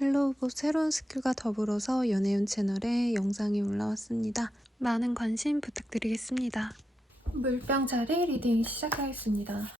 헬로우봇 새로운 스킬과 더불어서 연애운 채널에 영상이 올라왔습니다. 많은 관심 부탁드리겠습니다. 물병자리 리딩 시작하겠습니다.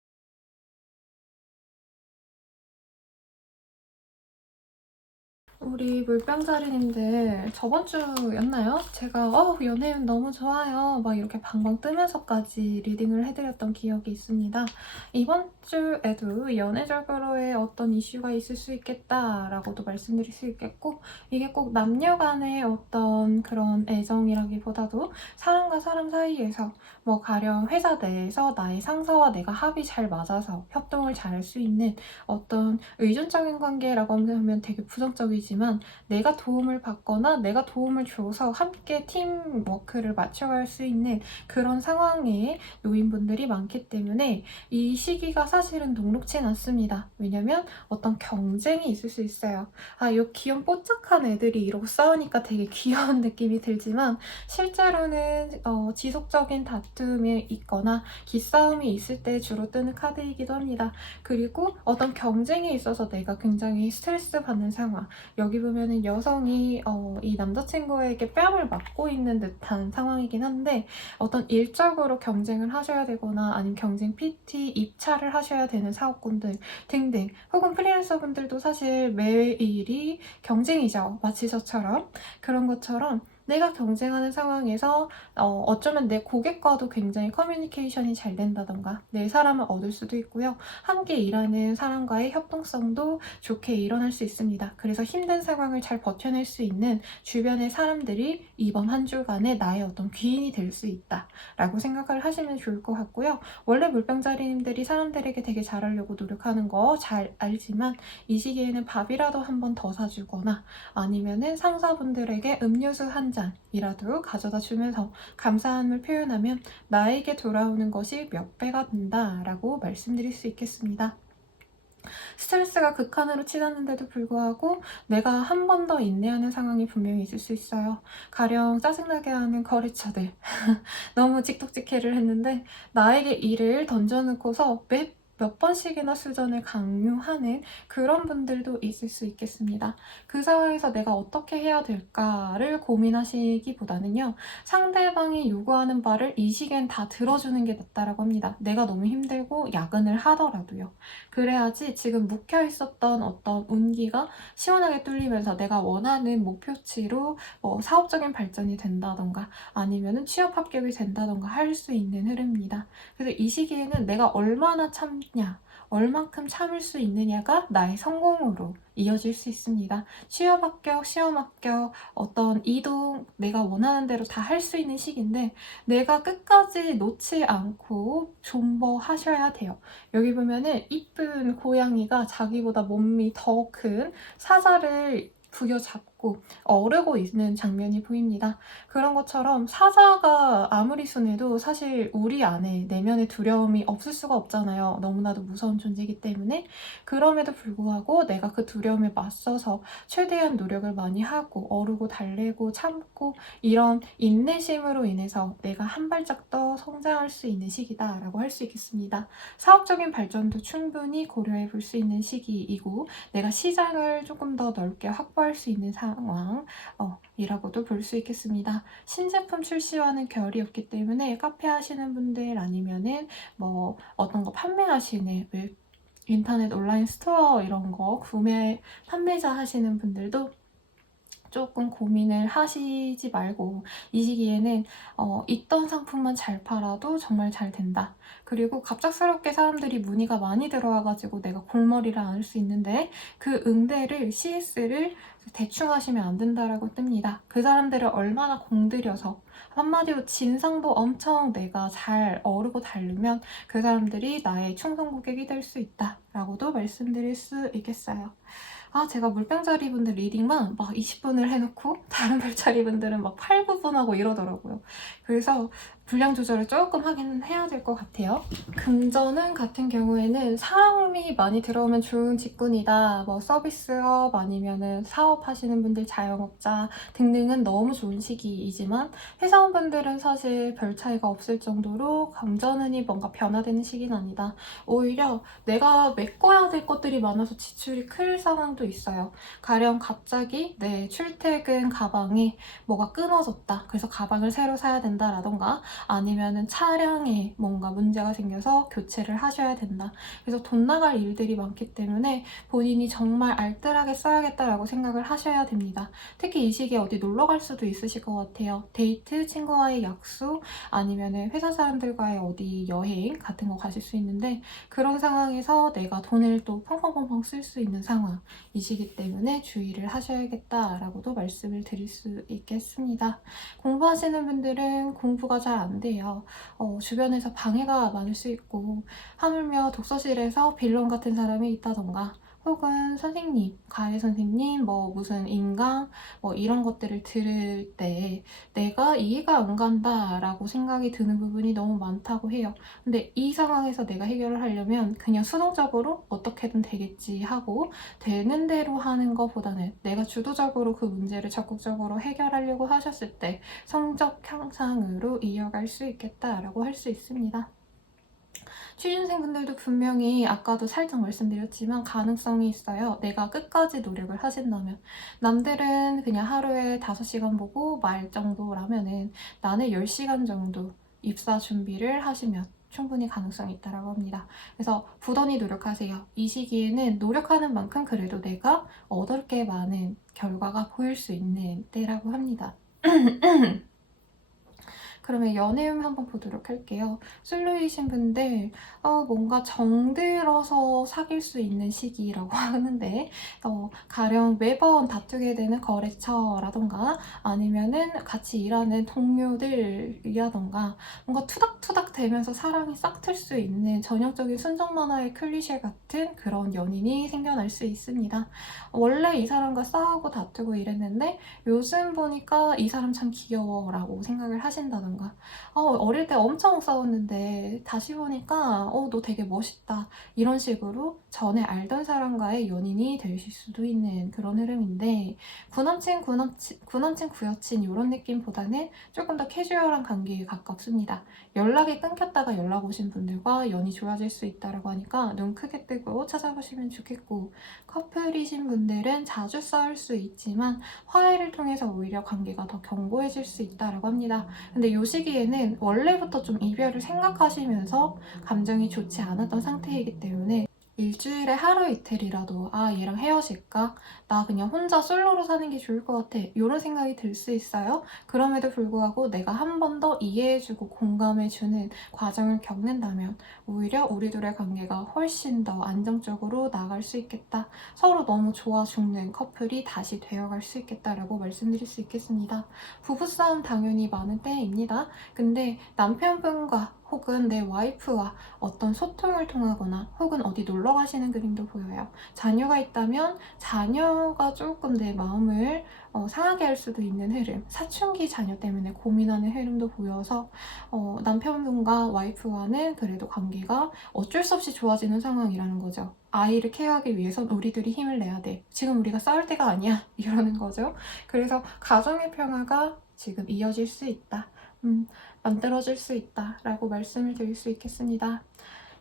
우리 물병자리님들 저번 주였나요? 제가 연애운 너무 좋아요 막 이렇게 방방 뜨면서까지 리딩을 해드렸던 기억이 있습니다. 이번 주에도 연애적으로의 어떤 이슈가 있을 수 있겠다라고도 말씀드릴 수 있겠고, 이게 꼭 남녀 간의 어떤 그런 애정이라기보다도 사람과 사람 사이에서 뭐 가령 회사 내에서 나의 상사와 내가 합이 잘 맞아서 협동을 잘 할 수 있는 어떤 의존적인 관계라고 하면 되게 부정적이지만, 내가 도움을 받거나 내가 도움을 줘서 함께 팀워크를 맞춰갈 수 있는 그런 상황에 놓인 분들이 많기 때문에 이 시기가 사실은 녹록진 않습니다. 왜냐면 어떤 경쟁이 있을 수 있어요. 이 귀염 뽀짝한 애들이 이러고 싸우니까 되게 귀여운 느낌이 들지만, 실제로는 지속적인 다툼이 있거나 기싸움이 있을 때 주로 뜨는 카드이기도 합니다. 그리고 어떤 경쟁에 있어서 내가 굉장히 스트레스 받는 상황, 여기 보면은 여성이 이 남자친구에게 뺨을 맞고 있는 듯한 상황이긴 한데, 어떤 일적으로 경쟁을 하셔야 되거나 아니면 경쟁 PT 입찰을 하셔야 되는 사업군들 등등, 혹은 프리랜서 분들도 사실 매일이 경쟁이죠. 마치 저처럼. 그런 것처럼 내가 경쟁하는 상황에서 어쩌면 내 고객과도 굉장히 커뮤니케이션이 잘 된다던가 내 사람을 얻을 수도 있고요. 함께 일하는 사람과의 협동성도 좋게 일어날 수 있습니다. 그래서 힘든 상황을 잘 버텨낼 수 있는 주변의 사람들이 이번 한 주간에 나의 어떤 귀인이 될 수 있다라고 생각을 하시면 좋을 것 같고요. 원래 물병자리님들이 사람들에게 되게 잘하려고 노력하는 거 잘 알지만, 이 시기에는 밥이라도 한 번 더 사주거나 아니면은 상사분들에게 음료수 한 잔이라도 가져다 주면서 감사함을 표현하면 나에게 돌아오는 것이 몇 배가 된다라고 말씀드릴 수 있겠습니다. 스트레스가 극한으로 치닫는데도 불구하고 내가 한 번 더 인내하는 상황이 분명히 있을 수 있어요. 가령 짜증나게 하는 거래처들. 너무 찍톡찍해를 했는데 나에게 일을 던져놓고서 몇 번씩이나 수전을 강요하는 그런 분들도 있을 수 있겠습니다. 그 상황에서 내가 어떻게 해야 될까를 고민하시기보다는요, 상대방이 요구하는 바를 이 시기엔 다 들어주는 게 낫다라고 합니다. 내가 너무 힘들고 야근을 하더라도요. 그래야지 지금 묵혀있었던 어떤 운기가 시원하게 뚫리면서 내가 원하는 목표치로 사업적인 발전이 된다던가 아니면은 취업 합격이 된다던가 할 수 있는 흐름입니다. 그래서 이 시기에는 내가 얼마나 참냐, 얼만큼 참을 수 있느냐가 나의 성공으로 이어질 수 있습니다. 취업 합격, 시험 합격, 어떤 이동 내가 원하는 대로 다 할 수 있는 시기인데, 내가 끝까지 놓지 않고 존버하셔야 돼요. 여기 보면은 이쁜 고양이가 자기보다 몸이 더 큰 사자를 부여잡고 어르고 있는 장면이 보입니다. 그런 것처럼 사자가 아무리 순해도 사실 우리 안에 내면의 두려움이 없을 수가 없잖아요. 너무나도 무서운 존재이기 때문에. 그럼에도 불구하고 내가 그 두려움에 맞서서 최대한 노력을 많이 하고 어르고 달래고 참고, 이런 인내심으로 인해서 내가 한 발짝 더 성장할 수 있는 시기다라고 할 수 있겠습니다. 사업적인 발전도 충분히 고려해 볼 수 있는 시기이고, 내가 시장을 조금 더 넓게 확보할 수 있는 상황이라고도 볼 수 있겠습니다. 신제품 출시와는 결이 없기 때문에 카페 하시는 분들 아니면은 뭐 어떤 거 판매하시는 인터넷 온라인 스토어 이런 거 구매 판매자 하시는 분들도 조금 고민을 하시지 말고, 이 시기에는 있던 상품만 잘 팔아도 정말 잘 된다. 그리고 갑작스럽게 사람들이 문의가 많이 들어와가지고 내가 골머리를 앓을 수 있는데, 그 응대를 CS를 대충 하시면 안 된다라고 뜹니다. 그 사람들을 얼마나 공들여서, 한마디로 진상도 엄청 내가 잘 어르고 달르면 그 사람들이 나의 충성 고객이 될 수 있다라고도 말씀드릴 수 있겠어요. 제가 물병자리 분들 리딩만 막 20분을 해놓고 다른 별자리 분들은 막 8, 9분 하고 이러더라고요. 그래서 분량 조절을 조금 하긴 해야 될 것 같아요. 금전운 같은 경우에는 사람이 많이 들어오면 좋은 직군이다. 뭐 서비스업 아니면은 사업하시는 분들, 자영업자 등등은 너무 좋은 시기이지만 회사원분들은 사실 별 차이가 없을 정도로 금전운이 뭔가 변화되는 시기는 아니다. 오히려 내가 메꿔야 될 것들이 많아서 지출이 클 상황도 있어요. 가령 갑자기 내 출퇴근 가방에 뭐가 끊어졌다. 그래서 가방을 새로 사야 된다라던가 아니면은 차량에 뭔가 문제가 생겨서 교체를 하셔야 된다. 그래서 돈 나갈 일들이 많기 때문에 본인이 정말 알뜰하게 써야겠다라고 생각을 하셔야 됩니다. 특히 이 시기에 어디 놀러 갈 수도 있으실 것 같아요. 데이트, 친구와의 약속, 아니면은 회사 사람들과의 어디 여행 같은 거 가실 수 있는데 그런 상황에서 내가 돈을 또 펑펑펑펑 쓸 수 있는 상황이시기 때문에 주의를 하셔야겠다라고도 말씀을 드릴 수 있겠습니다. 공부하시는 분들은 공부가 잘 안 돼요. 주변에서 방해가 많을 수 있고 하물며 독서실에서 빌런 같은 사람이 있다던가 혹은 선생님, 과외 선생님, 뭐 무슨 인강 뭐 이런 것들을 들을 때 내가 이해가 안 간다라고 생각이 드는 부분이 너무 많다고 해요. 근데 이 상황에서 내가 해결을 하려면 그냥 수동적으로 어떻게든 되겠지 하고 되는 대로 하는 것보다는 내가 주도적으로 그 문제를 적극적으로 해결하려고 하셨을 때 성적 향상으로 이어갈 수 있겠다라고 할 수 있습니다. 취준생분들도 분명히 아까도 살짝 말씀드렸지만 가능성이 있어요. 내가 끝까지 노력을 하신다면. 남들은 그냥 하루에 5시간 보고 말 정도라면은 나는 10시간 정도 입사 준비를 하시면 충분히 가능성이 있다고 합니다. 그래서 부단히 노력하세요. 이 시기에는 노력하는 만큼 그래도 내가 얻을 게 많은 결과가 보일 수 있는 때라고 합니다. 그러면 연애운 한번 보도록 할게요. 솔로이신 분들 뭔가 정들어서 사귈 수 있는 시기라고 하는데 가령 매번 다투게 되는 거래처라던가 아니면은 같이 일하는 동료들이라던가 뭔가 투닥투닥 되면서 사랑이 싹 틀 수 있는 전형적인 순정 만화의 클리셰 같은 그런 연인이 생겨날 수 있습니다. 원래 이 사람과 싸우고 다투고 이랬는데 요즘 보니까 이 사람 참 귀여워 라고 생각을 하신다던가 어릴 때 엄청 싸웠는데 다시 보니까 너 되게 멋있다 이런 식으로 전에 알던 사람과의 연인이 되실 수도 있는 그런 흐름인데 구남친 구여친 이런 느낌보다는 조금 더 캐주얼한 관계에 가깝습니다. 연락이 끊겼다가 연락 오신 분들과 연이 좋아질 수 있다고 하니까 눈 크게 뜨고 찾아보시면 좋겠고 커플이신 분들은 자주 싸울 수 있지만 화해를 통해서 오히려 관계가 더 견고해질 수 있다고 합니다. 근데 이 시기에는 원래부터 좀 이별을 생각하시면서 감정이 좋지 않았던 상태이기 때문에 일주일에 하루 이틀이라도 얘랑 헤어질까? 나 그냥 혼자 솔로로 사는 게 좋을 것 같아. 이런 생각이 들 수 있어요. 그럼에도 불구하고 내가 한 번 더 이해해주고 공감해주는 과정을 겪는다면 오히려 우리 둘의 관계가 훨씬 더 안정적으로 나아갈 수 있겠다. 서로 너무 좋아 죽는 커플이 다시 되어갈 수 있겠다라고 말씀드릴 수 있겠습니다. 부부싸움 당연히 많은 때입니다. 근데 남편분과 혹은 내 와이프와 어떤 소통을 통하거나 혹은 어디 놀러 가시는 그림도 보여요. 자녀가 있다면 자녀가 조금 내 마음을 상하게 할 수도 있는 흐름, 사춘기 자녀 때문에 고민하는 흐름도 보여서 남편분과 와이프와는 그래도 관계가 어쩔 수 없이 좋아지는 상황이라는 거죠. 아이를 케어하기 위해선 우리들이 힘을 내야 돼. 지금 우리가 싸울 때가 아니야. 이러는 거죠. 그래서 가정의 평화가 지금 이어질 수 있다. 만들어질 수 있다라고 말씀을 드릴 수 있겠습니다.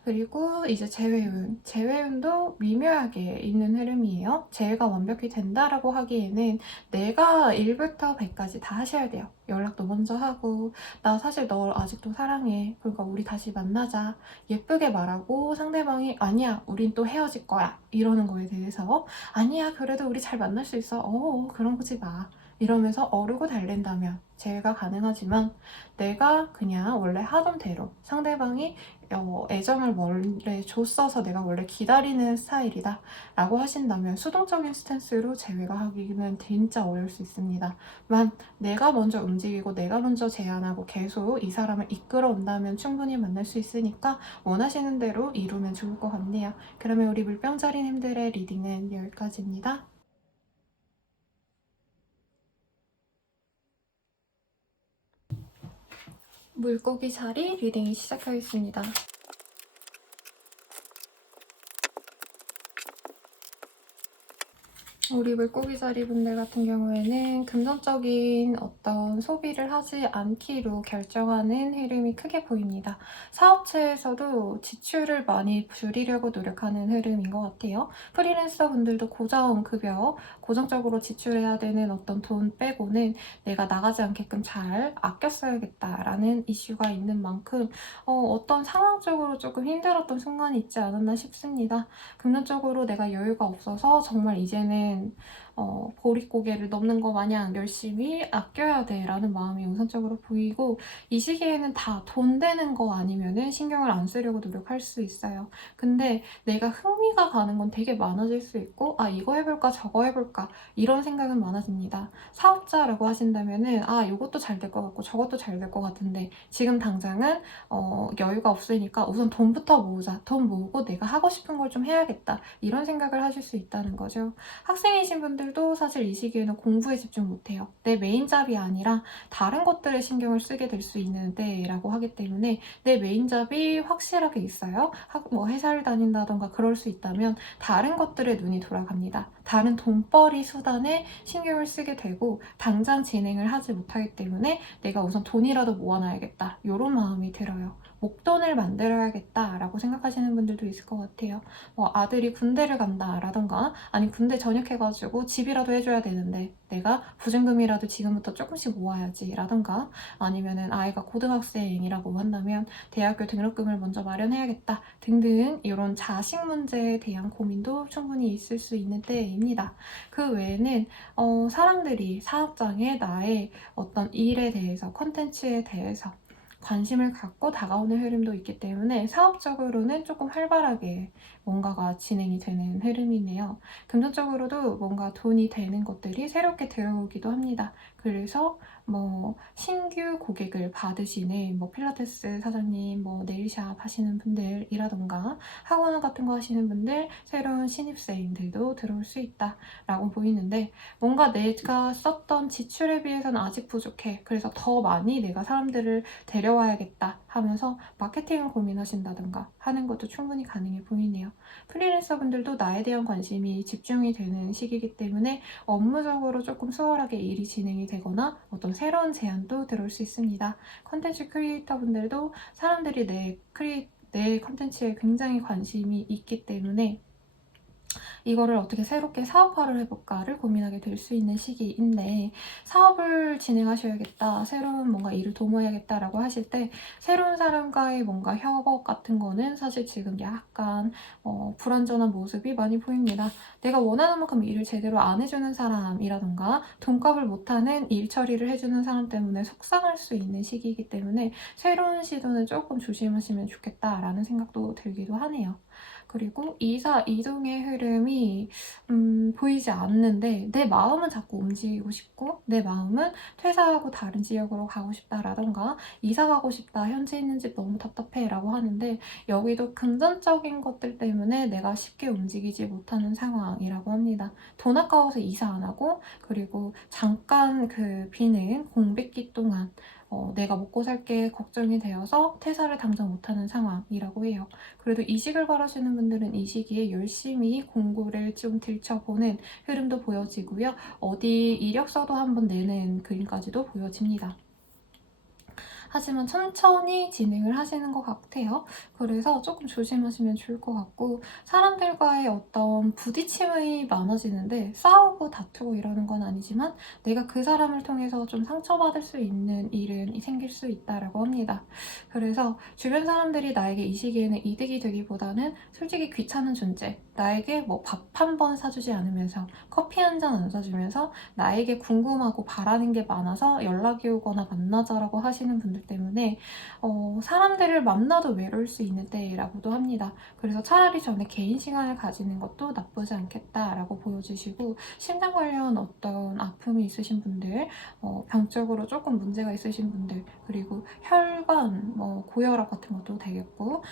그리고 이제 재회운. 재회운도 미묘하게 있는 흐름이에요. 재회가 완벽히 된다라고 하기에는 내가 1부터 100까지 다 하셔야 돼요. 연락도 먼저 하고 나 사실 널 아직도 사랑해. 그러니까 우리 다시 만나자. 예쁘게 말하고 상대방이 아니야 우린 또 헤어질 거야. 이러는 거에 대해서 아니야 그래도 우리 잘 만날 수 있어. 그런 거지 마. 이러면서 어르고 달랜다면 재회가 가능하지만 내가 그냥 원래 하던 대로 상대방이 애정을 원래 줬어서 내가 원래 기다리는 스타일이다 라고 하신다면 수동적인 스탠스로 재회가 하기는 진짜 어려울 수 있습니다. 만 내가 먼저 움직이고 내가 먼저 제안하고 계속 이 사람을 이끌어 온다면 충분히 만날 수 있으니까 원하시는 대로 이루면 좋을 것 같네요. 그러면 우리 물병자리님들의 리딩은 여기까지입니다. 물고기 자리 리딩이 시작하겠습니다. 우리 물고기 자리 분들 같은 경우에는 금전적인 어떤 소비를 하지 않기로 결정하는 흐름이 크게 보입니다. 사업체에서도 지출을 많이 줄이려고 노력하는 흐름인 것 같아요. 프리랜서 분들도 고정급여, 고정적으로 지출해야 되는 어떤 돈 빼고는 내가 나가지 않게끔 잘 아껴 써야겠다라는 이슈가 있는 만큼 어떤 상황적으로 조금 힘들었던 순간이 있지 않았나 싶습니다. 금전적으로 내가 여유가 없어서 정말 이제는 보릿고개를 넘는 거 마냥 열심히 아껴야 돼 라는 마음이 우선적으로 보이고, 이 시기에는 다 돈 되는 거 아니면은 신경을 안 쓰려고 노력할 수 있어요. 근데 내가 흥미가 가는 건 되게 많아질 수 있고, 아 이거 해볼까 저거 해볼까 이런 생각은 많아집니다. 사업자라고 하신다면은 아 이것도 잘 될 것 같고 저것도 잘 될 것 같은데 지금 당장은 여유가 없으니까 우선 돈부터 모으자, 돈 모으고 내가 하고 싶은 걸 좀 해야겠다 이런 생각을 하실 수 있다는 거죠. 학생이신 분들도 사실 이 시기에는 공부에 집중 못해요. 내 메인 잡이 아니라 다른 것들에 신경을 쓰게 될 수 있는 때라고 하기 때문에 내 메인 잡이 확실하게 있어요. 뭐 회사를 다닌다던가 그럴 수 있다면 다른 것들에 눈이 돌아갑니다. 다른 돈벌이 수단에 신경을 쓰게 되고 당장 진행을 하지 못하기 때문에 내가 우선 돈이라도 모아놔야겠다 이런 마음이 들어요. 목돈을 만들어야겠다라고 생각하시는 분들도 있을 것 같아요. 뭐 아들이 군대를 간다라던가 아니 군대 전역해가지고 집이라도 해줘야 되는데 내가 보증금이라도 지금부터 조금씩 모아야지 라던가, 아니면은 아이가 고등학생이라고 한다면 대학교 등록금을 먼저 마련해야겠다 등등 이런 자식 문제에 대한 고민도 충분히 있을 수 있는 때입니다. 그 외에는 사람들이 사업장에 나의 어떤 일에 대해서, 컨텐츠에 대해서 관심을 갖고 다가오는 흐름도 있기 때문에 사업적으로는 조금 활발하게 뭔가가 진행이 되는 흐름이네요. 금전적으로도 뭔가 돈이 되는 것들이 새롭게 들어오기도 합니다. 그래서 뭐 신규 고객을 받으시는 뭐 필라테스 사장님, 뭐 네일샵 하시는 분들이라던가 학원 같은 거 하시는 분들, 새로운 신입생들도 들어올 수 있다라고 보이는데, 뭔가 내가 썼던 지출에 비해서는 아직 부족해. 그래서 더 많이 내가 사람들을 데려와야겠다 하면서 마케팅을 고민하신다던가 하는 것도 충분히 가능해 보이네요. 프리랜서 분들도 나에 대한 관심이 집중이 되는 시기이기 때문에 업무적으로 조금 수월하게 일이 진행이 되거나 어떤 새로운 제안도 들어올 수 있습니다. 컨텐츠 크리에이터 분들도 사람들이 내 컨텐츠에 굉장히 관심이 있기 때문에 이거를 어떻게 새롭게 사업화를 해볼까를 고민하게 될 수 있는 시기인데, 사업을 진행하셔야겠다, 새로운 뭔가 일을 도모해야겠다라고 하실 때 새로운 사람과의 뭔가 협업 같은 거는 사실 지금 약간 불완전한 모습이 많이 보입니다. 내가 원하는 만큼 일을 제대로 안 해주는 사람이라던가 돈값을 못하는 일 처리를 해주는 사람 때문에 속상할 수 있는 시기이기 때문에 새로운 시도는 조금 조심하시면 좋겠다라는 생각도 들기도 하네요. 그리고 이사, 이동의 흐름이 보이지 않는데 내 마음은 자꾸 움직이고 싶고 내 마음은 퇴사하고 다른 지역으로 가고 싶다라던가 이사 가고 싶다, 현재 있는 집 너무 답답해 라고 하는데, 여기도 금전적인 것들 때문에 내가 쉽게 움직이지 못하는 상황이라고 합니다. 돈 아까워서 이사 안 하고, 그리고 잠깐 그 비는 공백기 동안 내가 먹고 살 게 걱정이 되어서 퇴사를 당장 못하는 상황이라고 해요. 그래도 이직을 바라시는 분들은 이 시기에 열심히 공고를 좀 들춰보는 흐름도 보여지고요. 어디 이력서도 한번 내는 그림까지도 보여집니다. 하지만 천천히 진행을 하시는 것 같아요. 그래서 조금 조심하시면 좋을 것 같고, 사람들과의 어떤 부딪힘이 많아지는데 싸우고 다투고 이러는 건 아니지만 내가 그 사람을 통해서 좀 상처받을 수 있는 일은 생길 수 있다라고 합니다. 그래서 주변 사람들이 나에게 이 시기에는 이득이 되기보다는 솔직히 귀찮은 존재, 나에게 뭐 밥 한 번 사주지 않으면서 커피 한 잔 안 사주면서 나에게 궁금하고 바라는 게 많아서 연락이 오거나 만나자라고 하시는 분들 때문에 사람들을 만나도 외로울 수 있는 때라고도 합니다. 그래서 차라리 전에 개인 시간을 가지는 것도 나쁘지 않겠다라고 보여주시고, 심장 관련 어떤 아픔이 있으신 분들, 병적으로 조금 문제가 있으신 분들, 그리고 혈관, 고혈압 같은 것도 되겠고,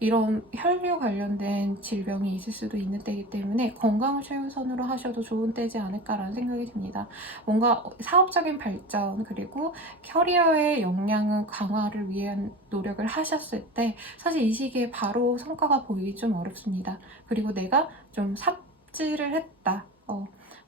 이런 혈류 관련된 질병이 부담이 있을 수도 있는 때이기 때문에 건강을 최우선으로 하셔도 좋은 때지 않을까라는 생각이 듭니다. 뭔가 사업적인 발전 그리고 커리어의 역량 강화를 위한 노력을 하셨을 때 사실 이 시기에 바로 성과가 보이기 좀 어렵습니다. 그리고 내가 좀 삽질을 했다.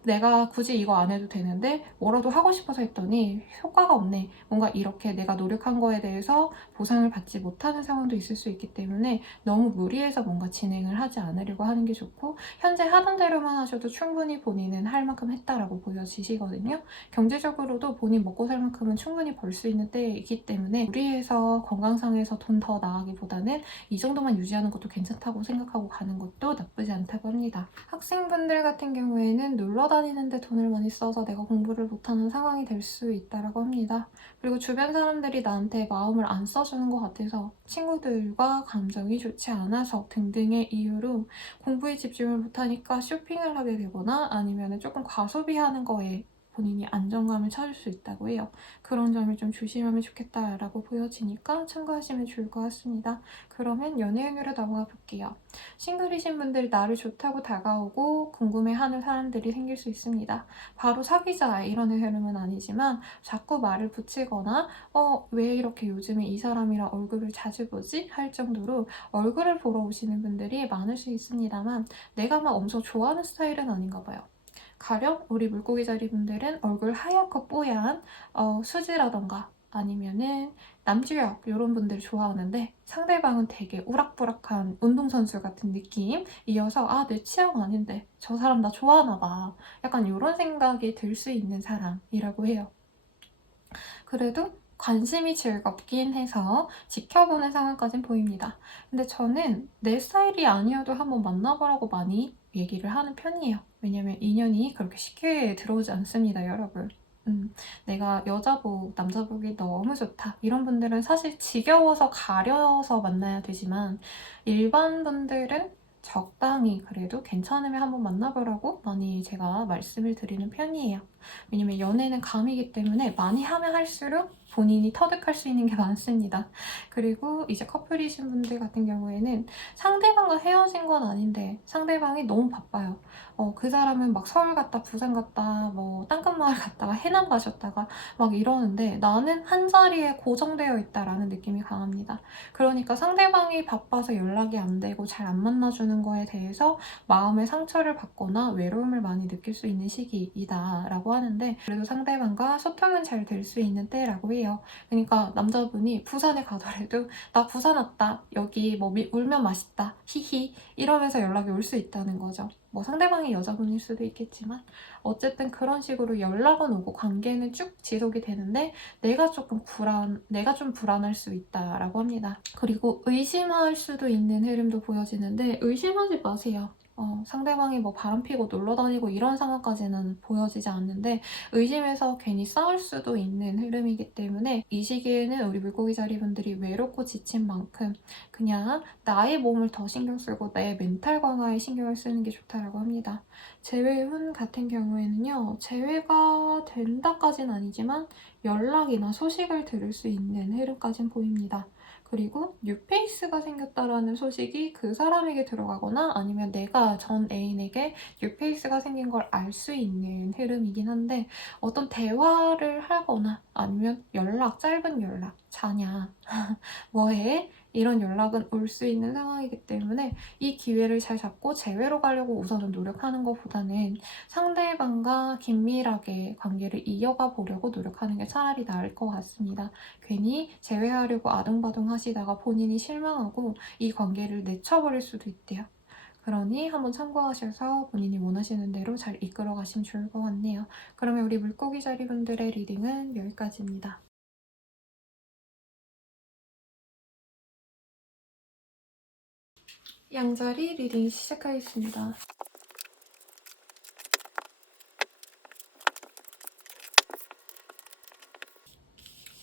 내가 굳이 이거 안 해도 되는데 뭐라도 하고 싶어서 했더니 효과가 없네. 뭔가 이렇게 내가 노력한 거에 대해서 보상을 받지 못하는 상황도 있을 수 있기 때문에 너무 무리해서 뭔가 진행을 하지 않으려고 하는 게 좋고 현재 하던 대로만 하셔도 충분히 본인은 할 만큼 했다라고 보여지시거든요. 경제적으로도 본인 먹고 살 만큼은 충분히 벌 수 있는 때이기 때문에 무리해서 건강상에서 돈 더 나가기보다는 이 정도만 유지하는 것도 괜찮다고 생각하고 가는 것도 나쁘지 않다고 합니다. 학생분들 같은 경우에는 놀러 다니는데 돈을 많이 써서 내가 공부를 못하는 상황이 될 수 있다고 합니다. 그리고 주변 사람들이 나한테 마음을 안 써주는 것 같아서 친구들과 감정이 좋지 않아서 등등의 이유로 공부에 집중을 못하니까 쇼핑을 하게 되거나 아니면 조금 과소비하는 거에 본인이 안정감을 찾을 수 있다고 해요. 그런 점을 좀 조심하면 좋겠다라고 보여지니까 참고하시면 좋을 것 같습니다. 그러면 연애운으로 넘어가 볼게요. 싱글이신 분들이 나를 좋다고 다가오고 궁금해하는 사람들이 생길 수 있습니다. 바로 사귀자 이러는 흐름은 아니지만 자꾸 말을 붙이거나 왜 이렇게 요즘에 이 사람이랑 얼굴을 자주 보지? 할 정도로 얼굴을 보러 오시는 분들이 많을 수 있습니다만 내가 막 엄청 좋아하는 스타일은 아닌가 봐요. 가령 우리 물고기 자리 분들은 얼굴 하얗고 뽀얀 수지라던가 아니면은 남주혁 이런 분들 좋아하는데 상대방은 되게 우락부락한 운동선수 같은 느낌 이어서 내 취향 아닌데 저 사람 나 좋아하나 봐 약간 이런 생각이 들 수 있는 사람이라고 해요. 그래도 관심이 즐겁긴 해서 지켜보는 상황까진 보입니다. 근데 저는 내 스타일이 아니어도 한번 만나보라고 많이 얘기를 하는 편이에요. 왜냐면 인연이 그렇게 쉽게 들어오지 않습니다, 여러분. 내가 여자복, 남자복이 너무 좋다. 이런 분들은 사실 지겨워서 가려서 만나야 되지만 일반 분들은 적당히 그래도 괜찮으면 한번 만나보라고 많이 제가 말씀을 드리는 편이에요. 왜냐면 연애는 감이기 때문에 많이 하면 할수록 본인이 터득할 수 있는 게 많습니다. 그리고 이제 커플이신 분들 같은 경우에는 상대방과 헤어진 건 아닌데 상대방이 너무 바빠요. 그 사람은 막 서울 갔다 부산 갔다 뭐 땅끝마을 갔다가 해남 가셨다가 막 이러는데 나는 한 자리에 고정되어 있다라는 느낌이 강합니다. 그러니까 상대방이 바빠서 연락이 안 되고 잘 안 만나주는 거에 대해서 마음의 상처를 받거나 외로움을 많이 느낄 수 있는 시기이다라고 하는데 그래도 상대방과 소통은 잘 될 수 있는 때라고 해요. 그러니까 남자분이 부산에 가더라도 나 부산 왔다 여기 뭐 울면 맛있다 히히 이러면서 연락이 올 수 있다는 거죠. 뭐 상대방이 여자분일 수도 있겠지만 어쨌든 그런 식으로 연락은 오고 관계는 쭉 지속이 되는데 내가 좀 불안할 수 있다라고 합니다. 그리고 의심할 수도 있는 흐름도 보여지는데 의심하지 마세요. 상대방이 뭐 바람 피고 놀러 다니고 이런 상황까지는 보여지지 않는데 의심해서 괜히 싸울 수도 있는 흐름이기 때문에 이 시기에는 우리 물고기 자리 분들이 외롭고 지친 만큼 그냥 나의 몸을 더 신경 쓰고 내 멘탈 강화에 신경을 쓰는 게 좋다라고 합니다. 재회운 같은 경우에는요. 재회가 된다까지는 아니지만 연락이나 소식을 들을 수 있는 흐름까진 보입니다. 그리고 뉴페이스가 생겼다라는 소식이 그 사람에게 들어가거나 아니면 내가 전 애인에게 뉴페이스가 생긴 걸 알 수 있는 흐름이긴 한데 어떤 대화를 하거나 아니면 짧은 연락, 자냐, 뭐해? 이런 연락은 올 수 있는 상황이기 때문에 이 기회를 잘 잡고 재회로 가려고 우선은 노력하는 것보다는 상대방과 긴밀하게 관계를 이어가 보려고 노력하는 게 차라리 나을 것 같습니다. 괜히 재회하려고 아둥바둥 하시다가 본인이 실망하고 이 관계를 내쳐버릴 수도 있대요. 그러니 한번 참고하셔서 본인이 원하시는 대로 잘 이끌어 가시면 좋을 것 같네요. 그러면 우리 물고기 자리 분들의 리딩은 여기까지입니다. 양자리 리딩 시작하겠습니다.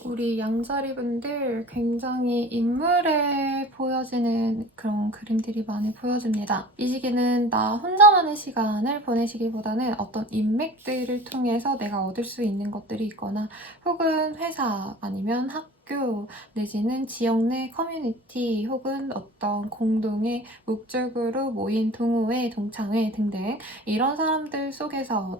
우리 양자리 분들 굉장히 인물에 보여지는 그런 그림들이 많이 보여집니다. 이 시기는 나 혼자만의 시간을 보내시기보다는 어떤 인맥들을 통해서 내가 얻을 수 있는 것들이 있거나 혹은 회사 아니면 학교 내지는 지역 내 커뮤니티 혹은 어떤 공동의 목적으로 모인 동호회, 동창회 등등 이런 사람들 속에서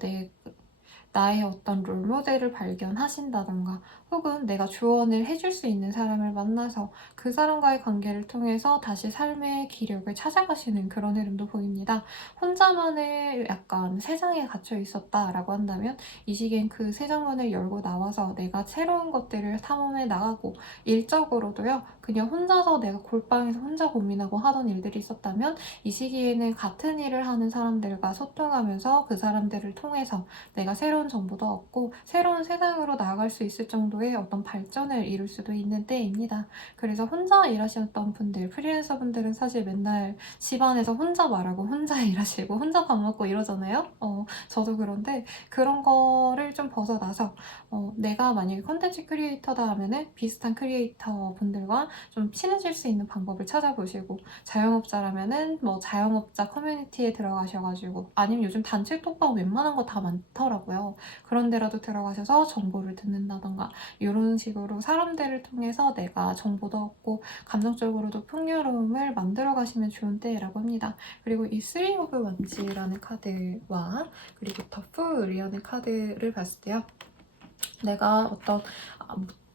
나의 어떤 롤모델을 발견하신다던가 혹은 내가 조언을 해줄 수 있는 사람을 만나서 그 사람과의 관계를 통해서 다시 삶의 기력을 찾아가시는 그런 흐름도 보입니다. 혼자만의 약간 세상에 갇혀 있었다라고 한다면 이 시기엔 그 세상문을 열고 나와서 내가 새로운 것들을 탐험해 나가고 일적으로도요. 그냥 혼자서 내가 골방에서 혼자 고민하고 하던 일들이 있었다면 이 시기에는 같은 일을 하는 사람들과 소통하면서 그 사람들을 통해서 내가 새로운 정보도 얻고 새로운 세상으로 나아갈 수 있을 정도의 어떤 발전을 이룰 수도 있는 때입니다. 그래서 혼자 일하셨던 분들, 프리랜서 분들은 사실 맨날 집안에서 혼자 말하고 혼자 일하시고 혼자 밥 먹고 이러잖아요. 저도 그런데 그런 거를 좀 벗어나서 내가 만약에 컨텐츠 크리에이터다 하면은 비슷한 크리에이터 분들과 좀 친해질 수 있는 방법을 찾아보시고 자영업자라면은 뭐 자영업자 커뮤니티에 들어가셔가지고 아니면 요즘 단체 톡방 웬만한 거 다 많더라고요. 그런 데라도 들어가셔서 정보를 듣는다던가 이런 식으로 사람들을 통해서 내가 정보도 얻고 감정적으로도 풍요로움을 만들어 가시면 좋은 때라고 합니다. 그리고 이 쓰리 오브 원지라는 카드와 그리고 더 풀이라는 카드를 봤을 때요. 내가 어떤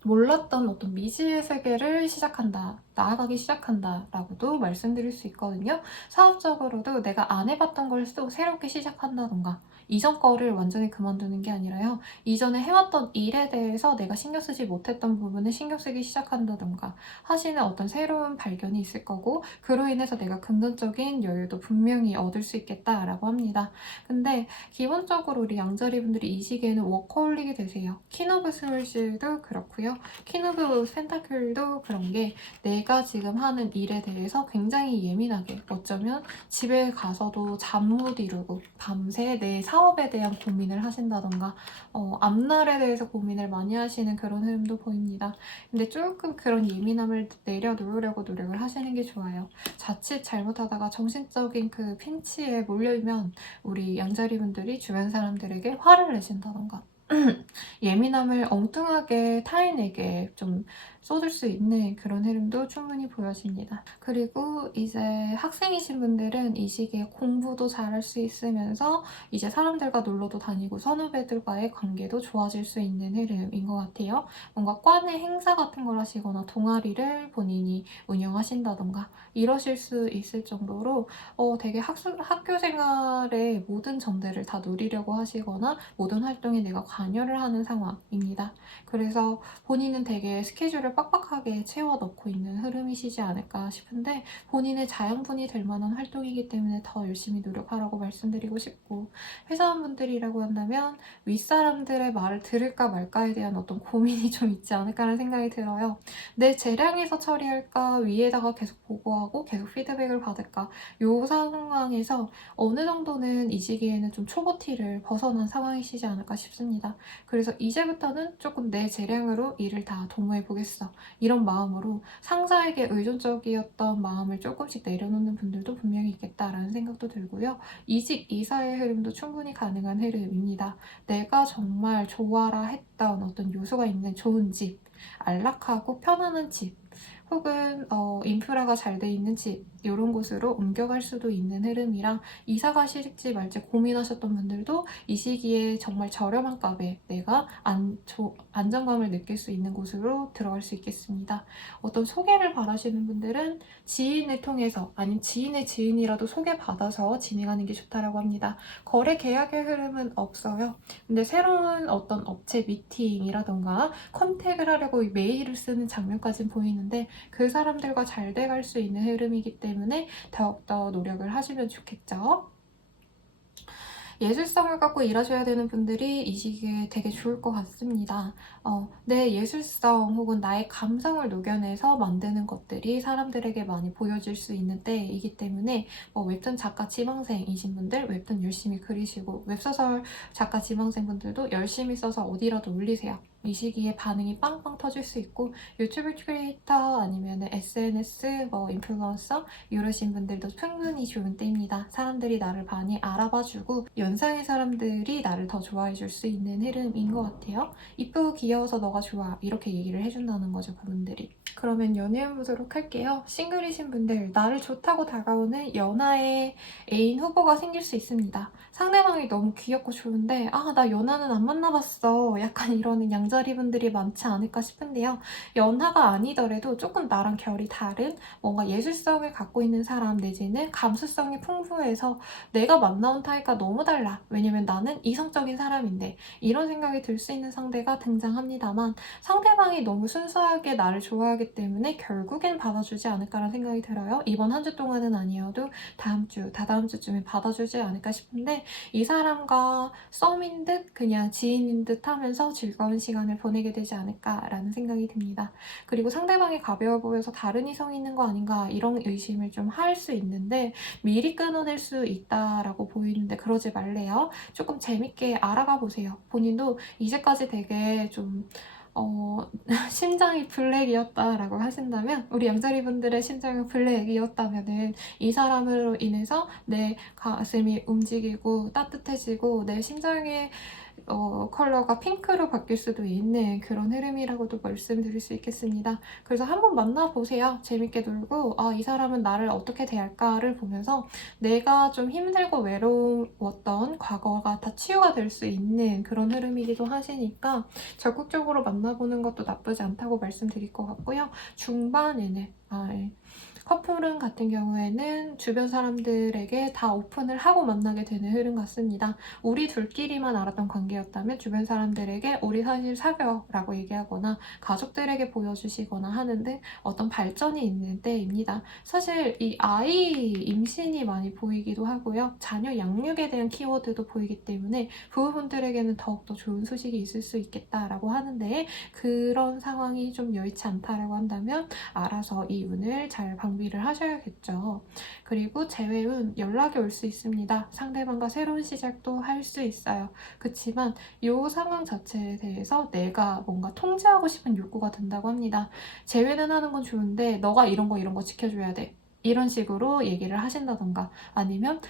몰랐던 어떤 미지의 세계를 시작한다, 나아가기 시작한다 라고도 말씀드릴 수 있거든요. 사업적으로도 내가 안 해봤던 걸 또 새롭게 시작한다던가 이전 거를 완전히 그만두는 게 아니라요. 이전에 해왔던 일에 대해서 내가 신경 쓰지 못했던 부분을 신경 쓰기 시작한다던가 하시는 어떤 새로운 발견이 있을 거고 그로 인해서 내가 금전적인 여유도 분명히 얻을 수 있겠다라고 합니다. 근데 기본적으로 우리 양자리 분들이 이 시기에는 워커홀릭이 되세요. 퀸 오브 스월즈도 그렇고요. 퀸 오브 펜타클도 그런 게 내가 지금 하는 일에 대해서 굉장히 예민하게 어쩌면 집에 가서도 잠 못 이루고 밤새 내 사업에 대한 고민을 하신다던가 앞날에 대해서 고민을 많이 하시는 그런 흐름도 보입니다. 근데 조금 그런 예민함을 내려놓으려고 노력을 하시는 게 좋아요. 자칫 잘못하다가 정신적인 그 핀치에 몰려면 우리 양자리 분들이 주변 사람들에게 화를 내신다던가 예민함을 엉뚱하게 타인에게 좀 쏟을 수 있는 그런 흐름도 충분히 보여집니다. 그리고 이제 학생이신 분들은 이 시기에 공부도 잘할 수 있으면서 이제 사람들과 놀러도 다니고 선후배들과의 관계도 좋아질 수 있는 흐름인 것 같아요. 뭔가 과내 행사 같은 걸 하시거나 동아리를 본인이 운영하신다던가 이러실 수 있을 정도로 되게 학교 생활의 모든 점들을 다 누리려고 하시거나 모든 활동에 내가 관여를 하는 상황입니다. 그래서 본인은 되게 스케줄을 빡빡하게 채워 넣고 있는 흐름이시지 않을까 싶은데 본인의 자양분이 될 만한 활동이기 때문에 더 열심히 노력하라고 말씀드리고 싶고 회사원분들이라고 한다면 윗사람들의 말을 들을까 말까에 대한 어떤 고민이 좀 있지 않을까라는 생각이 들어요. 내 재량에서 처리할까 위에다가 계속 보고하고 계속 피드백을 받을까 요 상황에서 어느 정도는 이 시기에는 좀 초보티를 벗어난 상황이시지 않을까 싶습니다. 그래서 이제부터는 조금 내 재량으로 일을 다 도모해 보겠어. 이런 마음으로 상사에게 의존적이었던 마음을 조금씩 내려놓는 분들도 분명히 있겠다라는 생각도 들고요. 이직, 이사의 흐름도 충분히 가능한 흐름입니다. 내가 정말 좋아라 했던 어떤 요소가 있는 좋은 집, 안락하고 편안한 집, 혹은 인프라가 잘 돼 있는 집 이런 곳으로 옮겨갈 수도 있는 흐름이라 이사 가실지 말지 고민하셨던 분들도 이 시기에 정말 저렴한 값에 내가 안정감을 느낄 수 있는 곳으로 들어갈 수 있겠습니다. 어떤 소개를 바라시는 분들은 지인을 통해서 아니면 지인의 지인이라도 소개받아서 진행하는 게 좋다라고 합니다. 거래 계약의 흐름은 없어요. 근데 새로운 어떤 업체 미팅이라던가 컨택을 하려고 메일을 쓰는 장면까지는 보이는데 그 사람들과 잘 돼갈 수 있는 흐름이기 때문에 더욱더 노력을 하시면 좋겠죠. 예술성을 갖고 일하셔야 되는 분들이 이 시기에 되게 좋을 것 같습니다. 내 예술성 혹은 나의 감성을 녹여내서 만드는 것들이 사람들에게 많이 보여질 수 있는 때이기 때문에 웹툰 작가 지망생이신 분들 웹툰 열심히 그리시고 웹소설 작가 지망생 분들도 열심히 써서 어디라도 올리세요. 이 시기에 반응이 빵빵 터질 수 있고 유튜브 크리에이터 아니면 SNS 뭐 인플루언서 이러신 분들도 충분히 좋은 때입니다. 사람들이 나를 많이 알아봐주고 연상의 사람들이 나를 더 좋아해줄 수 있는 흐름인 것 같아요. 이쁘고 귀여워서 너가 좋아 이렇게 얘기를 해준다는 거죠, 그분들이. 그러면 연애운 보도록 할게요. 싱글이신 분들, 나를 좋다고 다가오는 연하의 애인 후보가 생길 수 있습니다. 상대방이 너무 귀엽고 좋은데 나 연하는 안 만나봤어 약간 이러는 양자리 분들이 많지 않을까 싶은데요. 연하가 아니더라도 조금 나랑 결이 다른 뭔가 예술성을 갖고 있는 사람 내지는 감수성이 풍부해서 내가 만나온 타입과 너무 달라. 왜냐면 나는 이성적인 사람인데 이런 생각이 들 수 있는 상대가 등장합니다만 상대방이 너무 순수하게 나를 좋아하기 때문에 결국엔 받아주지 않을까라는 생각이 들어요. 이번 한 주 동안은 아니어도 다음 주, 다다음 주쯤에 받아주지 않을까 싶은데 이 사람과 썸인 듯 그냥 지인인 듯 하면서 즐거운 시간을 보내게 되지 않을까라는 생각이 듭니다. 그리고 상대방이 가벼워 보여서 다른 이성이 있는 거 아닌가 이런 의심을 좀 할 수 있는데 미리 끊어낼 수 있다라고 보이는데 그러지 말래요. 조금 재밌게 알아가 보세요. 본인도 이제까지 되게 좀 심장이 블랙이었다라고 하신다면 우리 양자리 분들의 심장은 블랙이었다면은 이 사람으로 인해서 내 가슴이 움직이고 따뜻해지고 내 심장의 컬러가 핑크로 바뀔 수도 있는 그런 흐름이라고도 말씀드릴 수 있겠습니다. 그래서 한번 만나보세요. 재밌게 놀고 이 사람은 나를 어떻게 대할까를 보면서 내가 좀 힘들고 외로웠던 과거가 다 치유가 될 수 있는 그런 흐름이기도 하시니까 적극적으로 만나보는 것도 나쁘지 않다고 말씀드릴 것 같고요. 중반에는 커플은 같은 경우에는 주변 사람들에게 다 오픈을 하고 만나게 되는 흐름 같습니다. 우리 둘끼리만 알았던 관계였다면 주변 사람들에게 우리 사실 사겨 라고 얘기하거나 가족들에게 보여주시거나 하는 등 어떤 발전이 있는 때입니다. 사실 이 아이 임신이 많이 보이기도 하고요. 자녀 양육에 대한 키워드도 보이기 때문에 부부분들에게는 더욱더 좋은 소식이 있을 수 있겠다라고 하는데 그런 상황이 좀 여의치 않다라고 한다면 알아서 이 운을 잘 방비를 하셔야겠죠. 그리고 재회운 연락이 올 수 있습니다. 상대방과 새로운 시작도 할 수 있어요. 그렇지만 이 상황 자체에 대해서 내가 뭔가 통제하고 싶은 욕구가 든다고 합니다. 재회는 하는 건 좋은데 너가 이런 거 지켜줘야 돼. 이런 식으로 얘기를 하신다던가 아니면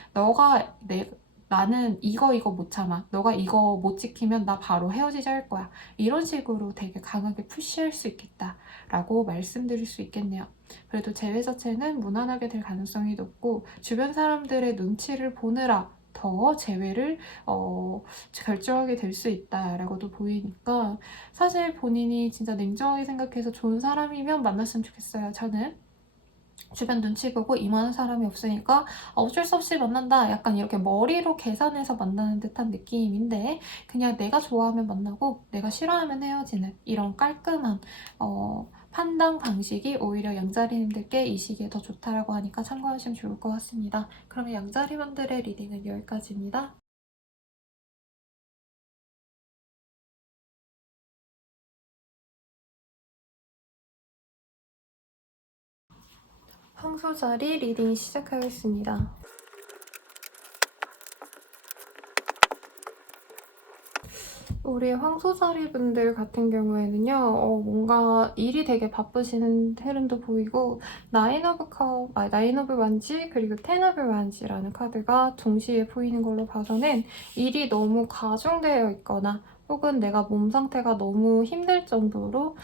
나는 이거 못 참아. 너가 이거 못 지키면 나 바로 헤어지자 할 거야. 이런 식으로 되게 강하게 푸시할 수 있겠다라고 말씀드릴 수 있겠네요. 그래도 재회 자체는 무난하게 될 가능성이 높고 주변 사람들의 눈치를 보느라 더 재회를 결정하게 될 수 있다라고도 보이니까 사실 본인이 진짜 냉정하게 생각해서 좋은 사람이면 만났으면 좋겠어요. 저는 주변 눈치 보고 임하는 사람이 없으니까 어쩔 수 없이 만난다. 약간 이렇게 머리로 계산해서 만나는 듯한 느낌인데 그냥 내가 좋아하면 만나고 내가 싫어하면 헤어지는 이런 깔끔한 판단 방식이 오히려 양자리님들께 이 시기에 더 좋다라고 하니까 참고하시면 좋을 것 같습니다. 그러면 양자리분들의 리딩은 여기까지입니다. 황소자리 리딩 시작하겠습니다. 우리 황소자리 분들 같은 경우에는요, 뭔가 일이 되게 바쁘시는 흐름도 보이고, 나인 오브 완지, 그리고 텐 오브 완지라는 카드가 동시에 보이는 걸로 봐서는 일이 너무 가중되어 있거나, 혹은 내가 몸 상태가 너무 힘들 정도로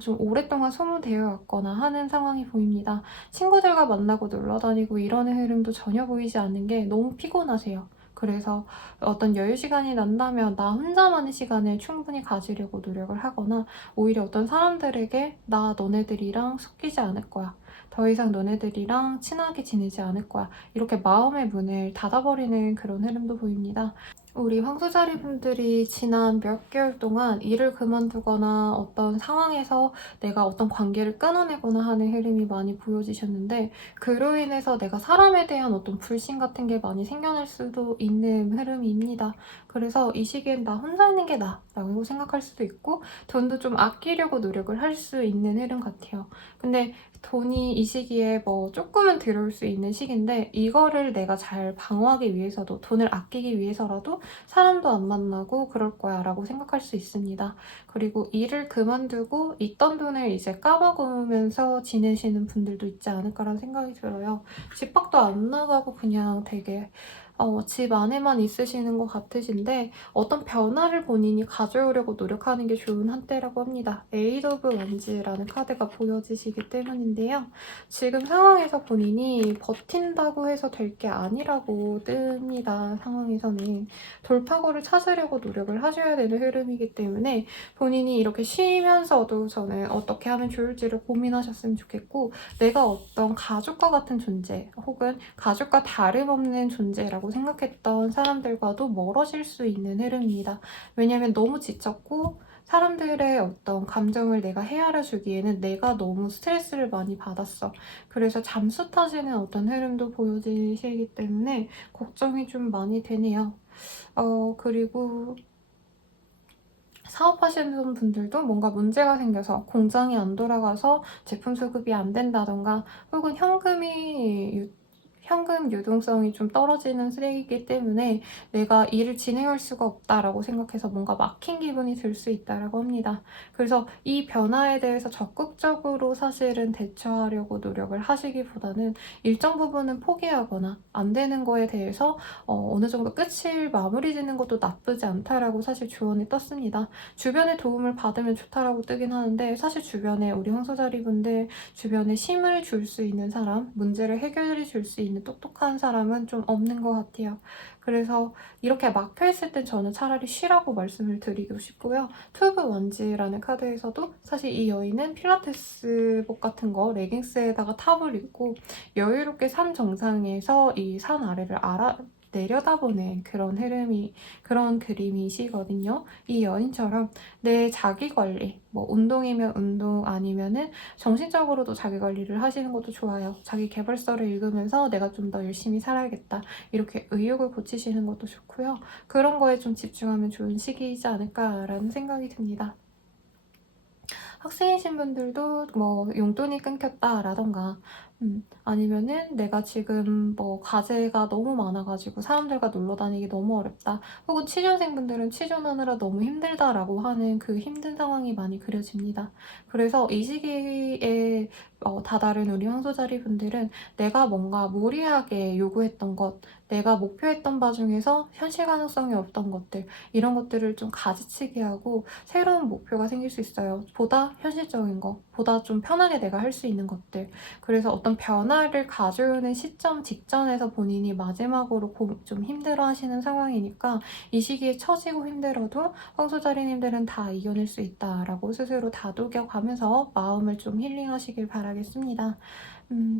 좀 오랫동안 소모되어 왔거나 하는 상황이 보입니다. 친구들과 만나고 놀러 다니고 이러는 흐름도 전혀 보이지 않는 게 너무 피곤하세요. 그래서 어떤 여유 시간이 난다면 나 혼자만의 시간을 충분히 가지려고 노력을 하거나 오히려 어떤 사람들에게 나 너네들이랑 섞이지 않을 거야. 더 이상 너네들이랑 친하게 지내지 않을 거야. 이렇게 마음의 문을 닫아버리는 그런 흐름도 보입니다. 우리 황소자리 분들이 지난 몇 개월 동안 일을 그만두거나 어떤 상황에서 내가 어떤 관계를 끊어내거나 하는 흐름이 많이 보여지셨는데 그로 인해서 내가 사람에 대한 어떤 불신 같은 게 많이 생겨날 수도 있는 흐름입니다. 그래서 이 시기엔 나 혼자 있는 게 나라고 생각할 수도 있고 돈도 좀 아끼려고 노력을 할 수 있는 흐름 같아요. 근데 돈이 이 시기에 뭐 조금은 들어올 수 있는 시기인데 이거를 내가 잘 방어하기 위해서도 돈을 아끼기 위해서라도 사람도 안 만나고 그럴 거야 라고 생각할 수 있습니다. 그리고 일을 그만두고 있던 돈을 이제 까먹으면서 지내시는 분들도 있지 않을까라는 생각이 들어요. 집 밖도 안 나가고 그냥 되게 집 안에만 있으시는 것 같으신데 어떤 변화를 본인이 가져오려고 노력하는 게 좋은 한때라고 합니다. 에이드 오브 원즈라는 카드가 보여지시기 때문인데요. 지금 상황에서 본인이 버틴다고 해서 될 게 아니라고 뜹니다. 상황에서는 돌파구를 찾으려고 노력을 하셔야 되는 흐름이기 때문에 본인이 이렇게 쉬면서도 저는 어떻게 하면 좋을지를 고민하셨으면 좋겠고, 내가 어떤 가족과 같은 존재 혹은 가족과 다름없는 존재라고 생각했던 사람들과도 멀어질 수 있는 흐름입니다. 왜냐하면 너무 지쳤고 사람들의 어떤 감정을 내가 헤아려 주기에는 내가 너무 스트레스를 많이 받았어. 그래서 잠수 타시는 어떤 흐름도 보여지시기 때문에 걱정이 좀 많이 되네요. 그리고 사업하시는 분들도 뭔가 문제가 생겨서 공장이 안 돌아가서 제품 수급이 안 된다던가 혹은 현금 유동성이 좀 떨어지는 시기이기 때문에 내가 일을 진행할 수가 없다라고 생각해서 뭔가 막힌 기분이 들 수 있다라고 합니다. 그래서 이 변화에 대해서 적극적으로 사실은 대처하려고 노력을 하시기보다는 일정 부분은 포기하거나 안 되는 거에 대해서 어느 정도 끝을 마무리 짓는 것도 나쁘지 않다라고 사실 조언이 떴습니다. 주변의 도움을 받으면 좋다라고 뜨긴 하는데 사실 주변에 우리 황소자리분들 주변에 힘을 줄 수 있는 사람, 문제를 해결해 줄 수 있는 똑똑한 사람은 좀 없는 것 같아요. 그래서 이렇게 막혀있을 땐 저는 차라리 쉬라고 말씀을 드리고 싶고요. 투브 원지라는 카드에서도 사실 이 여인은 필라테스복 같은 거 레깅스에다가 탑을 입고 여유롭게 산 정상에서 이 산 아래를 내려다보는 그런 그림이시거든요. 이 여인처럼 내 자기 관리, 뭐 운동이면 운동 아니면은 정신적으로도 자기 관리를 하시는 것도 좋아요. 자기 개발서를 읽으면서 내가 좀 더 열심히 살아야겠다. 이렇게 의욕을 고치시는 것도 좋고요. 그런 거에 좀 집중하면 좋은 시기이지 않을까라는 생각이 듭니다. 학생이신 분들도 뭐 용돈이 끊겼다라던가 아니면은 내가 지금 뭐 과제가 너무 많아가지고 사람들과 놀러 다니기 너무 어렵다. 혹은 취준생분들은 취준하느라 너무 힘들다라고 하는 그 힘든 상황이 많이 그려집니다. 그래서 이 시기에 다다른 우리 황소자리 분들은 내가 뭔가 무리하게 요구했던 것, 내가 목표했던 바 중에서 현실 가능성이 없던 것들, 이런 것들을 좀 가지치기 하고 새로운 목표가 생길 수 있어요. 보다 현실적인 거, 보다 좀 편하게 내가 할 수 있는 것들. 그래서 어떤 변화를 가져오는 시점 직전에서 본인이 마지막으로 좀 힘들어 하시는 상황이니까 이 시기에 처지고 힘들어도 황소자리님들은 다 이겨낼 수 있다라고 스스로 다독여가면서 마음을 좀 힐링하시길 바라겠습니다.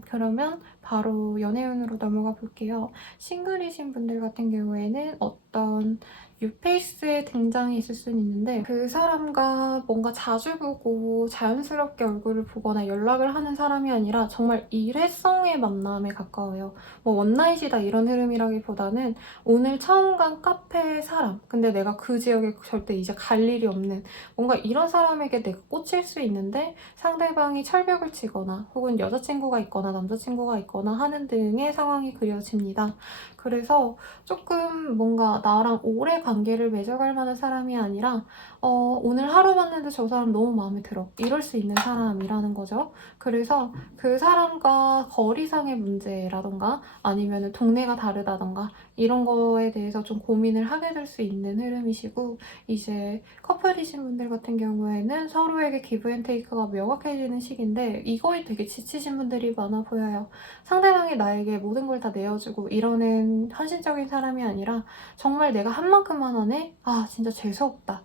그러면 바로 연애운으로 넘어가 볼게요. 싱글이신 분들 같은 경우에는 어떤 뉴페이스의 등장이 있을 수는 있는데 그 사람과 뭔가 자주 보고 자연스럽게 얼굴을 보거나 연락을 하는 사람이 아니라 정말 일회성의 만남에 가까워요. 뭐 원나잇이다 이런 흐름이라기보다는 오늘 처음 간 카페 사람, 근데 내가 그 지역에 절대 이제 갈 일이 없는 뭔가 이런 사람에게 내가 꽂힐 수 있는데 상대방이 철벽을 치거나 혹은 여자친구가 있거나 남자친구가 있거나 하는 등의 상황이 그려집니다. 그래서 조금 뭔가 나랑 오래 관계를 맺어갈 만한 사람이 아니라 오늘 하루 봤는데 저 사람 너무 마음에 들어. 이럴 수 있는 사람이라는 거죠. 그래서 그 사람과 거리상의 문제라던가 아니면 동네가 다르다던가 이런 거에 대해서 좀 고민을 하게 될 수 있는 흐름이시고, 이제 커플이신 분들 같은 경우에는 서로에게 기브앤테이크가 명확해지는 시기인데 이거에 되게 지치신 분들이 많아 보여요. 상대방이 나에게 모든 걸 다 내어주고 이러는 헌신적인 사람이 아니라 정말 내가 한 만큼만 하네? 아 진짜 재수없다.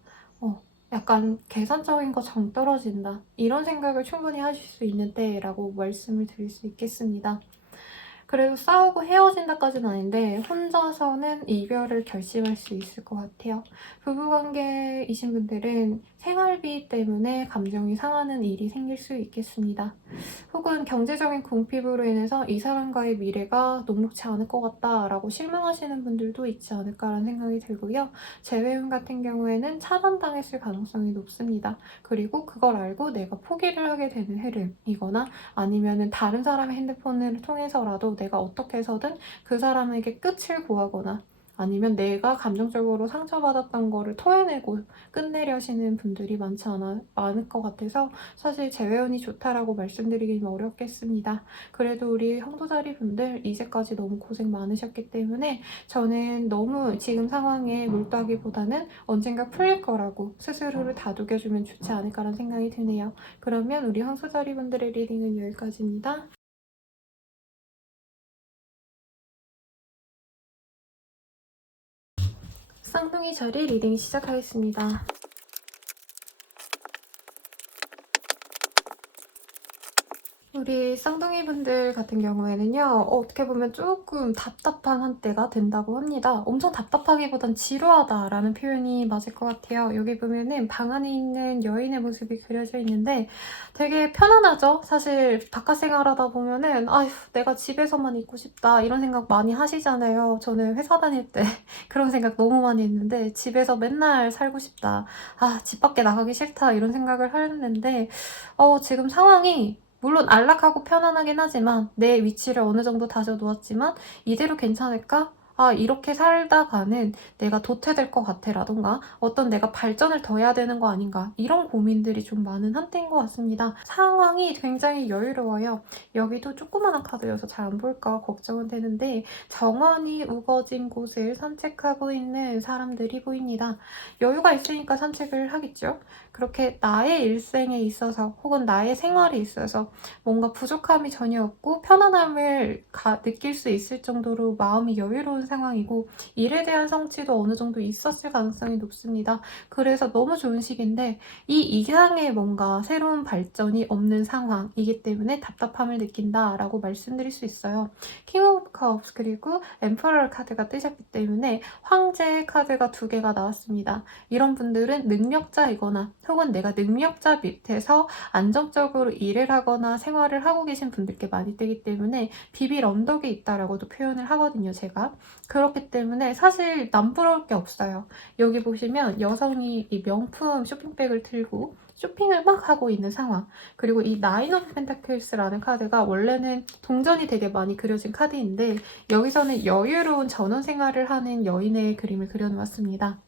약간 계산적인 거 정 떨어진다. 이런 생각을 충분히 하실 수 있는 때라고 말씀을 드릴 수 있겠습니다. 그래도 싸우고 헤어진다까지는 아닌데 혼자서는 이별을 결심할 수 있을 것 같아요. 부부관계이신 분들은 생활비 때문에 감정이 상하는 일이 생길 수 있겠습니다. 혹은 경제적인 궁핍으로 인해서 이 사람과의 미래가 녹록지 않을 것 같다라고 실망하시는 분들도 있지 않을까라는 생각이 들고요. 재회운 같은 경우에는 차단당했을 가능성이 높습니다. 그리고 그걸 알고 내가 포기를 하게 되는 흐름이거나 아니면은 다른 사람의 핸드폰을 통해서라도 내가 어떻게 해서든 그 사람에게 끝을 구하거나 아니면 내가 감정적으로 상처받았던 거를 토해내고 끝내려시는 분들이 많을 것 같아서 사실 재회원이 좋다라고 말씀드리긴 어렵겠습니다. 그래도 우리 형도자리 분들 이제까지 너무 고생 많으셨기 때문에 저는 너무 지금 상황에 몰두하기보다는 언젠가 풀릴 거라고 스스로를 다독여주면 좋지 않을까라는 생각이 드네요. 그러면 우리 형도자리 분들의 리딩은 여기까지입니다. 쌍둥이 자리 리딩 시작하겠습니다. 우리 쌍둥이 분들 같은 경우에는요, 어떻게 보면 조금 답답한 한때가 된다고 합니다. 엄청 답답하기보단 지루하다라는 표현이 맞을 것 같아요. 여기 보면은 방 안에 있는 여인의 모습이 그려져 있는데 되게 편안하죠? 사실 바깥 생활하다 보면은 아휴, 내가 집에서만 있고 싶다 이런 생각 많이 하시잖아요. 저는 회사 다닐 때 그런 생각 너무 많이 했는데 집에서 맨날 살고 싶다. 아, 집 밖에 나가기 싫다 이런 생각을 했는데 지금 상황이 물론 안락하고 편안하긴 하지만 내 위치를 어느 정도 다져놓았지만 이대로 괜찮을까? 아, 이렇게 살다가는 내가 도태될 것 같아 라던가 어떤 내가 발전을 더 해야 되는 거 아닌가 이런 고민들이 좀 많은 한때인 것 같습니다. 상황이 굉장히 여유로워요. 여기도 조그마한 카드여서 잘 안 보일까 걱정은 되는데 정원이 우거진 곳을 산책하고 있는 사람들이 보입니다. 여유가 있으니까 산책을 하겠죠. 그렇게 나의 일생에 있어서 혹은 나의 생활에 있어서 뭔가 부족함이 전혀 없고 편안함을 느낄 수 있을 정도로 마음이 여유로운 상황이고 일에 대한 성취도 어느 정도 있었을 가능성이 높습니다. 그래서 너무 좋은 시기인데 이 이상의 뭔가 새로운 발전이 없는 상황이기 때문에 답답함을 느낀다라고 말씀드릴 수 있어요. 킹 오브 컵스 그리고 엠퍼럴 카드가 뜨셨기 때문에 황제 카드가 2개가 나왔습니다. 이런 분들은 능력자이거나 혹은 내가 능력자 밑에서 안정적으로 일을 하거나 생활을 하고 계신 분들께 많이 뜨기 때문에 비빌 언덕이 있다라고도 표현을 하거든요, 제가. 그렇기 때문에 사실 남부러울 게 없어요. 여기 보시면 여성이 이 명품 쇼핑백을 들고 쇼핑을 막 하고 있는 상황. 그리고 이 나인 오브 펜타클스라는 카드가 원래는 동전이 되게 많이 그려진 카드인데 여기서는 여유로운 전원 생활을 하는 여인의 그림을 그려놓았습니다.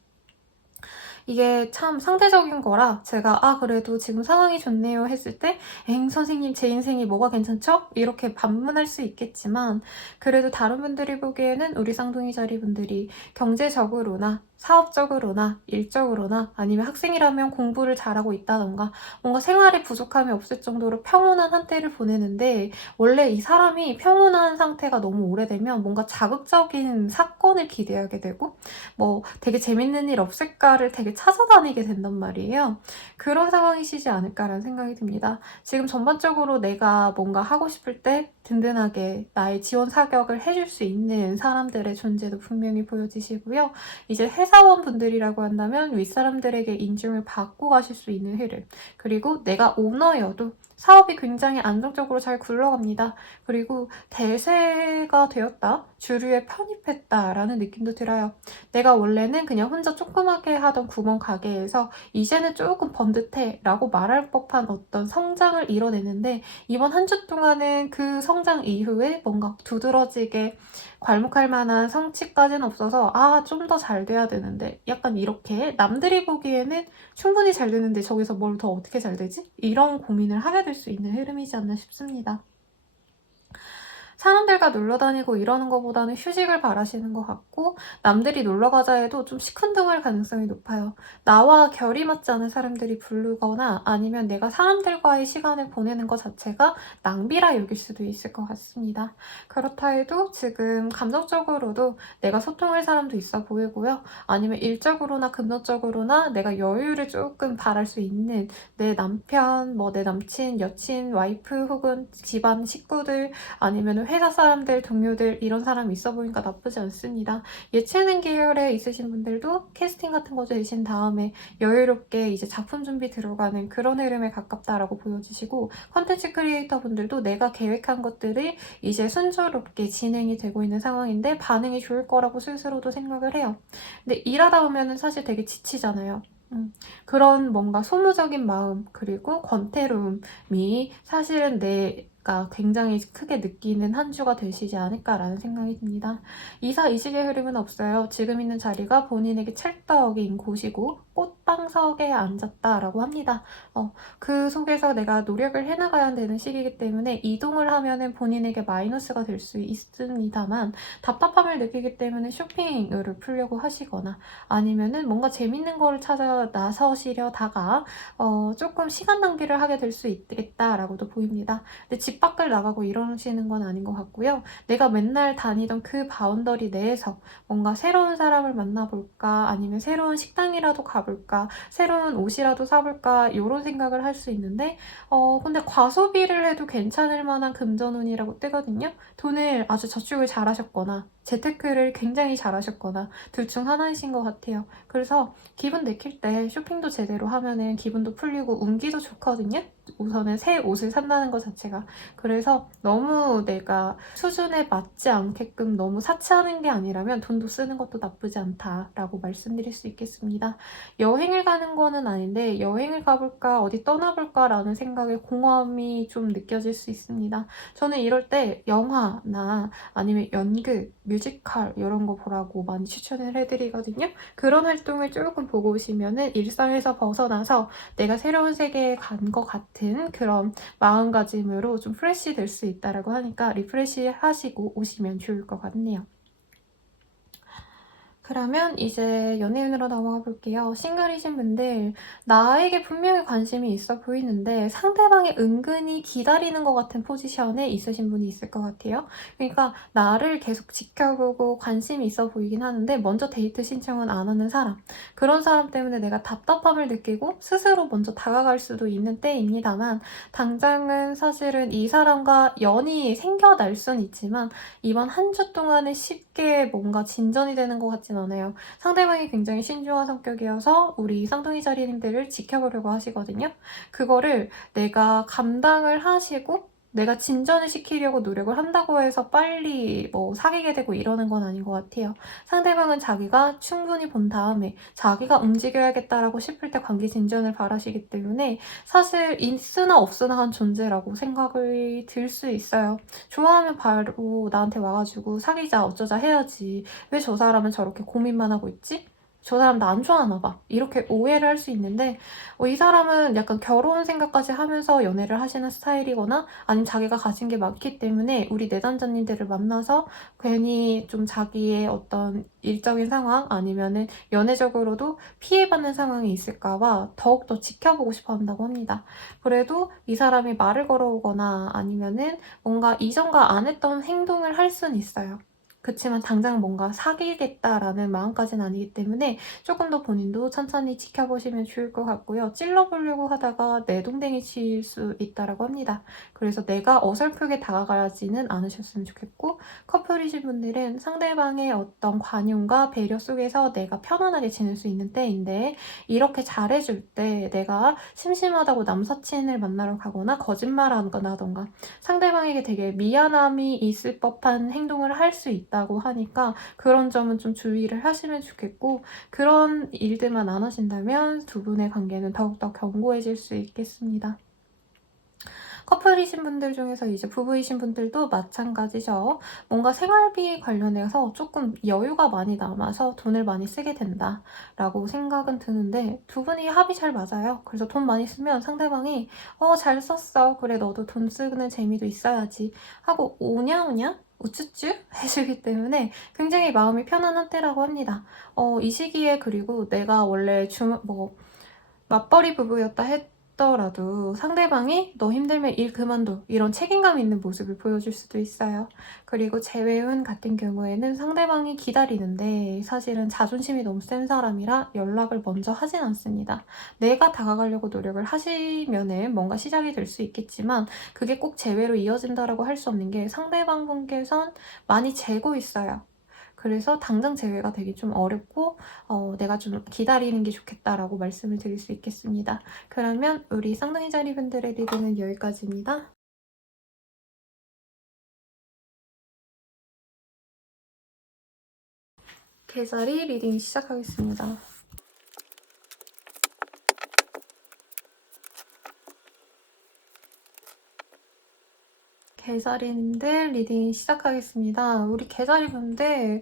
이게 참 상대적인 거라 제가 그래도 지금 상황이 좋네요 했을 때 선생님 제 인생이 뭐가 괜찮죠? 이렇게 반문할 수 있겠지만 그래도 다른 분들이 보기에는 우리 쌍둥이 자리 분들이 경제적으로나 사업적으로나 일적으로나 아니면 학생이라면 공부를 잘하고 있다던가 뭔가 생활에 부족함이 없을 정도로 평온한 한때를 보내는데 원래 이 사람이 평온한 상태가 너무 오래되면 뭔가 자극적인 사건을 기대하게 되고 뭐 되게 재밌는 일 없을까를 되게 찾아다니게 된단 말이에요. 그런 상황이시지 않을까라는 생각이 듭니다. 지금 전반적으로 내가 뭔가 하고 싶을 때 든든하게 나의 지원 사격을 해줄 수 있는 사람들의 존재도 분명히 보여지시고요. 이제 회사원분들이라고 한다면 윗사람들에게 인증을 받고 가실 수 있는 흐름. 그리고 내가 오너여도 사업이 굉장히 안정적으로 잘 굴러갑니다. 그리고 대세가 되었다, 주류에 편입했다라는 느낌도 들어요. 내가 원래는 그냥 혼자 조그맣게 하던 구멍 가게에서 이제는 조금 번듯해 라고 말할 법한 어떤 성장을 이뤄내는데 이번 한 주 동안은 그 성장 이후에 뭔가 두드러지게 괄목할 만한 성취까지는 없어서 좀 더 잘 돼야 되는데 약간 이렇게 남들이 보기에는 충분히 잘 되는데 저기서 뭘 더 어떻게 잘 되지? 이런 고민을 하게 될 수 있는 흐름이지 않나 싶습니다. 사람들과 놀러 다니고 이러는 것보다는 휴식을 바라시는 것 같고 남들이 놀러 가자 해도 좀 시큰둥할 가능성이 높아요. 나와 결이 맞지 않은 사람들이 부르거나 아니면 내가 사람들과의 시간을 보내는 것 자체가 낭비라 여길 수도 있을 것 같습니다. 그렇다 해도 지금 감정적으로도 내가 소통할 사람도 있어 보이고요. 아니면 일적으로나 금전적으로나 내가 여유를 조금 바랄 수 있는 내 남편, 내 남친, 여친, 와이프 혹은 집안 식구들 아니면 회사 사람들, 동료들 이런 사람 있어 보니까 나쁘지 않습니다. 예체능 계열에 있으신 분들도 캐스팅 같은 거 되신 다음에 여유롭게 이제 작품 준비 들어가는 그런 흐름에 가깝다라고 보여지시고, 컨텐츠 크리에이터 분들도 내가 계획한 것들이 이제 순조롭게 진행이 되고 있는 상황인데 반응이 좋을 거라고 스스로도 생각을 해요. 근데 일하다 보면은 사실 되게 지치잖아요. 그런 뭔가 소모적인 마음 그리고 권태로움이 사실은 내가 굉장히 크게 느끼는 한 주가 되시지 않을까라는 생각이 듭니다. 이사이직의 흐름은 없어요. 지금 있는 자리가 본인에게 찰떡인 곳이고 꽃방석에 앉았다라고 합니다. 그 속에서 내가 노력을 해나가야 되는 시기이기 때문에 이동을 하면은 본인에게 마이너스가 될 수 있습니다만, 답답함을 느끼기 때문에 쇼핑을 풀려고 하시거나 아니면은 뭔가 재밌는 거를 찾아 나서시려다가 조금 시간 낭비를 하게 될 수 있겠다라고도 보입니다. 근데 집 밖을 나가고 이러시는 건 아닌 것 같고요. 내가 맨날 다니던 그 바운더리 내에서 뭔가 새로운 사람을 만나볼까, 아니면 새로운 식당이라도 가볼까, 새로운 옷이라도 사볼까, 이런 생각을 할 수 있는데, 근데 과소비를 해도 괜찮을 만한 금전운이라고 뜨거든요. 돈을 아주 저축을 잘하셨거나 재테크를 굉장히 잘하셨거나 둘 중 하나이신 것 같아요. 그래서 기분 내킬 때 쇼핑도 제대로 하면은 기분도 풀리고 운기도 좋거든요. 우선은 새 옷을 산다는 것 자체가. 그래서 너무 내가 수준에 맞지 않게끔 너무 사치하는 게 아니라면 돈도 쓰는 것도 나쁘지 않다라고 말씀드릴 수 있겠습니다. 여행을 가는 거는 아닌데 여행을 가볼까 어디 떠나볼까 라는 생각에 공허함이 좀 느껴질 수 있습니다. 저는 이럴 때 영화나 아니면 연극, 뮤지컬 이런 거 보라고 많이 추천을 해드리거든요. 그런 활동을 조금 보고 오시면은 일상에서 벗어나서 내가 새로운 세계에 간 것 같은 그런 마음가짐으로 좀 프레시 될 수 있다라고 하니까 리프레시 하시고 오시면 좋을 것 같네요. 그러면 이제 연예인으로 넘어가 볼게요. 싱글이신 분들, 나에게 분명히 관심이 있어 보이는데 상대방이 은근히 기다리는 것 같은 포지션에 있으신 분이 있을 것 같아요. 그러니까 나를 계속 지켜보고 관심이 있어 보이긴 하는데 먼저 데이트 신청은 안 하는 사람. 그런 사람 때문에 내가 답답함을 느끼고 스스로 먼저 다가갈 수도 있는 때입니다만, 당장은 사실은 이 사람과 연이 생겨날 순 있지만 이번 한 주 동안에 쉽게 뭔가 진전이 되는 것 같진 않아요. 상대방이 굉장히 신중한 성격이어서 우리 쌍둥이 자리님들을 지켜보려고 하시거든요. 그거를 내가 감당을 하시고 내가 진전을 시키려고 노력을 한다고 해서 빨리 뭐 사귀게 되고 이러는 건 아닌 것 같아요. 상대방은 자기가 충분히 본 다음에 자기가 움직여야겠다라고 싶을 때 관계 진전을 바라시기 때문에 사실 있으나 없으나 한 존재라고 생각이 들 수 있어요. 좋아하면 바로 나한테 와가지고 사귀자 어쩌자 해야지. 왜 저 사람은 저렇게 고민만 하고 있지? 저 사람 나 안 좋아하나 봐. 이렇게 오해를 할 수 있는데 이 사람은 약간 결혼 생각까지 하면서 연애를 하시는 스타일이거나 아니면 자기가 가진 게 많기 때문에 우리 내담자님들을 만나서 괜히 좀 자기의 어떤 일적인 상황 아니면은 연애적으로도 피해받는 상황이 있을까봐 더욱더 지켜보고 싶어 한다고 합니다. 그래도 이 사람이 말을 걸어오거나 아니면은 뭔가 이전과 안 했던 행동을 할 수는 있어요. 그치만 당장 뭔가 사귀겠다라는 마음까지는 아니기 때문에 조금 더 본인도 천천히 지켜보시면 좋을 것 같고요. 찔러보려고 하다가 내동댕이 칠 수 있다라고 합니다. 그래서 내가 어설프게 다가가지는 않으셨으면 좋겠고, 커플이신 분들은 상대방의 어떤 관용과 배려 속에서 내가 편안하게 지낼 수 있는 때인데, 이렇게 잘해줄 때 내가 심심하다고 남사친을 만나러 가거나 거짓말하거나 상대방에게 되게 미안함이 있을 법한 행동을 할 수 있다고 하니까 그런 점은 좀 주의를 하시면 좋겠고, 그런 일들만 안 하신다면 두 분의 관계는 더욱더 견고해질 수 있겠습니다. 커플이신 분들 중에서 이제 부부이신 분들도 마찬가지죠. 뭔가 생활비 관련해서 조금 여유가 많이 남아서 돈을 많이 쓰게 된다라고 생각은 드는데 두 분이 합이 잘 맞아요. 그래서 돈 많이 쓰면 상대방이 잘 썼어. 그래 너도 돈 쓰는 재미도 있어야지 하고 오냐오냐? 우쭈쭈 해주기 때문에 굉장히 마음이 편안한 때라고 합니다. 이 시기에 그리고 내가 원래 맞벌이 부부였다 없더라도 상대방이 너 힘들면 일 그만둬 이런 책임감 있는 모습을 보여줄 수도 있어요. 그리고 재회운 같은 경우에는 상대방이 기다리는데 사실은 자존심이 너무 센 사람이라 연락을 먼저 하진 않습니다. 내가 다가가려고 노력을 하시면은 뭔가 시작이 될 수 있겠지만 그게 꼭 재회로 이어진다라고 할 수 없는 게 상대방 분께선 많이 재고 있어요. 그래서 당장 재회가 되기 좀 어렵고 내가 좀 기다리는 게 좋겠다라고 말씀을 드릴 수 있겠습니다. 그러면 우리 쌍둥이 자리분들의 리딩은 여기까지입니다. 개자리 리딩 시작하겠습니다. 개자리님들 리딩 시작하겠습니다. 우리 개자리분들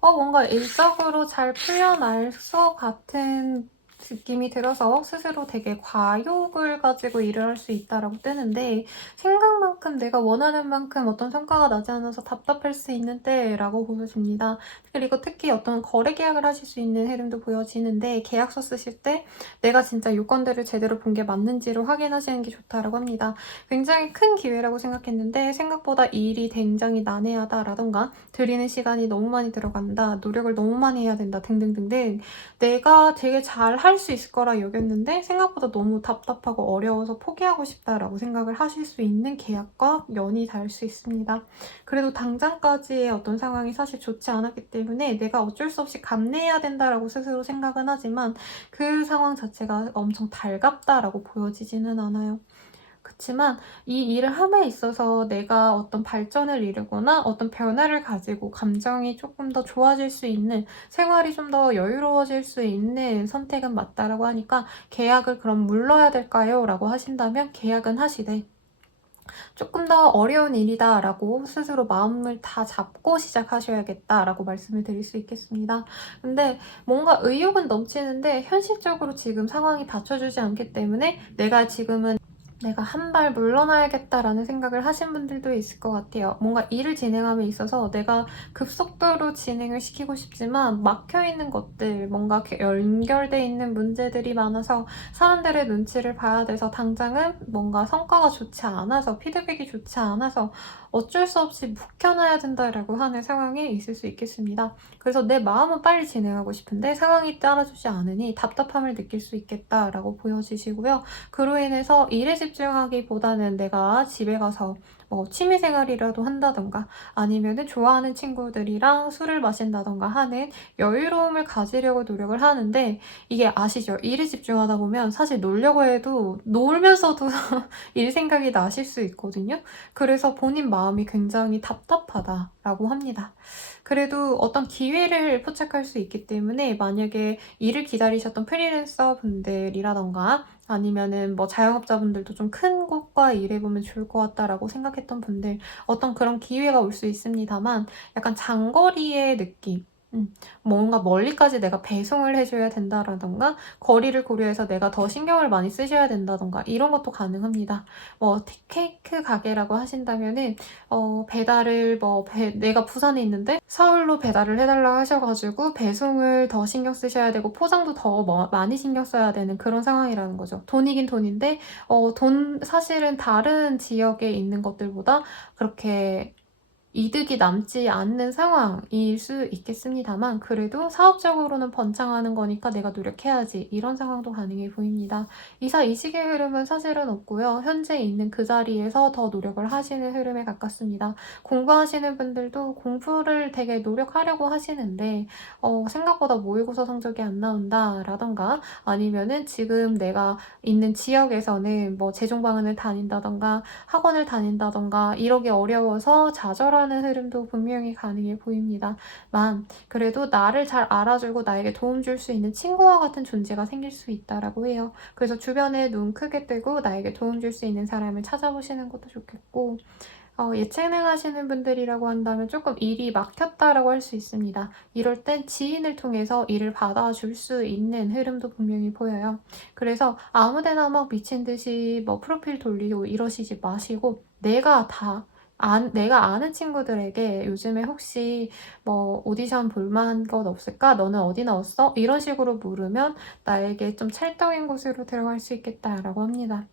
뭔가 일적으로 잘 풀려날 것 같은 느낌이 들어서 스스로 되게 과욕을 가지고 일을 할 수 있다라고 뜨는데 생각만큼 내가 원하는 만큼 어떤 성과가 나지 않아서 답답할 수 있는 때라고 보여집니다. 그리고 특히 어떤 거래 계약을 하실 수 있는 흐름도 보여지는데 계약서 쓰실 때 내가 진짜 요건들을 제대로 본 게 맞는지를 확인하시는 게 좋다라고 합니다. 굉장히 큰 기회라고 생각했는데 생각보다 일이 굉장히 난해하다라던가 들이는 시간이 너무 많이 들어간다, 노력을 너무 많이 해야 된다 등등등등 내가 되게 잘 할 수 있을 거라 여겼는데 생각보다 너무 답답하고 어려워서 포기하고 싶다라고 생각을 하실 수 있는 계약과 연이 닿을 수 있습니다. 그래도 당장까지의 어떤 상황이 사실 좋지 않았기 때문에 내가 어쩔 수 없이 감내해야 된다라고 스스로 생각은 하지만 그 상황 자체가 엄청 달갑다라고 보여지지는 않아요. 그치만 이 일을 함에 있어서 내가 어떤 발전을 이루거나 어떤 변화를 가지고 감정이 조금 더 좋아질 수 있는, 생활이 좀 더 여유로워질 수 있는 선택은 맞다라고 하니까 계약을 그럼 물러야 될까요? 라고 하신다면 계약은 하시되 조금 더 어려운 일이다라고 스스로 마음을 다 잡고 시작하셔야겠다라고 말씀을 드릴 수 있겠습니다. 근데 뭔가 의욕은 넘치는데 현실적으로 지금 상황이 받쳐주지 않기 때문에 내가 한 발 물러나야겠다라는 생각을 하신 분들도 있을 것 같아요. 뭔가 일을 진행함에 있어서 내가 급속도로 진행을 시키고 싶지만 막혀있는 것들, 뭔가 연결되어 있는 문제들이 많아서 사람들의 눈치를 봐야 돼서 당장은 뭔가 성과가 좋지 않아서, 피드백이 좋지 않아서 어쩔 수 없이 묵혀놔야 된다라고 하는 상황에 있을 수 있겠습니다. 그래서 내 마음은 빨리 진행하고 싶은데 상황이 따라주지 않으니 답답함을 느낄 수 있겠다라고 보여지시고요. 그로 인해서 일에 집중하기보다는 내가 집에 가서 취미생활이라도 한다던가 아니면 좋아하는 친구들이랑 술을 마신다던가 하는 여유로움을 가지려고 노력을 하는데 이게 아시죠? 일에 집중하다 보면 사실 놀려고 해도 놀면서도 일 생각이 나실 수 있거든요. 그래서 본인 마음이 굉장히 답답하다라고 합니다. 그래도 어떤 기회를 포착할 수 있기 때문에 만약에 일을 기다리셨던 프리랜서 분들이라던가 아니면은 자영업자분들도 좀 큰 곳과 일해보면 좋을 것 같다라고 생각했던 분들 어떤 그런 기회가 올 수 있습니다만 약간 장거리의 느낌, 뭔가 멀리까지 내가 배송을 해줘야 된다라던가 거리를 고려해서 내가 더 신경을 많이 쓰셔야 된다던가 이런 것도 가능합니다. 케이크 가게라고 하신다면은 배달을 내가 부산에 있는데 서울로 배달을 해달라 하셔가지고 배송을 더 신경 쓰셔야 되고 포장도 더 많이 신경 써야 되는 그런 상황이라는 거죠. 돈이긴 돈인데 사실은 다른 지역에 있는 것들보다 그렇게 이득이 남지 않는 상황일 수 있겠습니다만 그래도 사업적으로는 번창하는 거니까 내가 노력해야지 이런 상황도 가능해 보입니다. 이사이직의 흐름은 사실은 없고요. 현재 있는 그 자리에서 더 노력을 하시는 흐름에 가깝습니다. 공부하시는 분들도 공부를 되게 노력하려고 하시는데 생각보다 모의고사 성적이 안 나온다라던가 아니면은 지금 내가 있는 지역에서는 재종방을 다닌다던가 학원을 다닌다던가 이러기 어려워서 좌절하는 흐름도 분명히 가능해 보입니다. 그래도 나를 잘 알아주고 나에게 도움 줄 수 있는 친구와 같은 존재가 생길 수 있다라고 해요. 그래서 주변에 눈 크게 뜨고 나에게 도움 줄 수 있는 사람을 찾아보시는 것도 좋겠고 예체능 하시는 분들이라고 한다면 조금 일이 막혔다라고 할 수 있습니다. 이럴 땐 지인을 통해서 일을 받아줄 수 있는 흐름도 분명히 보여요. 그래서 아무데나 막 미친 듯이 프로필 돌리고 이러시지 마시고 내가 다 내가 아는 친구들에게 요즘에 혹시 뭐 "오디션 볼 만한 것 없을까? 너는 어디 나왔어?" 이런 식으로 물으면 나에게 좀 찰떡인 곳으로 들어갈 수 있겠다라고 합니다.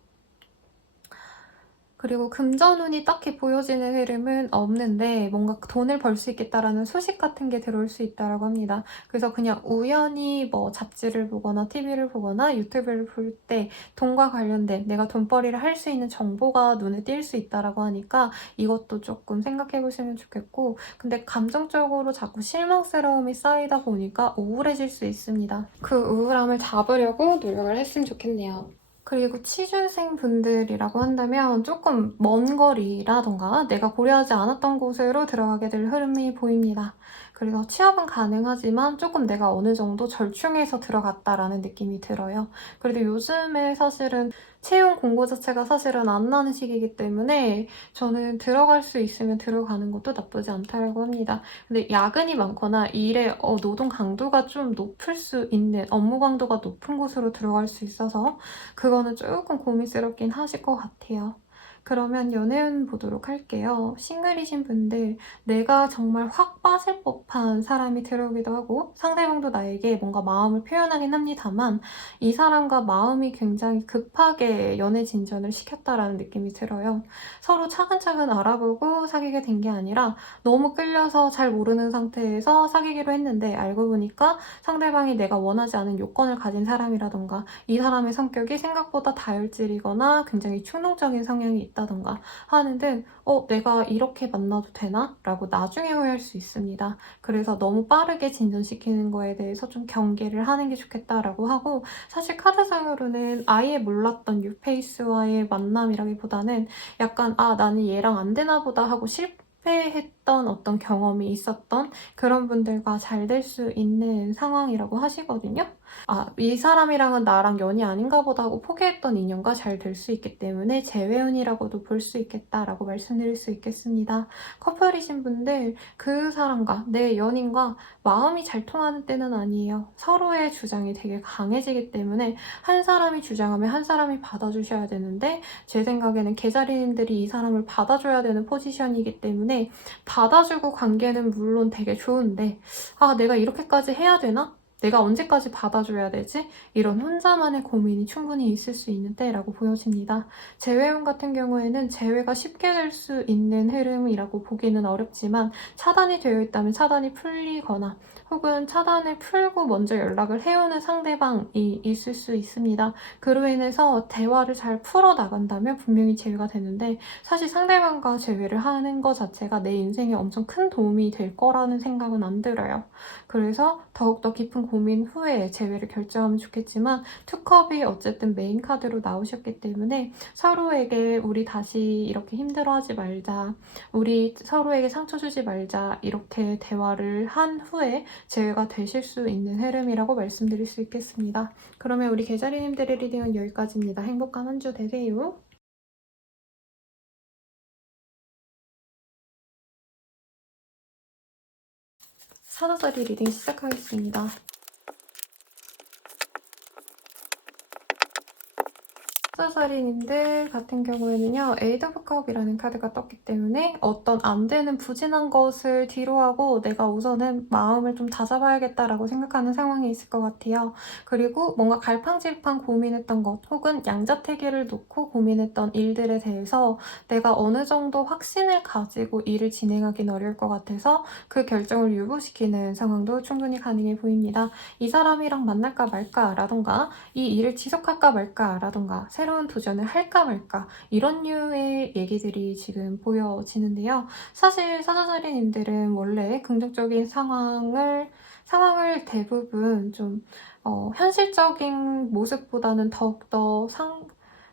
그리고 금전운이 딱히 보여지는 흐름은 없는데 뭔가 돈을 벌 수 있겠다라는 소식 같은 게 들어올 수 있다라고 합니다. 그래서 그냥 우연히 뭐 잡지를 보거나 TV를 보거나 유튜브를 볼 때 돈과 관련된 내가 돈벌이를 할 수 있는 정보가 눈에 띌 수 있다라고 하니까 이것도 조금 생각해 보시면 좋겠고, 근데 감정적으로 자꾸 실망스러움이 쌓이다 보니까 우울해질 수 있습니다. 그 우울함을 잡으려고 노력을 했으면 좋겠네요. 그리고 취준생 분들이라고 한다면 조금 먼 거리라던가 내가 고려하지 않았던 곳으로 들어가게 될 흐름이 보입니다. 그래서 취업은 가능하지만 조금 내가 어느 정도 절충해서 들어갔다라는 느낌이 들어요. 그래도 요즘에 사실은 채용 공고 자체가 사실은 안 나는 시기이기 때문에 저는 들어갈 수 있으면 들어가는 것도 나쁘지 않다고 합니다. 근데 야근이 많거나 일의 노동 강도가 좀 높을 수 있는, 업무 강도가 높은 곳으로 들어갈 수 있어서 그거는 조금 고민스럽긴 하실 것 같아요. 그러면 연애운 보도록 할게요. 싱글이신 분들, 내가 정말 확 빠질 법한 사람이 들어오기도 하고 상대방도 나에게 뭔가 마음을 표현하긴 합니다만 이 사람과 마음이 굉장히 급하게 연애 진전을 시켰다라는 느낌이 들어요. 서로 차근차근 알아보고 사귀게 된 게 아니라 너무 끌려서 잘 모르는 상태에서 사귀기로 했는데 알고 보니까 상대방이 내가 원하지 않은 요건을 가진 사람이라던가 이 사람의 성격이 생각보다 다혈질이거나 굉장히 충동적인 성향이 있다던가 하는 등 내가 이렇게 만나도 되나? 라고 나중에 후회할 수 있습니다. 그래서 너무 빠르게 진전시키는 거에 대해서 좀 경계를 하는 게 좋겠다라고 하고, 사실 카드상으로는 아예 몰랐던 뉴페이스와의 만남이라기보다는 약간 나는 얘랑 안 되나 보다 하고 실패했던 어떤 경험이 있었던 그런 분들과 잘 될 수 있는 상황이라고 하시거든요. 이 사람이랑은 나랑 연이 아닌가 보다 하고 포기했던 인연과 잘 될 수 있기 때문에 재회운이라고도 볼 수 있겠다라고 말씀드릴 수 있겠습니다. 커플이신 분들, 그 사람과 내 연인과 마음이 잘 통하는 때는 아니에요. 서로의 주장이 되게 강해지기 때문에 한 사람이 주장하면 한 사람이 받아주셔야 되는데 제 생각에는 계자리님들이 이 사람을 받아줘야 되는 포지션이기 때문에 받아주고 관계는 물론 되게 좋은데 내가 이렇게까지 해야 되나? 내가 언제까지 받아줘야 되지? 이런 혼자만의 고민이 충분히 있을 수 있는 때라고 보여집니다. 재회운 같은 경우에는 재회가 쉽게 될 수 있는 흐름이라고 보기는 어렵지만 차단이 되어 있다면 차단이 풀리거나 혹은 차단을 풀고 먼저 연락을 해오는 상대방이 있을 수 있습니다. 그로 인해서 대화를 잘 풀어나간다면 분명히 재회가 되는데 사실 상대방과 재회를 하는 것 자체가 내 인생에 엄청 큰 도움이 될 거라는 생각은 안 들어요. 그래서 더욱더 깊은 고민 후에 재회를 결정하면 좋겠지만 투컵이 어쨌든 메인 카드로 나오셨기 때문에 서로에게 우리 다시 이렇게 힘들어하지 말자, 우리 서로에게 상처 주지 말자 이렇게 대화를 한 후에 재회가 되실 수 있는 흐름이라고 말씀드릴 수 있겠습니다. 그러면 우리 계자리님들의 리딩은 여기까지입니다. 행복한 한 주 되세요. 사자자리 리딩 시작하겠습니다. 사자자리님들 같은 경우에는요, 에이드 오브 컵이라는 카드가 떴기 때문에 어떤 안 되는 부진한 것을 뒤로하고 내가 우선은 마음을 좀 다잡아야겠다라고 생각하는 상황이 있을 것 같아요. 그리고 뭔가 갈팡질팡 고민했던 것 혹은 양자택일을 놓고 고민했던 일들에 대해서 내가 어느 정도 확신을 가지고 일을 진행하기는 어려울 것 같아서 그 결정을 유보시키는 상황도 충분히 가능해 보입니다. 이 사람이랑 만날까 말까라던가 이 일을 지속할까 말까라던가 새로운 도전을 할까 말까 이런 류의 얘기들이 지금 보여지는데요. 사실 사자자리님들은 원래 긍정적인 상황을 대부분 좀 현실적인 모습보다는 더욱더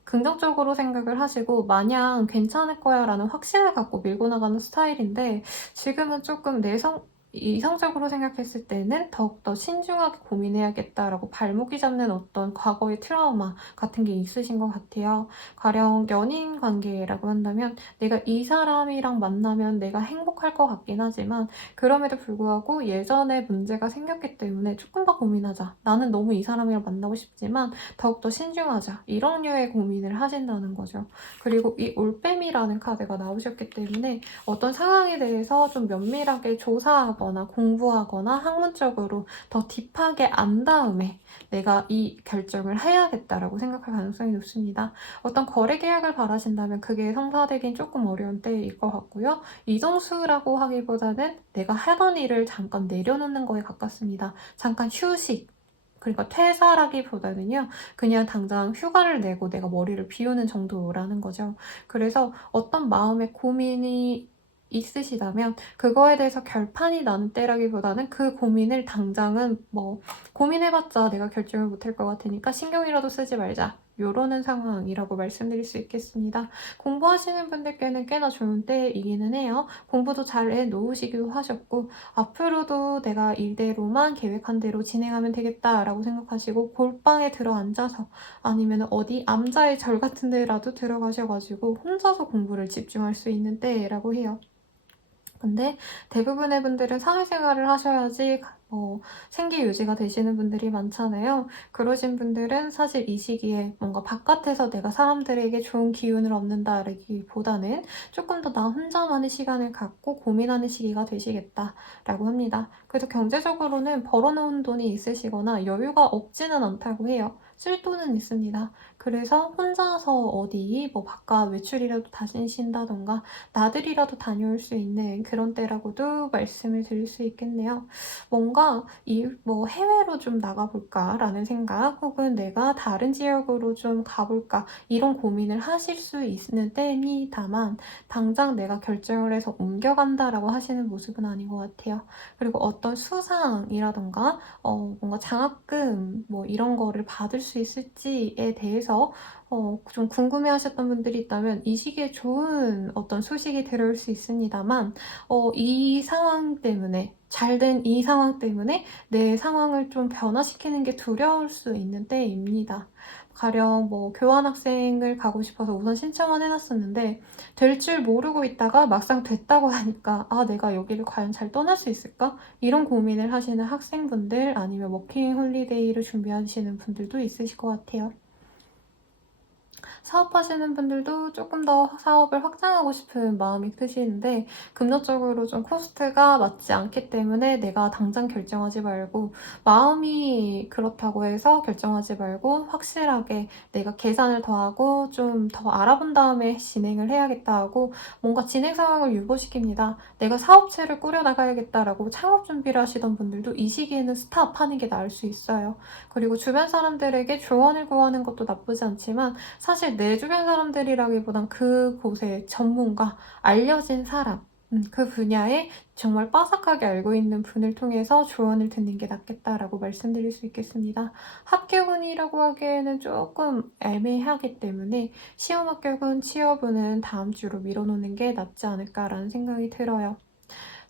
긍정적으로 생각을 하시고 마냥 괜찮을 거야 라는 확신을 갖고 밀고 나가는 스타일인데 지금은 조금 이성적으로 생각했을 때는 더욱더 신중하게 고민해야겠다라고 발목이 잡는 어떤 과거의 트라우마 같은 게 있으신 것 같아요. 가령 연인 관계라고 한다면 내가 이 사람이랑 만나면 내가 행복할 것 같긴 하지만 그럼에도 불구하고 예전에 문제가 생겼기 때문에 조금 더 고민하자. 나는 너무 이 사람이랑 만나고 싶지만 더욱더 신중하자. 이런 류의 고민을 하신다는 거죠. 그리고 이 올빼미라는 카드가 나오셨기 때문에 어떤 상황에 대해서 좀 면밀하게 조사하거나 공부하거나 학문적으로 더 딥하게 안 다음에 내가 이 결정을 해야겠다라고 생각할 가능성이 높습니다. 어떤 거래 계약을 바라신다면 그게 성사되긴 조금 어려운 때일 것 같고요. 이정수라고 하기보다는 내가 하던 일을 잠깐 내려놓는 거에 가깝습니다. 잠깐 휴식. 그러니까 퇴사라기보다는요, 그냥 당장 휴가를 내고 내가 머리를 비우는 정도라는 거죠. 그래서 어떤 마음의 고민이 있으시다면 그거에 대해서 결판이 나는 때라기보다는 그 고민을 당장은 뭐 고민해봤자 내가 결정을 못할 것 같으니까 신경이라도 쓰지 말자. 요러는 상황이라고 말씀드릴 수 있겠습니다. 공부하시는 분들께는 꽤나 좋은 때이기는 해요. 공부도 잘 해놓으시기도 하셨고 앞으로도 내가 이대로만 계획한 대로 진행하면 되겠다라고 생각하시고 골방에 들어앉아서 아니면 어디 암자의 절 같은 데라도 들어가셔가지고 혼자서 공부를 집중할 수 있는 때라고 해요. 근데 대부분의 분들은 사회생활을 하셔야지 생계 유지가 되시는 분들이 많잖아요. 그러신 분들은 사실 이 시기에 뭔가 바깥에서 내가 사람들에게 좋은 기운을 얻는다기보다는 조금 더 나 혼자만의 시간을 갖고 고민하는 시기가 되시겠다라고 합니다. 그래서 경제적으로는 벌어놓은 돈이 있으시거나 여유가 없지는 않다고 해요. 쓸 돈은 있습니다. 그래서 혼자서 어디 뭐 바깥 외출이라도 다니신다던가 나들이라도 다녀올 수 있는 그런 때라고도 말씀을 드릴 수 있겠네요. 뭔가 해외로 좀 나가볼까라는 생각 혹은 내가 다른 지역으로 좀 가볼까 이런 고민을 하실 수 있는 때입니다만 당장 내가 결정을 해서 옮겨간다라고 하시는 모습은 아닌 것 같아요. 그리고 어떤 수상이라던가 뭔가 장학금 뭐 이런 거를 받을 수 있을지에 대해서 좀 궁금해 하셨던 분들이 있다면 이 시기에 좋은 어떤 소식이 들어올 수 있습니다만 이 상황 때문에 잘된 이 상황 때문에 내 상황을 좀 변화시키는 게 두려울 수 있는 때입니다. 가령 뭐 교환학생을 가고 싶어서 우선 신청은 해놨었는데 될 줄 모르고 있다가 막상 됐다고 하니까 아 내가 여기를 과연 잘 떠날 수 있을까? 이런 고민을 하시는 학생분들 아니면 워킹 홀리데이를 준비하시는 분들도 있으실 것 같아요. 사업하시는 분들도 조금 더 사업을 확장하고 싶은 마음이 크시는데 금전적으로 좀 코스트가 맞지 않기 때문에 내가 당장 결정하지 말고 마음이 그렇다고 해서 결정하지 말고 확실하게 내가 계산을 더하고 좀 더 알아본 다음에 진행을 해야겠다 하고 뭔가 진행 상황을 유보시킵니다. 내가 사업체를 꾸려나가야겠다라고 창업 준비를 하시던 분들도 이 시기에는 스탑하는 게 나을 수 있어요. 그리고 주변 사람들에게 조언을 구하는 것도 나쁘지 않지만 사실 내 주변 사람들이라기보단 그곳의 전문가, 알려진 사람, 그 분야에 정말 빠삭하게 알고 있는 분을 통해서 조언을 듣는 게 낫겠다라고 말씀드릴 수 있겠습니다. 합격운이라고 하기에는 조금 애매하기 때문에 시험 합격은 취업운은 다음 주로 밀어놓는 게 낫지 않을까라는 생각이 들어요.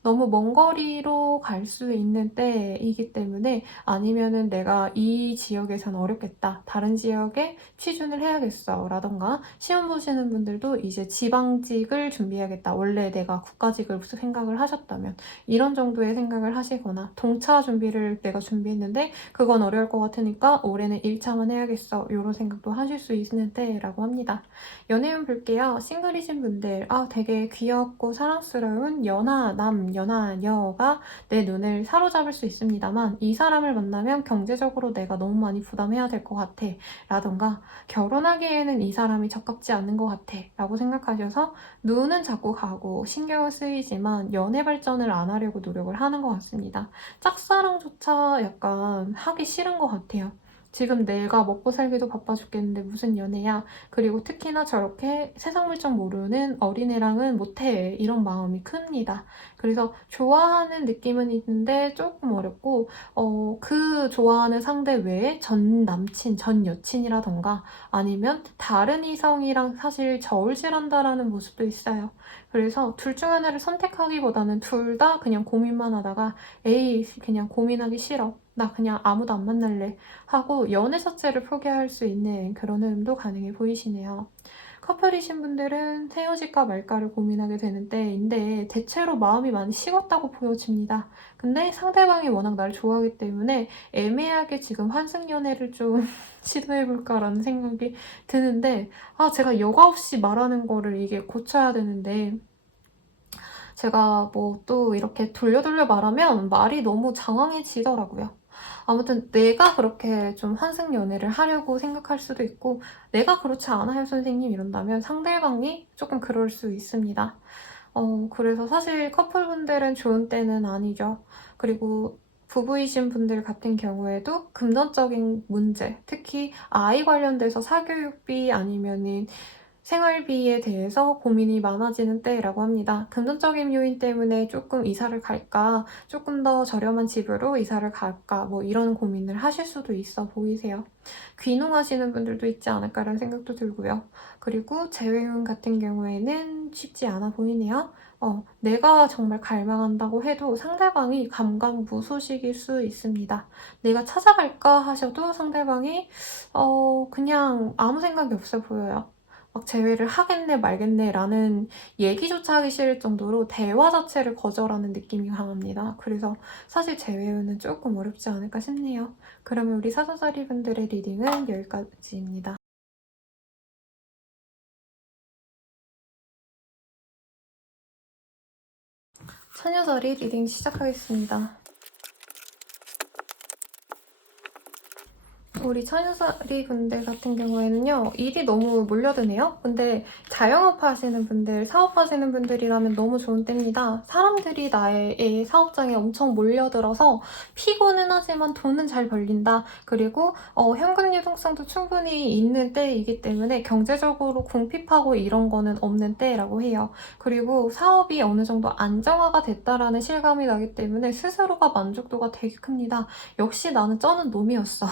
너무 먼 거리로 갈 수 있는 때이기 때문에 아니면은 내가 이 지역에선 어렵겠다. 다른 지역에 취준을 해야겠어. 라던가 시험 보시는 분들도 이제 지방직을 준비해야겠다. 원래 내가 국가직을 생각을 하셨다면 이런 정도의 생각을 하시거나 동차 준비를 내가 준비했는데 그건 어려울 것 같으니까 올해는 1차만 해야겠어. 이런 생각도 하실 수 있는 때라고 합니다. 연애운 볼게요. 싱글이신 분들, 되게 귀엽고 사랑스러운 연하남, 연하여가 내 눈을 사로잡을 수 있습니다만 이 사람을 만나면 경제적으로 내가 너무 많이 부담해야 될 것 같아. 라던가 결혼하기에는 이 사람이 적합지 않는 것 같아. 라고 생각하셔서 눈은 자꾸 가고 신경은 쓰이지만 연애 발전을 안 하려고 노력을 하는 것 같습니다. 짝사랑조차 약간 하기 싫은 것 같아요. 지금 내가 먹고 살기도 바빠 죽겠는데 무슨 연애야. 그리고 특히나 저렇게 세상 물정 모르는 어린애랑은 못해. 이런 마음이 큽니다. 그래서 좋아하는 느낌은 있는데 조금 어렵고 그 좋아하는 상대 외에 전 남친, 전 여친이라던가 아니면 다른 이성이랑 사실 저울질한다라는 모습도 있어요. 그래서 둘 중 하나를 선택하기보다는 둘 다 그냥 고민만 하다가 에이 그냥 고민하기 싫어. 나 그냥 아무도 안 만날래. 하고 연애 자체를 포기할 수 있는 그런 흐름도 가능해 보이시네요. 커플이신 분들은 헤어질까 말까를 고민하게 되는 때인데 대체로 마음이 많이 식었다고 보여집니다. 근데 상대방이 워낙 날 좋아하기 때문에 애매하게 지금 환승연애를 좀 시도해볼까라는 생각이 드는데 제가 여과 없이 말하는 거를 이게 고쳐야 되는데 제가 뭐 또 이렇게 돌려 말하면 말이 너무 장황해지더라고요. 아무튼 내가 그렇게 좀 환승 연애를 하려고 생각할 수도 있고 내가 그렇지 않아요 선생님 이런다면 상대방이 조금 그럴 수 있습니다. 그래서 사실 커플분들은 좋은 때는 아니죠. 그리고 부부이신 분들 같은 경우에도 금전적인 문제, 특히 아이 관련돼서 사교육비 아니면은 생활비에 대해서 고민이 많아지는 때라고 합니다. 금전적인 요인 때문에 조금 이사를 갈까, 조금 더 저렴한 집으로 이사를 갈까, 뭐 이런 고민을 하실 수도 있어 보이세요. 귀농하시는 분들도 있지 않을까라는 생각도 들고요. 그리고 재회용 같은 경우에는 쉽지 않아 보이네요. 내가 정말 갈망한다고 해도 상대방이 감감무소식일 수 있습니다. 내가 찾아갈까 하셔도 상대방이 그냥 아무 생각이 없어 보여요. 막 재회를 하겠네 말겠네라는 얘기조차 하기 싫을 정도로 대화 자체를 거절하는 느낌이 강합니다. 그래서 사실 재회는 조금 어렵지 않을까 싶네요. 그러면 우리 사자자리 분들의 리딩은 여기까지입니다. 처녀자리 리딩 시작하겠습니다. 우리 처녀자리 분들 같은 경우에는요, 일이 너무 몰려드네요. 근데 자영업 하시는 분들, 사업하시는 분들이라면 너무 좋은 때입니다. 사람들이 나의 사업장에 엄청 몰려들어서 피곤은 하지만 돈은 잘 벌린다. 그리고 현금 유동성도 충분히 있는 때이기 때문에 경제적으로 궁핍하고 이런 거는 없는 때라고 해요. 그리고 사업이 어느 정도 안정화가 됐다라는 실감이 나기 때문에 스스로가 만족도가 되게 큽니다. 역시 나는 쩌는 놈이었어.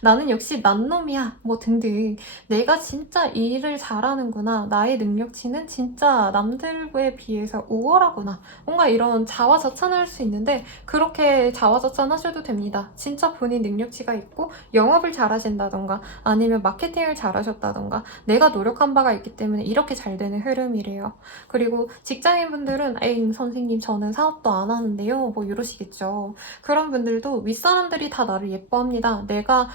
나는 역시 난 놈이야. 뭐 등등. 내가 진짜 일을 잘하는구나. 나의 능력치는 진짜 남들에 비해서 우월하구나. 뭔가 이런 자화자찬할 수 있는데 그렇게 자화자찬하셔도 됩니다. 진짜 본인 능력치가 있고 영업을 잘하신다던가 아니면 마케팅을 잘하셨다던가 내가 노력한 바가 있기 때문에 이렇게 잘 되는 흐름이래요. 그리고 직장인분들은 에잉 선생님 저는 사업도 안 하는데요. 뭐 이러시겠죠. 그런 분들도 윗사람들이 다 나를 예뻐합니다. 내가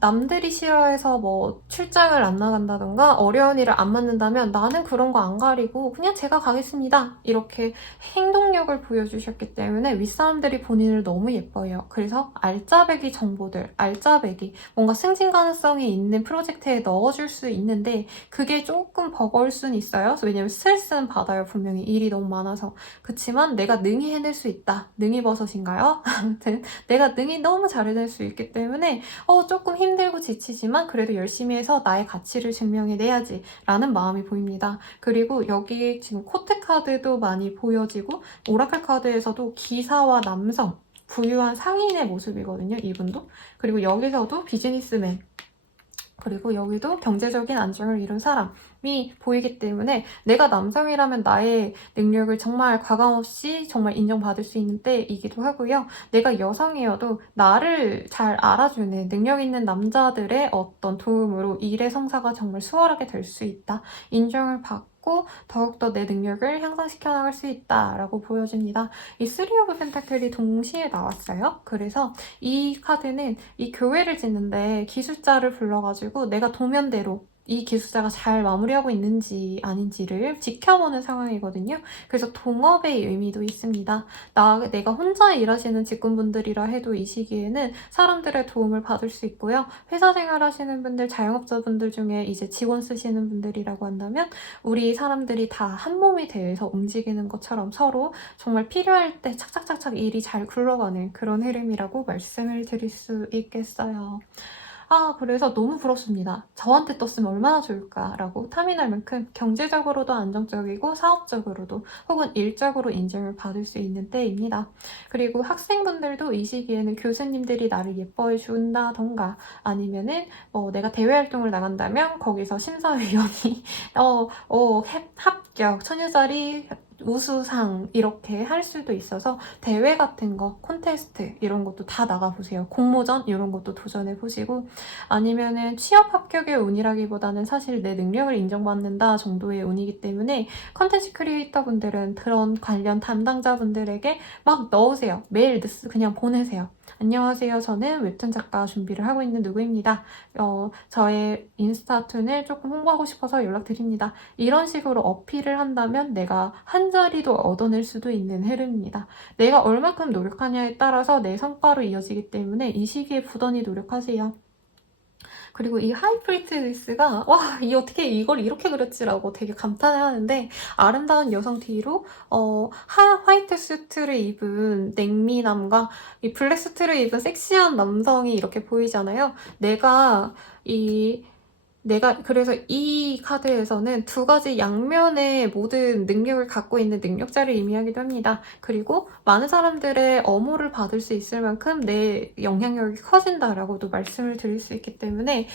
남들이 싫어해서 뭐 출장을 안 나간다던가 어려운 일을 안 맡는다면 나는 그런 거 안 가리고 그냥 제가 가겠습니다. 이렇게 행동력을 보여주셨기 때문에 윗사람들이 본인을 너무 예뻐해요. 그래서 알짜배기 정보들, 알짜배기 뭔가 승진 가능성이 있는 프로젝트에 넣어줄 수 있는데 그게 조금 버거울 수는 있어요. 왜냐면 스트레스는 받아요. 분명히 일이 너무 많아서. 그치만 내가 능히 해낼 수 있다. 능히 버섯인가요? 아무튼 내가 능히 너무 잘 해낼 수 있기 때문에 조금 힘들고 지치지만 그래도 열심히 해서 나의 가치를 증명해내야지 라는 마음이 보입니다. 그리고 여기 지금 코트 카드도 많이 보여지고 오라클 카드에서도 기사와 남성, 부유한 상인의 모습이거든요. 이분도. 그리고 여기서도 비즈니스맨 그리고 여기도 경제적인 안정을 이룬 사람이 보이기 때문에 내가 남성이라면 나의 능력을 정말 과감없이 정말 인정받을 수 있는 때이기도 하고요. 내가 여성이어도 나를 잘 알아주는 능력 있는 남자들의 어떤 도움으로 일의 성사가 정말 수월하게 될 수 있다. 인정을 받고 더욱더 내 능력을 향상시켜 나갈 수 있다라고 보여집니다. 이 3 오브 펜타클이 동시에 나왔어요. 그래서 이 카드는 이 교회를 짓는데 기술자를 불러가지고 내가 도면대로 이 기술자가 잘 마무리하고 있는지 아닌지를 지켜보는 상황이거든요. 그래서 동업의 의미도 있습니다. 내가 혼자 일하시는 직군분들이라 해도 이 시기에는 사람들의 도움을 받을 수 있고요. 회사 생활하시는 분들, 자영업자분들 중에 이제 직원 쓰시는 분들이라고 한다면 우리 사람들이 다 한 몸이 되어서 움직이는 것처럼 서로 정말 필요할 때 착착착착 일이 잘 굴러가는 그런 흐름이라고 말씀을 드릴 수 있겠어요. 그래서 너무 부럽습니다. 저한테 떴으면 얼마나 좋을까라고 탐이 날 만큼 경제적으로도 안정적이고 사업적으로도 혹은 일적으로 인정을 받을 수 있는 때입니다. 그리고 학생분들도 이 시기에는 교수님들이 나를 예뻐해 준다던가 아니면은 내가 대외 활동을 나간다면 거기서 심사위원이 합격, 처녀자리 우수상 이렇게 할 수도 있어서 대회 같은 거, 콘테스트 이런 것도 다 나가보세요. 공모전 이런 것도 도전해보시고 아니면은 취업 합격의 운이라기보다는 사실 내 능력을 인정받는다 정도의 운이기 때문에 컨텐츠 크리에이터 분들은 그런 관련 담당자분들에게 막 넣으세요. 메일 그냥 보내세요. 안녕하세요. 저는 웹툰 작가 준비를 하고 있는 누구입니다. 저의 인스타툰을 조금 홍보하고 싶어서 연락드립니다. 이런 식으로 어필을 한다면 내가 한 자리도 얻어낼 수도 있는 흐름입니다. 내가 얼마큼 노력하냐에 따라서 내 성과로 이어지기 때문에 이 시기에 부단히 노력하세요. 그리고 이 하이프리티리스가 이 어떻게 이걸 이렇게 그렸지라고 되게 감탄하는데 아름다운 여성 뒤로 화이트 수트를 입은 냉미남과 이 블랙 수트를 입은 섹시한 남성이 이렇게 보이잖아요. 그래서 이 카드에서는 두 가지 양면의 모든 능력을 갖고 있는 능력자를 의미하기도 합니다. 그리고 많은 사람들의 엄호를 받을 수 있을 만큼 내 영향력이 커진다라고도 말씀을 드릴 수 있기 때문에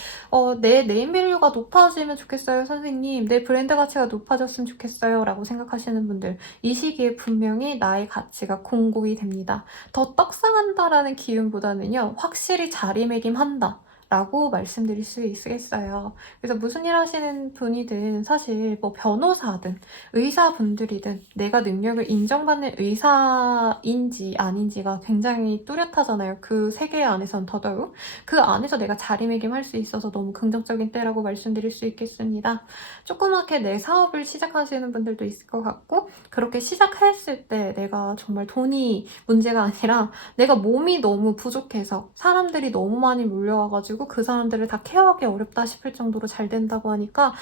내 네임밸류가 높아지면 좋겠어요, 선생님. 내 브랜드 가치가 높아졌으면 좋겠어요 라고 생각하시는 분들 이 시기에 분명히 나의 가치가 공고히 됩니다. 더 떡상한다라는 기운보다는요, 확실히 자리매김한다 라고 말씀드릴 수 있겠어요. 그래서 무슨 일 하시는 분이든 사실 뭐 변호사든 의사분들이든 내가 능력을 인정받는 의사인지 아닌지가 굉장히 뚜렷하잖아요. 그 세계 안에선 더더욱. 그 안에서 내가 자리매김할 수 있어서 너무 긍정적인 때라고 말씀드릴 수 있겠습니다. 조그맣게 내 사업을 시작하시는 분들도 있을 것 같고 그렇게 시작했을 때 내가 정말 돈이 문제가 아니라 내가 몸이 너무 부족해서 사람들이 너무 많이 몰려와가지고 그 사람들을 다 케어하기 어렵다 싶을 정도로 잘 된다고 하니까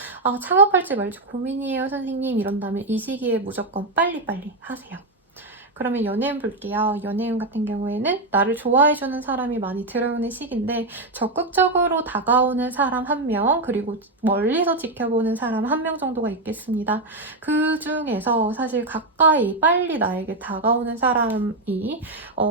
창업할지 말지 고민이에요 선생님 이런다면 이 시기에 무조건 빨리빨리 하세요. 그러면 연애운 볼게요. 연애운 같은 경우에는 나를 좋아해주는 사람이 많이 들어오는 시기인데 적극적으로 다가오는 사람 1명 그리고 멀리서 지켜보는 사람 1명 정도가 있겠습니다. 그 중에서 사실 가까이 빨리 나에게 다가오는 사람이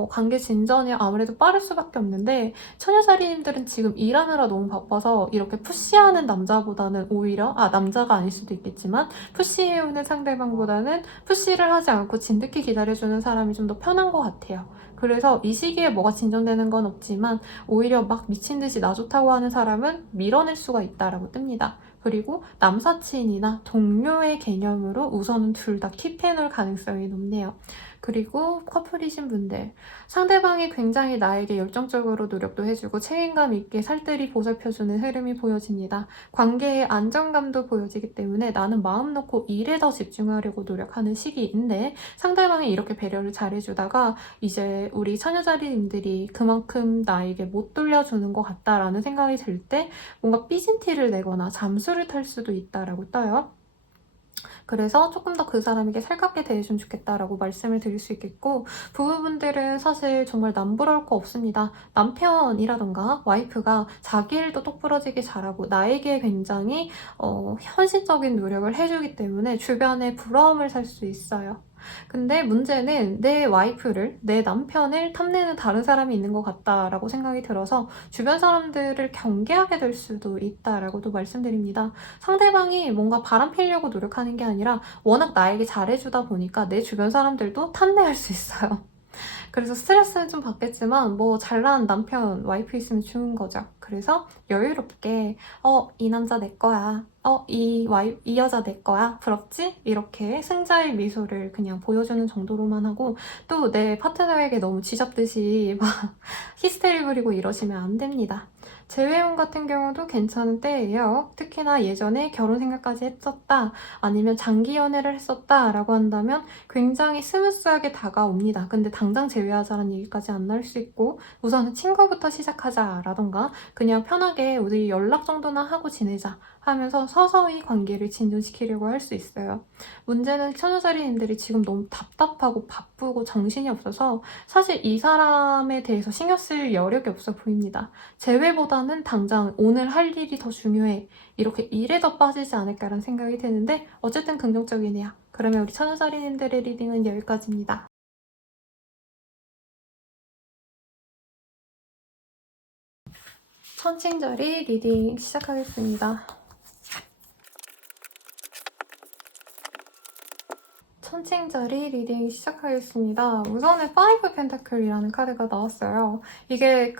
관계 진전이 아무래도 빠를 수밖에 없는데 처녀자리님들은 지금 일하느라 너무 바빠서 이렇게 푸시하는 남자보다는 오히려 남자가 아닐 수도 있겠지만 푸시해오는 상대방보다는 푸시를 하지 않고 진득히 기다려주는 사람이 좀 더 편한 것 같아요. 그래서 이 시기에 뭐가 진전되는 건 없지만 오히려 막 미친 듯이 나 좋다고 하는 사람은 밀어낼 수가 있다라고 뜹니다. 그리고 남사친이나 동료의 개념으로 우선은 둘 다 킵해놓을 가능성이 높네요. 그리고 커플이신 분들 상대방이 굉장히 나에게 열정적으로 노력도 해주고 책임감 있게 살뜰히 보살펴주는 흐름이 보여집니다. 관계의 안정감도 보여지기 때문에 나는 마음 놓고 일에 더 집중하려고 노력하는 시기인데 상대방이 이렇게 배려를 잘해주다가 이제 우리 처녀자리님들이 그만큼 나에게 못 돌려주는 것 같다라는 생각이 들 때 뭔가 삐진 티를 내거나 잠수를 탈 수도 있다라고 떠요. 그래서 조금 더 그 사람에게 살갑게 대해주면 좋겠다라고 말씀을 드릴 수 있겠고 부부분들은 사실 정말 남부러울 거 없습니다. 남편이라던가 와이프가 자기 일도 똑부러지게 잘하고 나에게 굉장히 현실적인 노력을 해주기 때문에 주변에 부러움을 살 수 있어요. 근데 문제는 내 와이프를, 내 남편을 탐내는 다른 사람이 있는 것 같다라고 생각이 들어서 주변 사람들을 경계하게 될 수도 있다라고도 말씀드립니다. 상대방이 뭔가 바람 피려고 노력하는 게 아니라 워낙 나에게 잘해주다 보니까 내 주변 사람들도 탐내할 수 있어요. 그래서 스트레스는 좀 받겠지만 뭐 잘난 남편, 와이프 있으면 좋은 거죠. 그래서 여유롭게 이 남자 내 거야. 이 여자 내 거야. 부럽지? 이렇게 승자의 미소를 그냥 보여주는 정도로만 하고 또 내 파트너에게 너무 쥐잡듯이 막 히스테리 부리고 이러시면 안 됩니다. 재회원 같은 경우도 괜찮은 때예요. 특히나 예전에 결혼 생각까지 했었다 아니면 장기 연애를 했었다 라고 한다면 굉장히 스무스하게 다가옵니다. 근데 당장 재회하자는 얘기까지 안 나올 수 있고 우선은 친구부터 시작하자 라던가 그냥 편하게 우리 연락 정도나 하고 지내자 하면서 서서히 관계를 진전시키려고 할 수 있어요. 문제는 처녀자리님들이 지금 너무 답답하고 바쁘고 정신이 없어서 사실 이 사람에 대해서 신경 쓸 여력이 없어 보입니다. 재회보다 돈보다는 당장 오늘 할 일이 더 중요해. 이렇게 일에 더 빠지지 않을까라는 생각이 드는데 어쨌든 긍정적이네요. 그러면 우리 천연살인님들의 리딩은 여기까지입니다. 천칭절이 리딩 시작하겠습니다. 천칭절이 리딩 시작하겠습니다. 우선은 파이브 펜타클이라는 카드가 나왔어요. 이게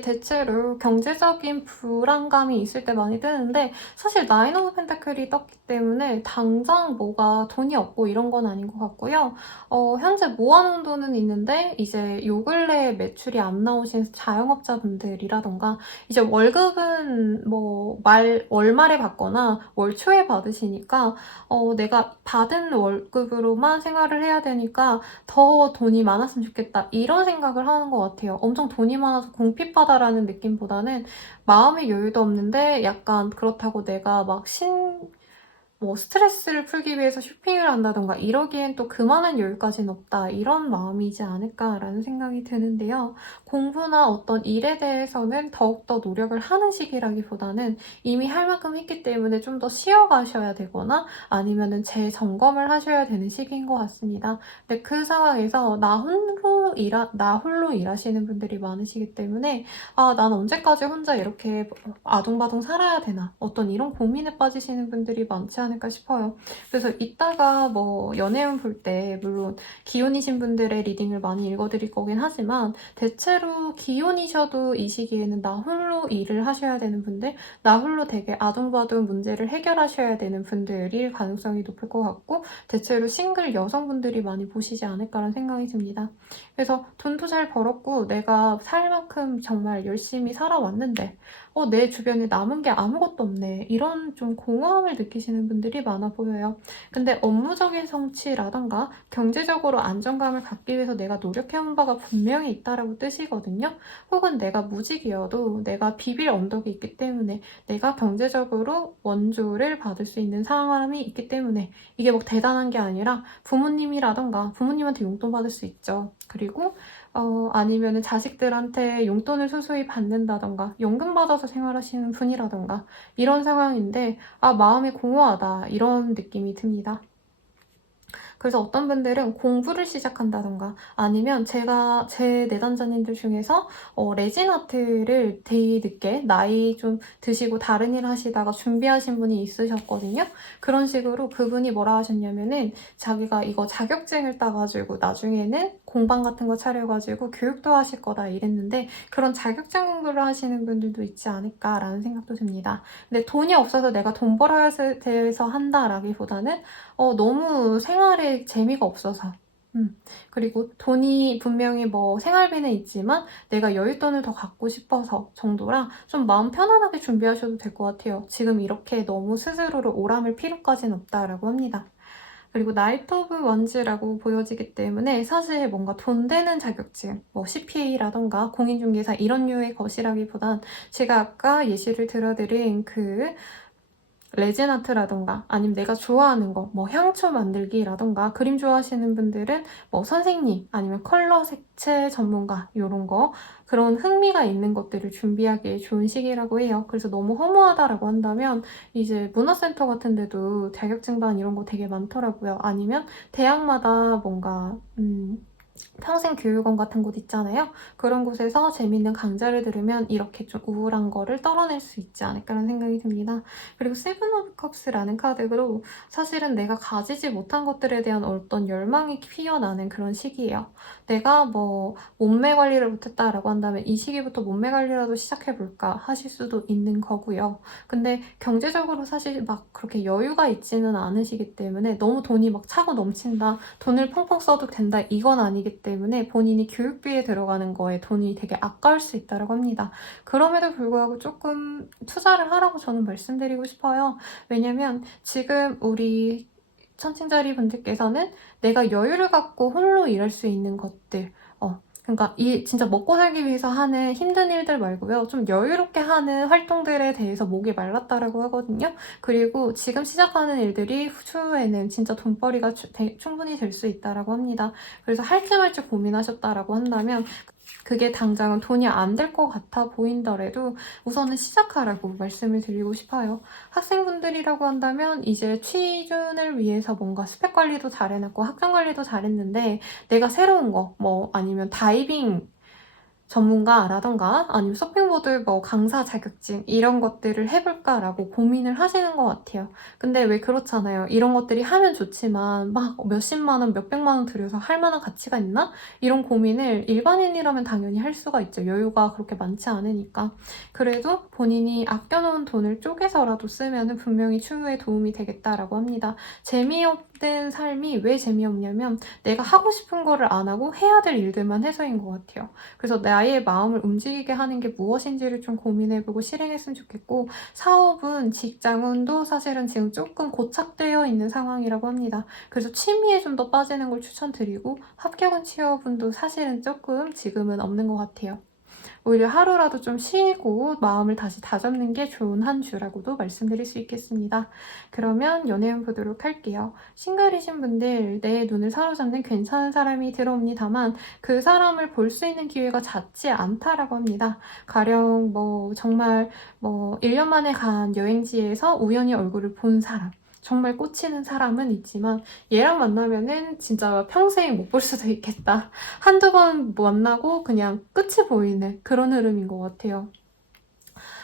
대체로 경제적인 불안감이 있을 때 많이 뜨는데 사실 나인 오브 펜타클이 떴기 때문에 당장 뭐가 돈이 없고 이런 건 아닌 것 같고요. 현재 모아놓은 돈은 있는데 이제 요 근래 매출이 안 나오신 자영업자분들이라던가 이제 월급은 뭐 월말에 받거나 월 초에 받으시니까 내가 받은 월급으로만 생활을 해야 되니까 더 돈이 많았으면 좋겠다 이런 생각을 하는 것 같아요. 엄청 돈이 많아서 궁핍하다라는 느낌보다는 마음의 여유도 없는데 약간 그렇다고 내가 막 스트레스를 풀기 위해서 쇼핑을 한다던가 이러기엔 또 그만한 여유까지는 없다 이런 마음이지 않을까라는 생각이 드는데요. 공부나 어떤 일에 대해서는 더욱더 노력을 하는 시기라기보다는 이미 할 만큼 했기 때문에 좀 더 쉬어가셔야 되거나 아니면은 재점검을 하셔야 되는 시기인 것 같습니다. 근데 그 상황에서 나 홀로 일하시는 분들이 많으시기 때문에 난 언제까지 혼자 이렇게 아둥바둥 살아야 되나 어떤 이런 고민에 빠지시는 분들이 많지 않을까 싶어요. 그래서 이따가 뭐 연애운 볼 때 물론 기혼이신 분들의 리딩을 많이 읽어드릴 거긴 하지만 대체로 기혼이셔도 이 시기에는 나 홀로 일을 하셔야 되는 분들, 나 홀로 되게 아둥바둥 문제를 해결하셔야 되는 분들일 가능성이 높을 것 같고 대체로 싱글 여성분들이 많이 보시지 않을까라는 생각이 듭니다. 그래서 돈도 잘 벌었고 내가 살 만큼 정말 열심히 살아왔는데 내 주변에 남은 게 아무것도 없네. 이런 좀 공허함을 느끼시는 분들이 많아 보여요. 근데 업무적인 성취라던가 경제적으로 안정감을 갖기 위해서 내가 노력해온 바가 분명히 있다라고 뜻이거든요. 혹은 내가 무직이어도 내가 비빌 언덕이 있기 때문에 내가 경제적으로 원조를 받을 수 있는 상황이 있기 때문에 이게 뭐 대단한 게 아니라 부모님한테 용돈 받을 수 있죠. 그리고 아니면은 자식들한테 용돈을 소소히 받는다던가 연금 받아서 생활하시는 분이라던가 이런 상황인데 마음이 공허하다 이런 느낌이 듭니다. 그래서 어떤 분들은 공부를 시작한다던가 아니면 제 내담자님들 중에서 레진 아트를 되게 늦게 나이 좀 드시고 다른 일 하시다가 준비하신 분이 있으셨거든요. 그런 식으로 그분이 뭐라 하셨냐면은 자기가 이거 자격증을 따가지고 나중에는 공방 같은 거 차려가지고 교육도 하실 거다 이랬는데 그런 자격증 공부를 하시는 분들도 있지 않을까라는 생각도 듭니다. 근데 돈이 없어서 내가 돈 벌어야 돼서 한다라기보다는 너무 생활에 재미가 없어서. 그리고 돈이 분명히 뭐 생활비는 있지만 내가 여윳돈을 더 갖고 싶어서 정도라 좀 마음 편안하게 준비하셔도 될 것 같아요. 지금 이렇게 너무 스스로를 오람을 필요까지는 없다라고 합니다. 그리고 나이트 오브 원즈라고 보여지기 때문에 사실 뭔가 돈 되는 자격증, 뭐 CPA라던가 공인중개사 이런 류의 것이라기보단 제가 아까 예시를 들어드린 레진 아트라던가 아니면 내가 좋아하는 거, 뭐 향초 만들기라던가 그림 좋아하시는 분들은 뭐 선생님 아니면 컬러 색채 전문가 이런 거 그런 흥미가 있는 것들을 준비하기에 좋은 시기라고 해요. 그래서 너무 허무하다라고 한다면 이제 문화센터 같은 데도 자격증반 이런 거 되게 많더라고요. 아니면 대학마다 뭔가 평생교육원 같은 곳 있잖아요. 그런 곳에서 재밌는 강좌를 들으면 이렇게 좀 우울한 거를 떨어낼 수 있지 않을까라는 생각이 듭니다. 그리고 세븐 오브 컵스라는 카드로 사실은 내가 가지지 못한 것들에 대한 어떤 열망이 피어나는 그런 시기예요. 내가 뭐 몸매 관리를 못했다라고 한다면 이 시기부터 몸매 관리라도 시작해볼까 하실 수도 있는 거고요. 근데 경제적으로 사실 막 그렇게 여유가 있지는 않으시기 때문에 너무 돈이 막 차고 넘친다, 돈을 펑펑 써도 된다 이건 아니기 때문에 본인이 교육비에 들어가는 거에 돈이 되게 아까울 수 있다고 합니다. 그럼에도 불구하고 조금 투자를 하라고 저는 말씀드리고 싶어요. 왜냐면 지금 우리 천칭자리 분들께서는 내가 여유를 갖고 홀로 일할 수 있는 것들, 그러니까 진짜 먹고 살기 위해서 하는 힘든 일들 말고요. 좀 여유롭게 하는 활동들에 대해서 목이 말랐다라고 하거든요. 그리고 지금 시작하는 일들이 추후에는 진짜 돈벌이가 충분히 될 수 있다라고 합니다. 그래서 할지 말지 고민하셨다라고 한다면 그게 당장은 돈이 안 될 것 같아 보인더라도 우선은 시작하라고 말씀을 드리고 싶어요. 학생분들이라고 한다면 이제 취준을 위해서 뭔가 스펙 관리도 잘해놨고 학점 관리도 잘했는데 내가 새로운 거, 뭐 아니면 다이빙 전문가라던가 아니면 서핑보드 뭐 강사 자격증 이런 것들을 해볼까라고 고민을 하시는 것 같아요. 근데 왜 그렇잖아요. 이런 것들이 하면 좋지만 막 몇십만 원, 몇백만 원 들여서 할 만한 가치가 있나? 이런 고민을 일반인이라면 당연히 할 수가 있죠. 여유가 그렇게 많지 않으니까. 그래도 본인이 아껴놓은 돈을 쪼개서라도 쓰면 분명히 추후에 도움이 되겠다라고 합니다. 재미없는 삶이 왜 재미없냐면 내가 하고 싶은 거를 안 하고 해야 될 일들만 해서인 것 같아요. 그래서 나의 마음을 움직이게 하는 게 무엇인지를 좀 고민해보고 실행했으면 좋겠고 사업은 직장운도 사실은 지금 조금 고착되어 있는 상황이라고 합니다. 그래서 취미에 좀 더 빠지는 걸 추천드리고 합격은 취업운도 사실은 조금 지금은 없는 것 같아요. 오히려 하루라도 좀 쉬고 마음을 다시 다잡는 게 좋은 한 주라고도 말씀드릴 수 있겠습니다. 그러면 연애운 보도록 할게요. 싱글이신 분들 내 눈을 사로잡는 괜찮은 사람이 들어옵니다만 그 사람을 볼 수 있는 기회가 잦지 않다라고 합니다. 가령 뭐 정말 뭐 1년 만에 간 여행지에서 우연히 얼굴을 본 사람 정말 꽂히는 사람은 있지만 얘랑 만나면은 진짜 평생 못 볼 수도 있겠다. 한두 번 만나고 그냥 끝이 보이는 그런 흐름인 것 같아요.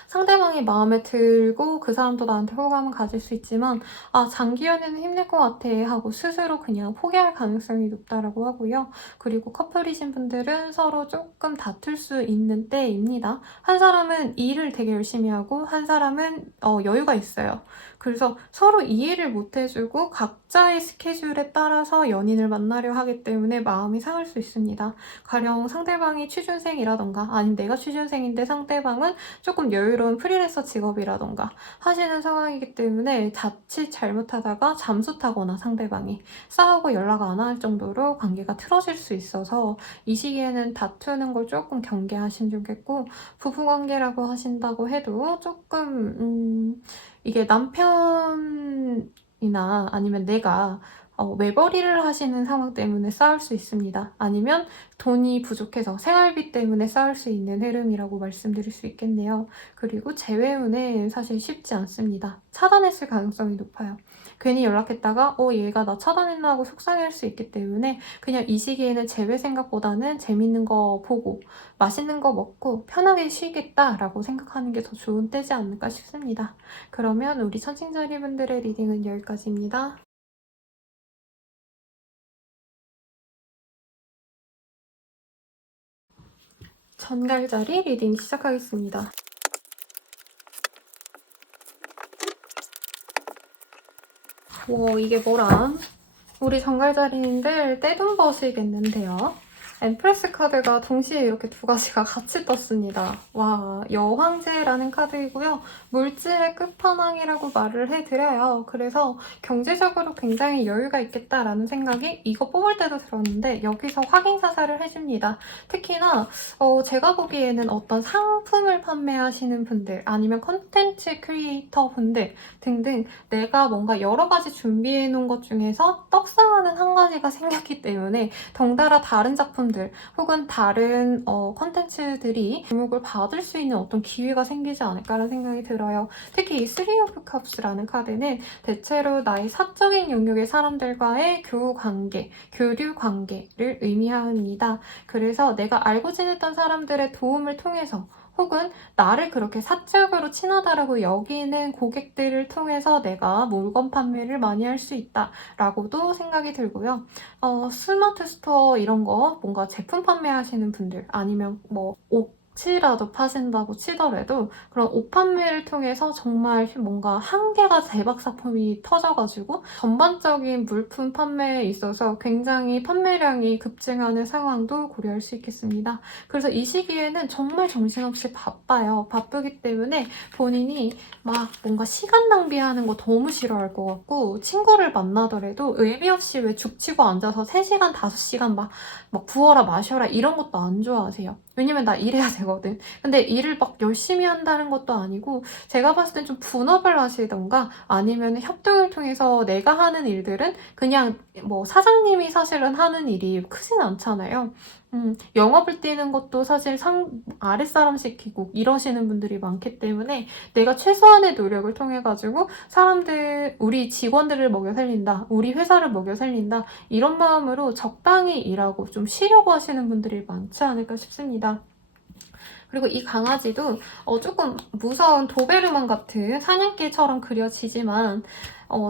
상대방이 마음에 들고 그 사람도 나한테 호감을 가질 수 있지만 아 장기 연애는 힘들 것 같아 하고 스스로 그냥 포기할 가능성이 높다라고 하고요. 그리고 커플이신 분들은 서로 조금 다툴 수 있는 때입니다. 한 사람은 일을 되게 열심히 하고 한 사람은 여유가 있어요. 그래서 서로 이해를 못 해주고 각자의 스케줄에 따라서 연인을 만나려 하기 때문에 마음이 상할 수 있습니다. 가령 상대방이 취준생이라던가 아니면 내가 취준생인데 상대방은 조금 여유로운 프리랜서 직업이라던가 하시는 상황이기 때문에 자칫 잘못하다가 잠수 타거나 상대방이 싸우고 연락 안 할 정도로 관계가 틀어질 수 있어서 이 시기에는 다투는 걸 조금 경계하시면 좋겠고 부부관계라고 하신다고 해도 조금 이게 남편이나 아니면 내가 외벌이를 하시는 상황 때문에 싸울 수 있습니다. 아니면 돈이 부족해서 생활비 때문에 싸울 수 있는 흐름이라고 말씀드릴 수 있겠네요. 그리고 재회운은 사실 쉽지 않습니다. 차단했을 가능성이 높아요. 괜히 연락했다가 얘가 나 차단했나 하고 속상해할 수 있기 때문에 그냥 이 시기에는 재회 생각보다는 재밌는 거 보고 맛있는 거 먹고 편하게 쉬겠다라고 생각하는 게 더 좋은 때지 않을까 싶습니다. 그러면 우리 천칭자리분들의 리딩은 여기까지입니다. 전갈자리 리딩 시작하겠습니다. 이게 뭐람? 우리 전갈자리님들 떼돈 버시겠는데요? 엠프레스 카드가 동시에 이렇게 두 가지가 같이 떴습니다. 와, 여황제라는 카드이고요. 물질의 끝판왕이라고 말을 해드려요. 그래서 경제적으로 굉장히 여유가 있겠다라는 생각이 이거 뽑을 때도 들었는데 여기서 확인 사살을 해줍니다. 특히나 제가 보기에는 어떤 상품을 판매하시는 분들 아니면 컨텐츠 크리에이터 분들 등등 내가 뭔가 여러 가지 준비해 놓은 것 중에서 떡상하는 한 가지가 생겼기 때문에 덩달아 다른 작품들 혹은 다른 컨텐츠들이 주목을 받을 수 있는 어떤 기회가 생기지 않을까라는 생각이 들어요. 특히 이 Three of Cups라는 카드는 대체로 나의 사적인 영역의 사람들과의 교우 관계, 교류 관계를 의미합니다. 그래서 내가 알고 지냈던 사람들의 도움을 통해서 혹은 나를 그렇게 사적으로 친하다라고 여기는 고객들을 통해서 내가 물건 판매를 많이 할 수 있다라고도 생각이 들고요. 스마트 스토어 이런 거 뭔가 제품 판매하시는 분들 아니면 뭐 옷이라도 파신다고 치더라도 그런 옷 판매를 통해서 정말 뭔가 한 개가 대박 상품이 터져가지고 전반적인 물품 판매에 있어서 굉장히 판매량이 급증하는 상황도 고려할 수 있겠습니다. 그래서 이 시기에는 정말 정신없이 바빠요. 바쁘기 때문에 본인이 막 뭔가 시간 낭비하는 거 너무 싫어할 것 같고 친구를 만나더라도 의미 없이 왜 죽치고 앉아서 3시간, 5시간 막 부어라 마셔라 이런 것도 안 좋아하세요. 왜냐면 나 일해야 되거든요. 되거든. 근데 일을 막 열심히 한다는 것도 아니고 제가 봤을 땐 좀 분업을 하시던가 아니면 협동을 통해서 내가 하는 일들은 그냥 뭐 사장님이 사실은 하는 일이 크진 않잖아요. 영업을 뛰는 것도 사실 아랫사람 시키고 이러시는 분들이 많기 때문에 내가 최소한의 노력을 통해 가지고 우리 직원들을 먹여 살린다, 우리 회사를 먹여 살린다, 이런 마음으로 적당히 일하고 좀 쉬려고 하시는 분들이 많지 않을까 싶습니다. 그리고 이 강아지도 조금 무서운 도베르만 같은 사냥개처럼 그려지지만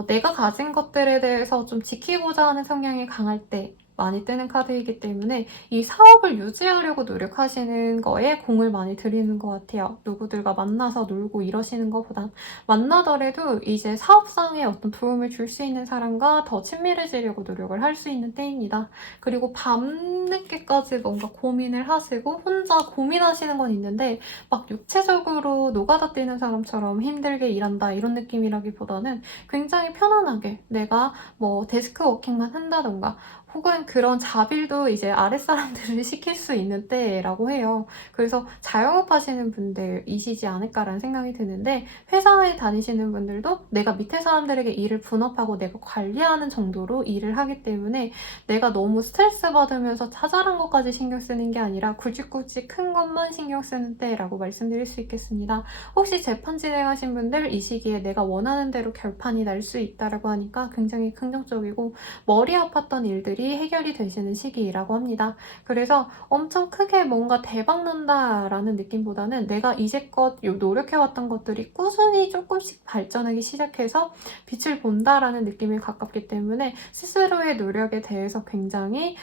내가 가진 것들에 대해서 좀 지키고자 하는 성향이 강할 때 많이 뜨는 카드이기 때문에 이 사업을 유지하려고 노력하시는 거에 공을 많이 들이는 것 같아요. 누구들과 만나서 놀고 이러시는 것보단 만나더라도 이제 사업상의 어떤 도움을 줄 수 있는 사람과 더 친밀해지려고 노력을 할 수 있는 때입니다. 그리고 밤늦게까지 뭔가 고민을 하시고 혼자 고민하시는 건 있는데 막 육체적으로 노가다 뛰는 사람처럼 힘들게 일한다 이런 느낌이라기보다는 굉장히 편안하게 내가 뭐 데스크 워킹만 한다던가 혹은 그런 자빌도 이제 아랫사람들을 시킬 수 있는 때라고 해요. 그래서 자영업 하시는 분들이시지 않을까라는 생각이 드는데 회사에 다니시는 분들도 내가 밑에 사람들에게 일을 분업하고 내가 관리하는 정도로 일을 하기 때문에 내가 너무 스트레스 받으면서 자잘한 것까지 신경 쓰는 게 아니라 굵직굵직 큰 것만 신경 쓰는 때라고 말씀드릴 수 있겠습니다. 혹시 재판 진행하신 분들 이 시기에 내가 원하는 대로 결판이 날 수 있다라고 하니까 굉장히 긍정적이고 머리 아팠던 일들이 해결이 되시는 시기라고 합니다. 그래서 엄청 크게 뭔가 대박 난다라는 느낌보다는 내가 이제껏 노력해왔던 것들이 꾸준히 조금씩 발전하기 시작해서 빛을 본다라는 느낌에 가깝기 때문에 스스로의 노력에 대해서 굉장히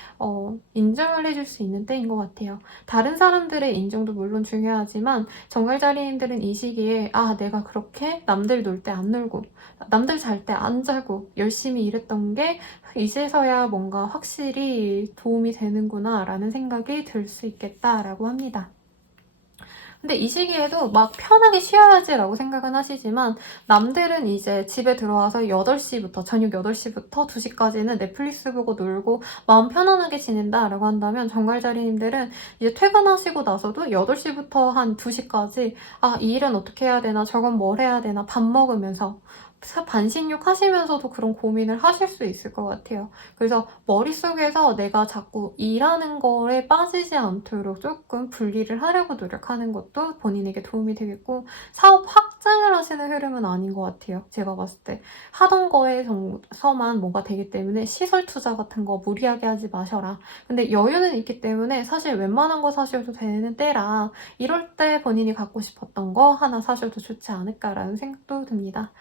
인정을 해줄 수 있는 때인 것 같아요. 다른 사람들의 인정도 물론 중요하지만 정갈자리인들은 이 시기에 내가 그렇게 남들 놀 때 안 놀고 남들 잘 때 안 자고 열심히 일했던 게 이제서야 뭔가 확실히 도움이 되는구나 라는 생각이 들 수 있겠다라고 합니다. 근데 이 시기에도 막 편하게 쉬어야지 라고 생각은 하시지만 남들은 이제 집에 들어와서 8시부터 저녁 8시부터 2시까지는 넷플릭스 보고 놀고 마음 편안하게 지낸다 라고 한다면 정갈자리님들은 이제 퇴근하시고 나서도 8시부터 한 2시까지 이 일은 어떻게 해야 되나 저건 뭘 해야 되나 밥 먹으면서 반신욕 하시면서도 그런 고민을 하실 수 있을 것 같아요. 그래서 머릿속에서 내가 자꾸 일하는 거에 빠지지 않도록 조금 분리를 하려고 노력하는 것도 본인에게 도움이 되겠고 사업 확장을 하시는 흐름은 아닌 것 같아요. 제가 봤을 때 하던 거에서만 뭐가 되기 때문에 시설 투자 같은 거 무리하게 하지 마셔라. 근데 여유는 있기 때문에 사실 웬만한 거 사셔도 되는 때라 이럴 때 본인이 갖고 싶었던 거 하나 사셔도 좋지 않을까라는 생각도 듭니다.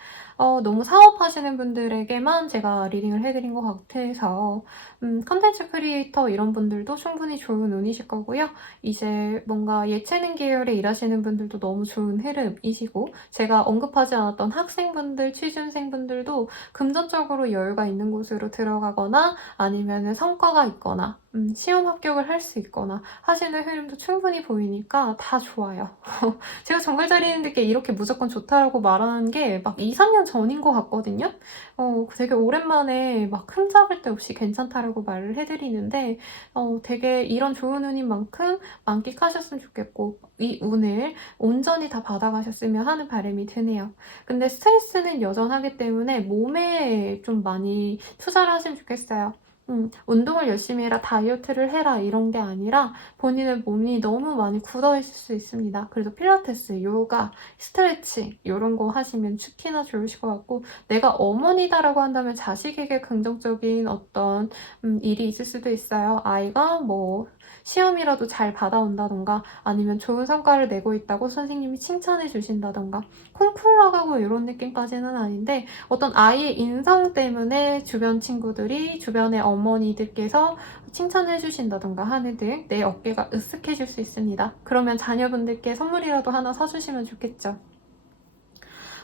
너무 사업하시는 분들에게만 제가 리딩을 해드린 것 같아서 컨텐츠 크리에이터 이런 분들도 충분히 좋은 운이실 거고요. 이제 뭔가 예체능 계열에 일하시는 분들도 너무 좋은 흐름이시고 제가 언급하지 않았던 학생분들, 취준생분들도 금전적으로 여유가 있는 곳으로 들어가거나 아니면 성과가 있거나 시험 합격을 할 수 있거나 하시는 흐름도 충분히 보이니까 다 좋아요. 제가 정글자리님들께 이렇게 무조건 좋다라고 말하는 게 막 2, 3년 전인 것 같거든요. 되게 오랜만에 막 흠잡을 데 없이 괜찮다라고 말을 해드리는데 되게 이런 좋은 운인 만큼 만끽하셨으면 좋겠고 이 운을 온전히 다 받아가셨으면 하는 바람이 드네요. 근데 스트레스는 여전하기 때문에 몸에 좀 많이 투자를 하시면 좋겠어요. 운동을 열심히 해라, 다이어트를 해라 이런 게 아니라 본인의 몸이 너무 많이 굳어있을 수 있습니다. 그래서 필라테스, 요가, 스트레칭 이런 거 하시면 특히나 좋으실 것 같고 내가 어머니다라고 한다면 자식에게 긍정적인 어떤 일이 있을 수도 있어요. 아이가 뭐 시험이라도 잘 받아온다던가 아니면 좋은 성과를 내고 있다고 선생님이 칭찬해 주신다던가 콩쿨 나가고 이런 느낌까지는 아닌데 어떤 아이의 인성 때문에 주변 친구들이 주변의 어머니들께서 칭찬해 주신다던가 하는 등 내 어깨가 으쓱해질 수 있습니다. 그러면 자녀분들께 선물이라도 하나 사주시면 좋겠죠.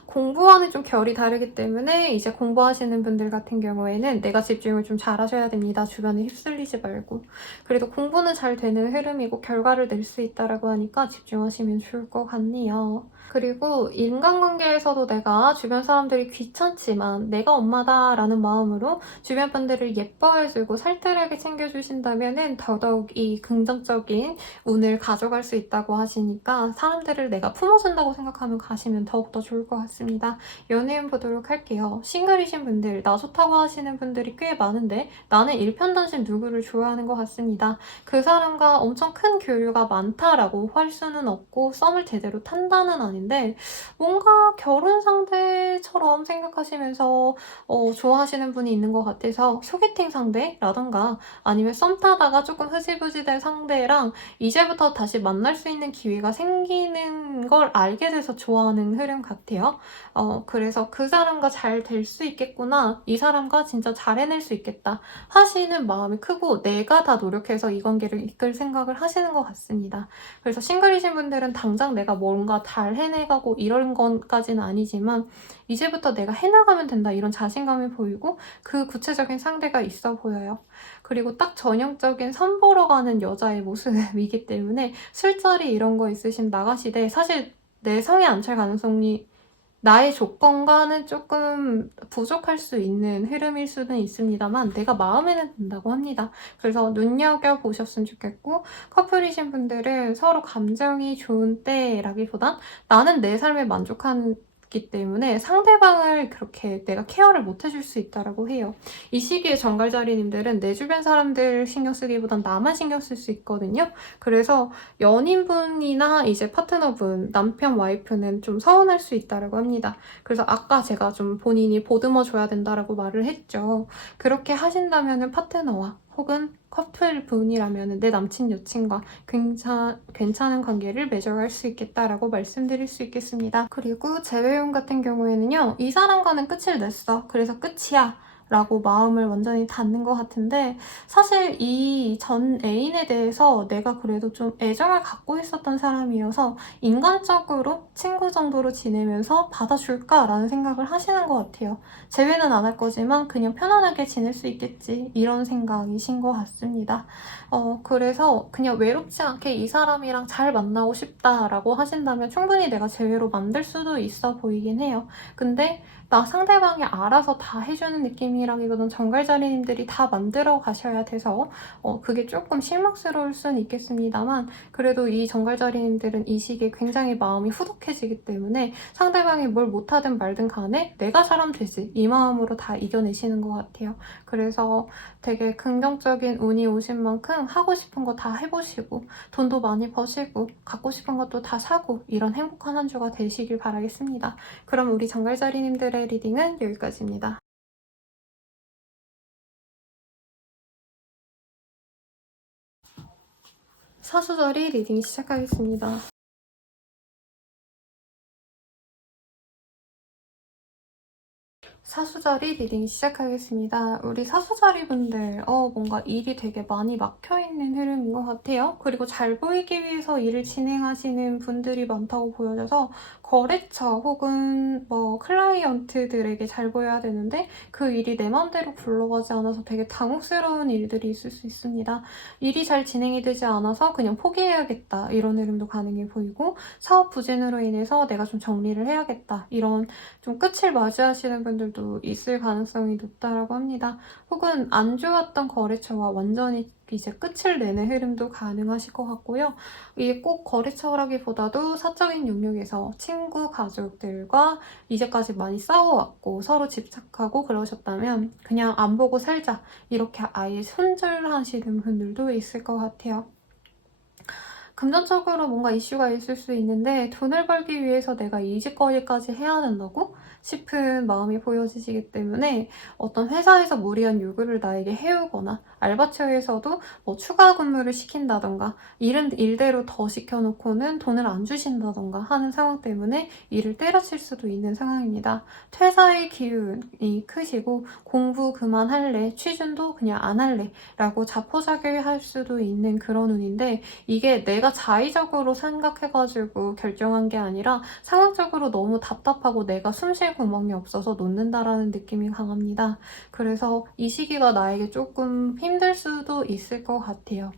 공부와는 좀 결이 다르기 때문에 이제 공부하시는 분들 같은 경우에는 내가 집중을 좀 잘하셔야 됩니다. 주변에 휩쓸리지 말고. 그래도 공부는 잘 되는 흐름이고 결과를 낼 수 있다라고 하니까 집중하시면 좋을 것 같네요. 그리고 인간관계에서도 내가 주변 사람들이 귀찮지만 내가 엄마다라는 마음으로 주변 분들을 예뻐해주고 살뜰하게 챙겨주신다면은 더더욱 이 긍정적인 운을 가져갈 수 있다고 하시니까 사람들을 내가 품어준다고 생각하면 가시면 더욱더 좋을 것 같습니다. 연애운 보도록 할게요. 싱글이신 분들, 나 좋다고 하시는 분들이 꽤 많은데 나는 일편단심 누구를 좋아하는 것 같습니다. 그 사람과 엄청 큰 교류가 많다라고 할 수는 없고 썸을 제대로 탄다는 아닌데 뭔가 결혼 상대처럼 생각하시면서 좋아하시는 분이 있는 것 같아서 소개팅 상대라던가 아니면 썸 타다가 조금 흐지부지 된 상대랑 이제부터 다시 만날 수 있는 기회가 생기는 걸 알게 돼서 좋아하는 흐름 같아요. 그래서 그 사람과 잘 될 수 있겠구나, 이 사람과 진짜 잘 해낼 수 있겠다 하시는 마음이 크고 내가 다 노력해서 이 관계를 이끌 생각을 하시는 것 같습니다. 그래서 싱글이신 분들은 당장 내가 뭔가 잘 해내가고 이런 것까지는 아니지만 이제부터 내가 해나가면 된다 이런 자신감이 보이고 그 구체적인 상대가 있어 보여요. 그리고 딱 전형적인 선보러 가는 여자의 모습이기 때문에 술자리 이런 거 있으시면 나가시되 사실 내 성에 안 찰 가능성이 나의 조건과는 조금 부족할 수 있는 흐름일 수는 있습니다만 내가 마음에는 든다고 합니다. 그래서 눈여겨보셨으면 좋겠고 커플이신 분들은 서로 감정이 좋은 때라기보단 나는 내 삶에 만족하기 때문에 상대방을 그렇게 내가 케어를 못 해줄 수 있다고 해요. 이 시기에 정갈자리님들은 내 주변 사람들 신경 쓰기보단 나만 신경 쓸 수 있거든요. 그래서 연인분이나 이제 파트너분, 남편, 와이프는 좀 서운할 수 있다고 합니다. 그래서 아까 제가 좀 본인이 보듬어 줘야 된다라고 말을 했죠. 그렇게 하신다면 파트너와 혹은 커플분이라면 내 남친, 여친과 괜찮은 관계를 맺어갈 수 있겠다라고 말씀드릴 수 있겠습니다. 그리고 재회용 같은 경우에는요. 이 사람과는 끝을 냈어. 그래서 끝이야. 라고 마음을 완전히 닫는 것 같은데 사실 이 전 애인에 대해서 내가 그래도 좀 애정을 갖고 있었던 사람이어서 인간적으로 친구 정도로 지내면서 받아줄까라는 생각을 하시는 것 같아요. 재회는 안 할 거지만 그냥 편안하게 지낼 수 있겠지 이런 생각이신 것 같습니다. 그래서 그냥 외롭지 않게 이 사람이랑 잘 만나고 싶다라고 하신다면 충분히 내가 재회로 만들 수도 있어 보이긴 해요. 근데 나 상대방이 알아서 다 해주는 느낌이라기보단 정갈자리님들이 다 만들어 가셔야 돼서 그게 조금 실망스러울 수는 있겠습니다만 그래도 이 정갈자리님들은 이 시기에 굉장히 마음이 후덕해지기 때문에 상대방이 뭘 못하든 말든 간에 내가 사람 되지 이 마음으로 다 이겨내시는 것 같아요. 그래서 되게 긍정적인 운이 오신 만큼 하고 싶은 거 다 해보시고 돈도 많이 버시고 갖고 싶은 것도 다 사고 이런 행복한 한 주가 되시길 바라겠습니다. 그럼 우리 정갈자리님들의 리딩은 여기까지입니다. 사수자리 리딩 시작하겠습니다. 사수자리 리딩 시작하겠습니다. 우리 사수자리 분들 뭔가 일이 되게 많이 막혀있는 흐름인 것 같아요. 그리고 잘 보이기 위해서 일을 진행하시는 분들이 많다고 보여져서 거래처 혹은 뭐 클라이언트들에게 잘 보여야 되는데 그 일이 내 맘대로 굴러가지 않아서 되게 당혹스러운 일들이 있을 수 있습니다. 일이 잘 진행이 되지 않아서 그냥 포기해야겠다 이런 흐름도 가능해 보이고 사업 부진으로 인해서 내가 좀 정리를 해야겠다 이런 좀 끝을 맞이하시는 분들도 있을 가능성이 높다고 합니다. 혹은 안 좋았던 거래처와 완전히 이제 끝을 내는 흐름도 가능하실 것 같고요. 이게 꼭 거래처라기보다도 사적인 영역에서 친구, 가족들과 이제까지 많이 싸워왔고 서로 집착하고 그러셨다면 그냥 안 보고 살자 이렇게 아예 손절하시는 분들도 있을 것 같아요. 금전적으로 뭔가 이슈가 있을 수 있는데 돈을 벌기 위해서 내가 이 짓거리까지 해야 된다고 싶은 마음이 보여지시기 때문에 어떤 회사에서 무리한 요구를 나에게 해오거나 알바처에서도 뭐 추가 근무를 시킨다던가 일은 일대로 더 시켜놓고는 돈을 안 주신다던가 하는 상황 때문에 일을 때려칠 수도 있는 상황입니다. 퇴사의 기운이 크시고 공부 그만할래, 취준도 그냥 안 할래 라고 자포자기할 수도 있는 그런 운인데 이게 내가 자의적으로 생각해가지고 결정한 게 아니라 상황적으로 너무 답답하고 내가 숨 쉴 구멍이 없어서 놓는다라는 느낌이 강합니다. 그래서 이 시기가 나에게 조금 힘들 수도 있을 것 같아요.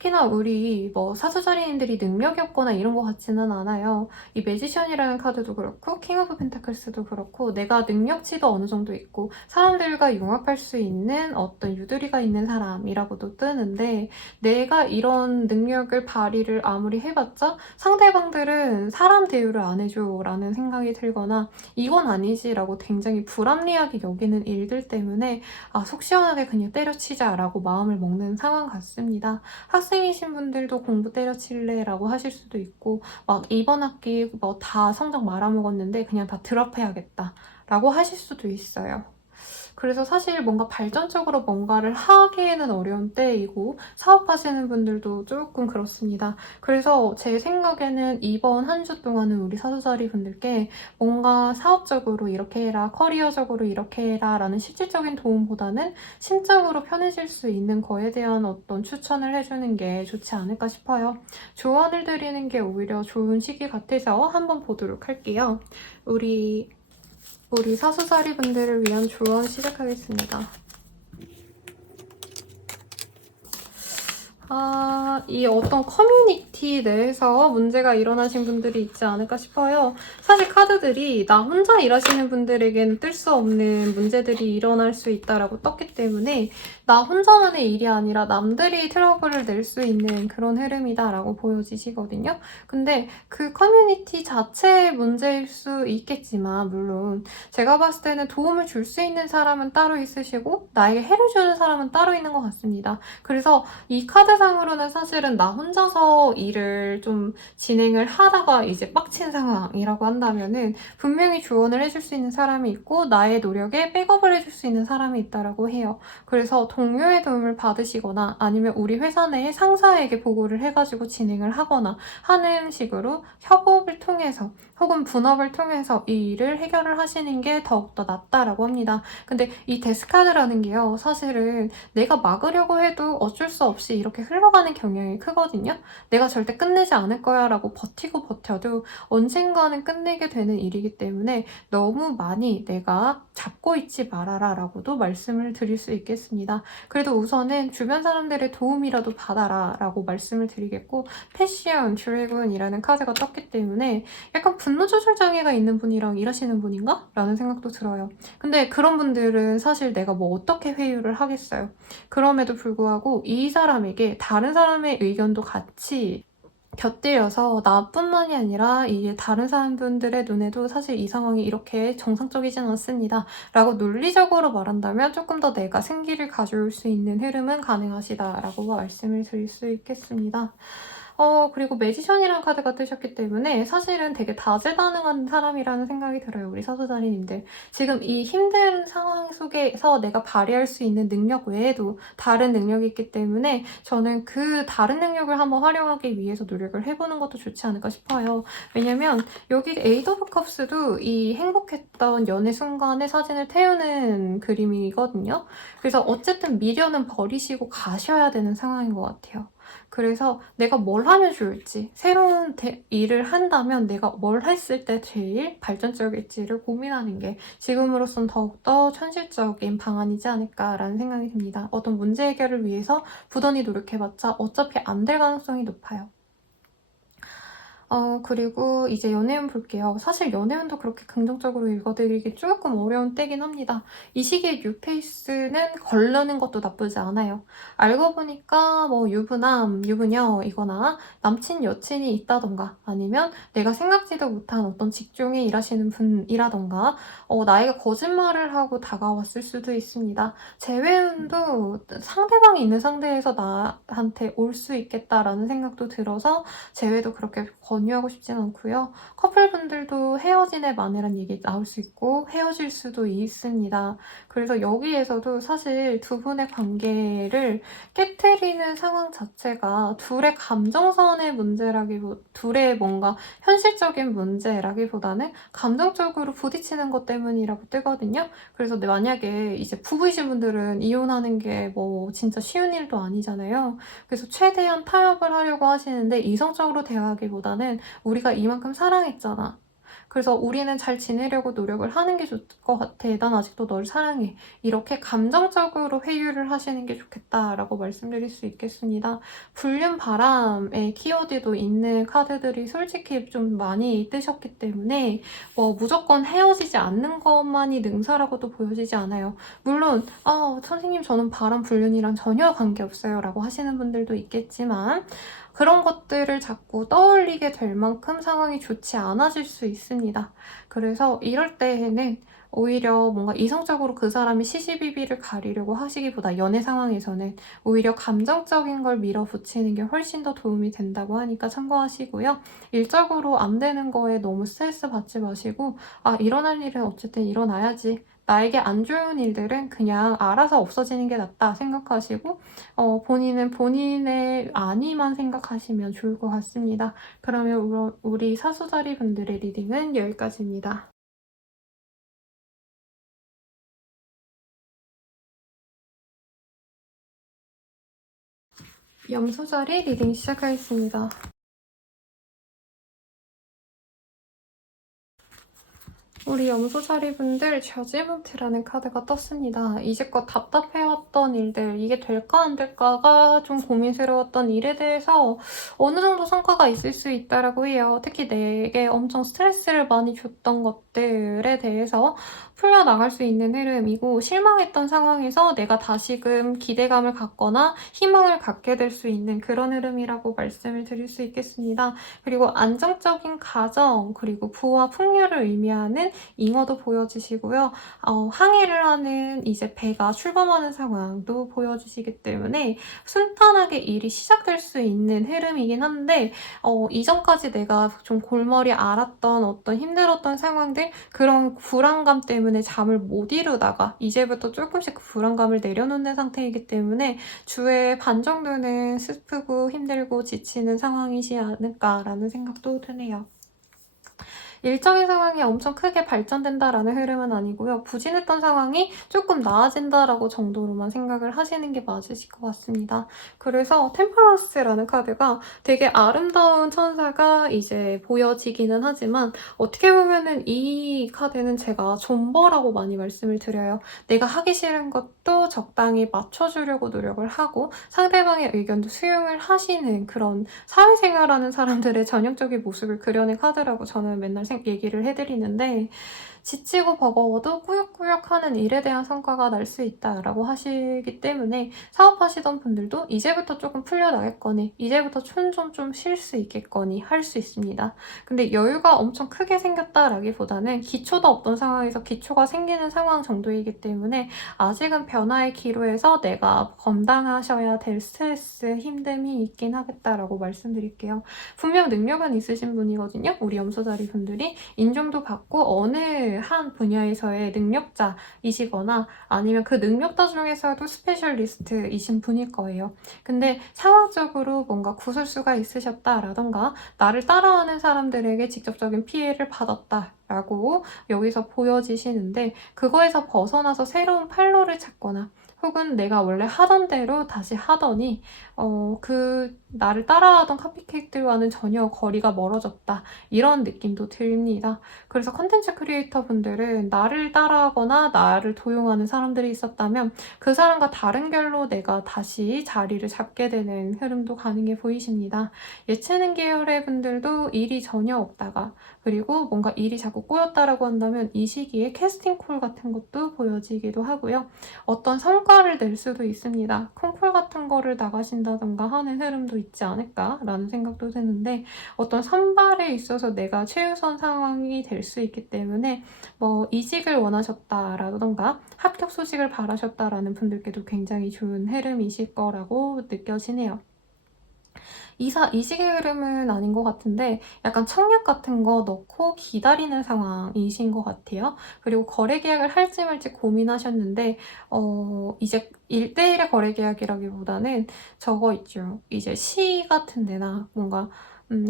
특히나 우리 뭐 사수자리님들이 능력이 없거나 이런 것 같지는 않아요. 이 매지션이라는 카드도 그렇고 킹 오브 펜타클스도 그렇고 내가 능력치도 어느 정도 있고 사람들과 융합할 수 있는 어떤 유두리가 있는 사람이라고도 뜨는데, 내가 이런 능력을 발휘를 아무리 해봤자 상대방들은 사람 대우를 안 해줘 라는 생각이 들거나 이건 아니지 라고 굉장히 불합리하게 여기는 일들 때문에 속 시원하게 그냥 때려치자 라고 마음을 먹는 상황 같습니다. 학생이신 분들도 공부 때려칠래 라고 하실 수도 있고, 막 이번 학기 뭐 다 성적 말아먹었는데 그냥 다 드랍해야겠다 라고 하실 수도 있어요. 그래서 사실 뭔가 발전적으로 뭔가를 하기에는 어려운 때이고 사업하시는 분들도 조금 그렇습니다. 그래서 제 생각에는 이번 한 주 동안은 우리 사수자리 분들께 뭔가 사업적으로 이렇게 해라, 커리어적으로 이렇게 해라 라는 실질적인 도움보다는 심적으로 편해질 수 있는 거에 대한 어떤 추천을 해주는 게 좋지 않을까 싶어요. 조언을 드리는 게 오히려 좋은 시기 같아서 한번 보도록 할게요. 우리 사수자리 분들을 위한 조언 시작하겠습니다. 이 어떤 커뮤니티 내에서 문제가 일어나신 분들이 있지 않을까 싶어요. 사실 카드들이 나 혼자 일하시는 분들에게는 뜰 수 없는 문제들이 일어날 수 있다라고 떴기 때문에 나 혼자만의 일이 아니라 남들이 트러블을 낼 수 있는 그런 흐름이다라고 보여지시거든요. 근데 그 커뮤니티 자체의 문제일 수 있겠지만, 물론 제가 봤을 때는 도움을 줄 수 있는 사람은 따로 있으시고 나에게 해를 주는 사람은 따로 있는 것 같습니다. 그래서 이 카드상으로는 사실은 나 혼자서 일을 좀 진행을 하다가 이제 빡친 상황이라고 한다면은 분명히 조언을 해줄 수 있는 사람이 있고 나의 노력에 백업을 해줄 수 있는 사람이 있다라고 해요. 그래서 동료의 도움을 받으시거나 아니면 우리 회사 내에 상사에게 보고를 해가지고 진행을 하거나 하는 식으로 협업을 통해서 혹은 분업을 통해서 이 일을 해결을 하시는 게 더욱더 낫다라고 합니다. 근데 이 데스카드라는 게요, 사실은 내가 막으려고 해도 어쩔 수 없이 이렇게 흘러가는 경향이 크거든요. 내가 절대 끝내지 않을 거야 라고 버티고 버텨도 언젠가는 끝내게 되는 일이기 때문에 너무 많이 내가 잡고 있지 말아라 라고도 말씀을 드릴 수 있겠습니다. 그래도 우선은 주변 사람들의 도움이라도 받아라 라고 말씀을 드리겠고, 패션 드래곤이라는 카드가 떴기 때문에 약간 분노 조절 장애가 있는 분이랑 일하시는 분인가? 라는 생각도 들어요. 근데 그런 분들은 사실 내가 뭐 어떻게 회유를 하겠어요. 그럼에도 불구하고 이 사람에게 다른 사람의 의견도 같이 곁들여서 나뿐만이 아니라 이게 다른 사람분들의 눈에도 사실 이 상황이 이렇게 정상적이진 않습니다 라고 논리적으로 말한다면 조금 더 내가 승기를 가져올 수 있는 흐름은 가능하시다라고 말씀을 드릴 수 있겠습니다. 그리고 매지션이라는 카드가 뜨셨기 때문에 사실은 되게 다재다능한 사람이라는 생각이 들어요. 우리 사수자리님들. 지금 이 힘든 상황 속에서 내가 발휘할 수 있는 능력 외에도 다른 능력이 있기 때문에 저는 그 다른 능력을 한번 활용하기 위해서 노력을 해보는 것도 좋지 않을까 싶어요. 왜냐면 여기 에이드 오브 컵스도 이 행복했던 연애 순간의 사진을 태우는 그림이거든요. 그래서 어쨌든 미련은 버리시고 가셔야 되는 상황인 것 같아요. 그래서 내가 뭘 하면 좋을지, 새로운 일을 한다면 내가 뭘 했을 때 제일 발전적일지를 고민하는 게 지금으로선 더욱더 현실적인 방안이지 않을까라는 생각이 듭니다. 어떤 문제 해결을 위해서 부단히 노력해봤자 어차피 안 될 가능성이 높아요. 그리고 이제 연애운 볼게요. 사실 연애운도 그렇게 긍정적으로 읽어드리기 조금 어려운 때긴 합니다. 이 시기에 뉴페이스는 걸르는 것도 나쁘지 않아요. 알고 보니까 뭐 유부남, 유부녀이거나 남친, 여친이 있다던가 아니면 내가 생각지도 못한 어떤 직종에 일하시는 분이라던가 나에게 거짓말을 하고 다가왔을 수도 있습니다. 재회운도 상대방이 있는 상대에서 나한테 올 수 있겠다라는 생각도 들어서 재회도 그렇게 권유하고 싶진 않고요. 커플분들도 헤어진 애 마네란 얘기 나올 수 있고 헤어질 수도 있습니다. 그래서 여기에서도 사실 두 분의 관계를 깨트리는 상황 자체가 둘의 감정선의 문제라기보다 둘의 뭔가 현실적인 문제라기보다는 감정적으로 부딪히는 것 때문이라고 뜨거든요. 그래서 만약에 이제 부부이신 분들은 이혼하는 게 뭐 진짜 쉬운 일도 아니잖아요. 그래서 최대한 타협을 하려고 하시는데 이성적으로 대화하기보다는 우리가 이만큼 사랑했잖아. 그래서 우리는 잘 지내려고 노력을 하는 게 좋을 것 같아. 난 아직도 널 사랑해. 이렇게 감정적으로 회유를 하시는 게 좋겠다라고 말씀드릴 수 있겠습니다. 불륜 바람의 키워드도 있는 카드들이 솔직히 좀 많이 뜨셨기 때문에 뭐 무조건 헤어지지 않는 것만이 능사라고도 보여지지 않아요. 물론 선생님 저는 바람 불륜이랑 전혀 관계없어요 라고 하시는 분들도 있겠지만 그런 것들을 자꾸 떠올리게 될 만큼 상황이 좋지 않아질 수 있습니다. 그래서 이럴 때에는 오히려 뭔가 이성적으로 그 사람이 시시비비를 가리려고 하시기보다 연애 상황에서는 오히려 감정적인 걸 밀어붙이는 게 훨씬 더 도움이 된다고 하니까 참고하시고요. 일적으로 안 되는 거에 너무 스트레스 받지 마시고 일어날 일은 어쨌든 일어나야지. 나에게 안 좋은 일들은 그냥 알아서 없어지는 게 낫다 생각하시고 본인은 본인의 안위만 생각하시면 좋을 것 같습니다. 그러면 우리 사수자리 분들의 리딩은 여기까지입니다. 염소자리 리딩 시작하겠습니다. 우리 염소자리분들 저지먼트라는 카드가 떴습니다. 이제껏 답답해왔던 일들, 이게 될까 안 될까가 좀 고민스러웠던 일에 대해서 어느 정도 성과가 있을 수 있다라고 해요. 특히 내게 엄청 스트레스를 많이 줬던 것들에 대해서 풀려나갈 수 있는 흐름이고 실망했던 상황에서 내가 다시금 기대감을 갖거나 희망을 갖게 될 수 있는 그런 흐름이라고 말씀을 드릴 수 있겠습니다. 그리고 안정적인 가정, 그리고 부와 풍요를 의미하는 잉어도 보여주시고요. 항해를 하는 이제 배가 출범하는 상황도 보여주시기 때문에 순탄하게 일이 시작될 수 있는 흐름이긴 한데 이전까지 내가 좀 골머리 앓았던 어떤 힘들었던 상황들 그런 불안감 때문에 잠을 못 이루다가 이제부터 조금씩 그 불안감을 내려놓는 상태이기 때문에 주에 반 정도는 슬프고 힘들고 지치는 상황이지 않을까라는 생각도 드네요. 일정의 상황이 엄청 크게 발전된다라는 흐름은 아니고요. 부진했던 상황이 조금 나아진다라고 정도로만 생각을 하시는 게 맞으실 것 같습니다. 그래서 템퍼런스라는 카드가 되게 아름다운 천사가 이제 보여지기는 하지만 어떻게 보면은 이 카드는 제가 존버라고 많이 말씀을 드려요. 내가 하기 싫은 것도 적당히 맞춰주려고 노력을 하고 상대방의 의견도 수용을 하시는 그런 사회생활하는 사람들의 전형적인 모습을 그려낸 카드라고 저는 맨날 얘기를 해드리는데 지치고 버거워도 꾸역꾸역하는 일에 대한 성과가 날 수 있다라고 하시기 때문에 사업하시던 분들도 이제부터 조금 풀려나겠거니 이제부터 좀 쉴 수 있겠거니 할 수 있습니다. 근데 여유가 엄청 크게 생겼다라기보다는 기초도 없던 상황에서 기초가 생기는 상황 정도이기 때문에 아직은 변화의 기로에서 내가 감당하셔야 될 스트레스, 힘듦이 있긴 하겠다라고 말씀드릴게요. 분명 능력은 있으신 분이거든요. 우리 염소자리 분들이 인정도 받고 어느 한 분야에서의 능력자이시거나 아니면 그 능력자 중에서도 스페셜리스트이신 분일 거예요. 근데 상황적으로 뭔가 구설수가 있으셨다라던가 나를 따라하는 사람들에게 직접적인 피해를 받았다라고 여기서 보여지시는데 그거에서 벗어나서 새로운 판로를 찾거나 혹은 내가 원래 하던 대로 다시 하더니 그 나를 따라하던 카피캣들과는 전혀 거리가 멀어졌다. 이런 느낌도 듭니다. 그래서 컨텐츠 크리에이터 분들은 나를 따라하거나 나를 도용하는 사람들이 있었다면 그 사람과 다른 결로 내가 다시 자리를 잡게 되는 흐름도 가능해 보이십니다. 예체능 계열의 분들도 일이 전혀 없다가 그리고 뭔가 일이 자꾸 꼬였다라고 한다면 이 시기에 캐스팅 콜 같은 것도 보여지기도 하고요. 어떤 성과를 낼 수도 있습니다. 콩쿨 같은 거를 나가신다던가 하는 흐름도 있지 않을까라는 생각도 드는데 어떤 선발에 있어서 내가 최우선 상황이 될 수 있기 때문에 뭐 이직을 원하셨다라던가 합격 소식을 바라셨다라는 분들께도 굉장히 좋은 흐름이실 거라고 느껴지네요. 이직의 흐름은 아닌 것 같은데 약간 청약 같은 거 넣고 기다리는 상황이신 것 같아요. 그리고 거래 계약을 할지 말지 고민하셨는데 이제 1대1의 거래 계약이라기보다는 저거 있죠. 이제 시 같은 데나 뭔가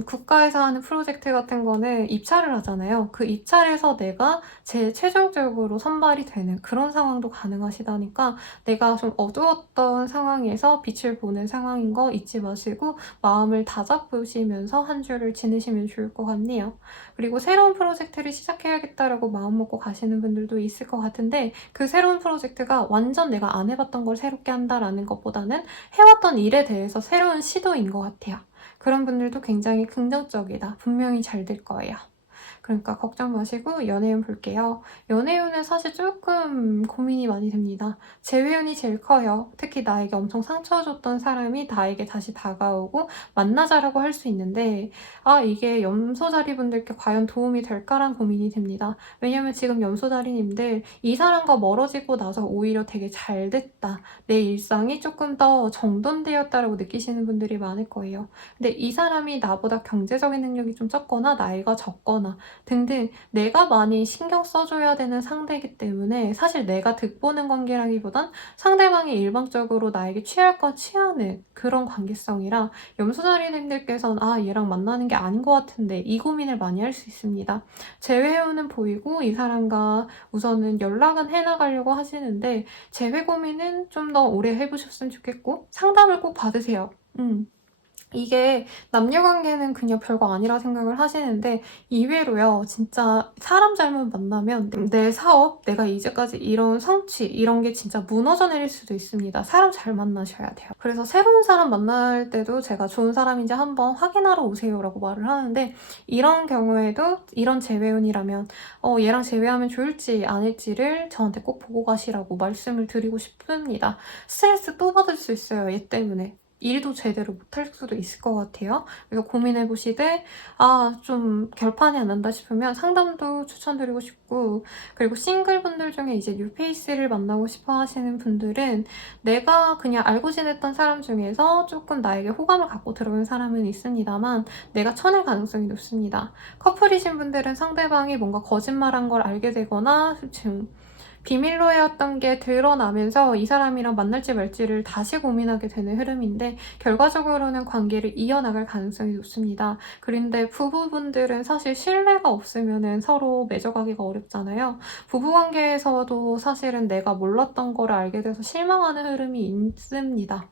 국가에서 하는 프로젝트 같은 거는 입찰을 하잖아요. 그 입찰에서 내가 제일 최종적으로 선발이 되는 그런 상황도 가능하시다니까 내가 좀 어두웠던 상황에서 빛을 보는 상황인 거 잊지 마시고 마음을 다잡으시면서 한 주를 지내시면 좋을 것 같네요. 그리고 새로운 프로젝트를 시작해야겠다라고 마음먹고 가시는 분들도 있을 것 같은데 그 새로운 프로젝트가 완전 내가 안 해봤던 걸 새롭게 한다라는 것보다는 해왔던 일에 대해서 새로운 시도인 것 같아요. 그런 분들도 굉장히 긍정적이다. 분명히 잘 될 거예요. 그러니까 걱정 마시고 연애운 볼게요. 연애운은 사실 조금 고민이 많이 됩니다. 재회운이 제일 커요. 특히 나에게 엄청 상처 줬던 사람이 나에게 다시 다가오고 만나자라고 할 수 있는데 이게 염소자리 분들께 과연 도움이 될까란 고민이 됩니다. 왜냐면 지금 염소자리님들 이 사람과 멀어지고 나서 오히려 되게 잘 됐다. 내 일상이 조금 더 정돈되었다라고 느끼시는 분들이 많을 거예요. 근데 이 사람이 나보다 경제적인 능력이 좀 적거나 나이가 적거나 등등 내가 많이 신경 써줘야 되는 상대이기 때문에 사실 내가 득보는 관계라기보단 상대방이 일방적으로 나에게 취할 건 취하는 그런 관계성이라 염소자리님들께서는 얘랑 만나는 게 아닌 것 같은데 이 고민을 많이 할 수 있습니다. 재회운은 보이고 이 사람과 우선은 연락은 해나가려고 하시는데 재회 고민은 좀 더 오래 해보셨으면 좋겠고 상담을 꼭 받으세요. 이게 남녀관계는 그냥 별거 아니라 생각을 하시는데 이외로요. 진짜 사람 잘못 만나면 내 사업, 내가 이제까지 이런 성취 이런 게 진짜 무너져 내릴 수도 있습니다. 사람 잘 만나셔야 돼요. 그래서 새로운 사람 만날 때도 제가 좋은 사람인지 한번 확인하러 오세요라고 말을 하는데 이런 경우에도 이런 재회운이라면 얘랑 재회하면 좋을지 아닐지를 저한테 꼭 보고 가시라고 말씀을 드리고 싶습니다. 스트레스 또 받을 수 있어요. 얘 때문에. 일도 제대로 못할 수도 있을 것 같아요. 그래서 고민해보시되 좀 결판이 안 난다 싶으면 상담도 추천드리고 싶고 그리고 싱글분들 중에 이제 뉴페이스를 만나고 싶어 하시는 분들은 내가 그냥 알고 지냈던 사람 중에서 조금 나에게 호감을 갖고 들어온 사람은 있습니다만 내가 쳐낼 가능성이 높습니다. 커플이신 분들은 상대방이 뭔가 거짓말한 걸 알게 되거나 지금 비밀로 해왔던 게 드러나면서 이 사람이랑 만날지 말지를 다시 고민하게 되는 흐름인데 결과적으로는 관계를 이어나갈 가능성이 높습니다. 그런데 부부분들은 사실 신뢰가 없으면 서로 맺어가기가 어렵잖아요. 부부관계에서도 사실은 내가 몰랐던 거를 알게 돼서 실망하는 흐름이 있습니다.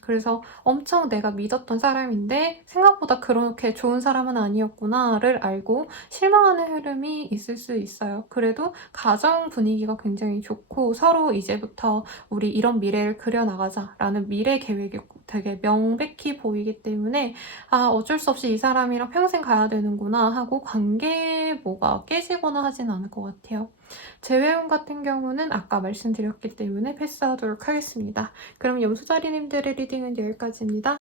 그래서 엄청 내가 믿었던 사람인데 생각보다 그렇게 좋은 사람은 아니었구나를 알고 실망하는 흐름이 있을 수 있어요. 그래도 가정 분위기가 굉장히 좋고 서로 이제부터 우리 이런 미래를 그려나가자라는 미래 계획이 되게 명백히 보이기 때문에 어쩔 수 없이 이 사람이랑 평생 가야 되는구나 하고 관계 뭐가 깨지거나 하진 않을 것 같아요. 재회운 같은 경우는 아까 말씀드렸기 때문에 패스하도록 하겠습니다. 그럼 염소자리님들의 리딩은 여기까지입니다.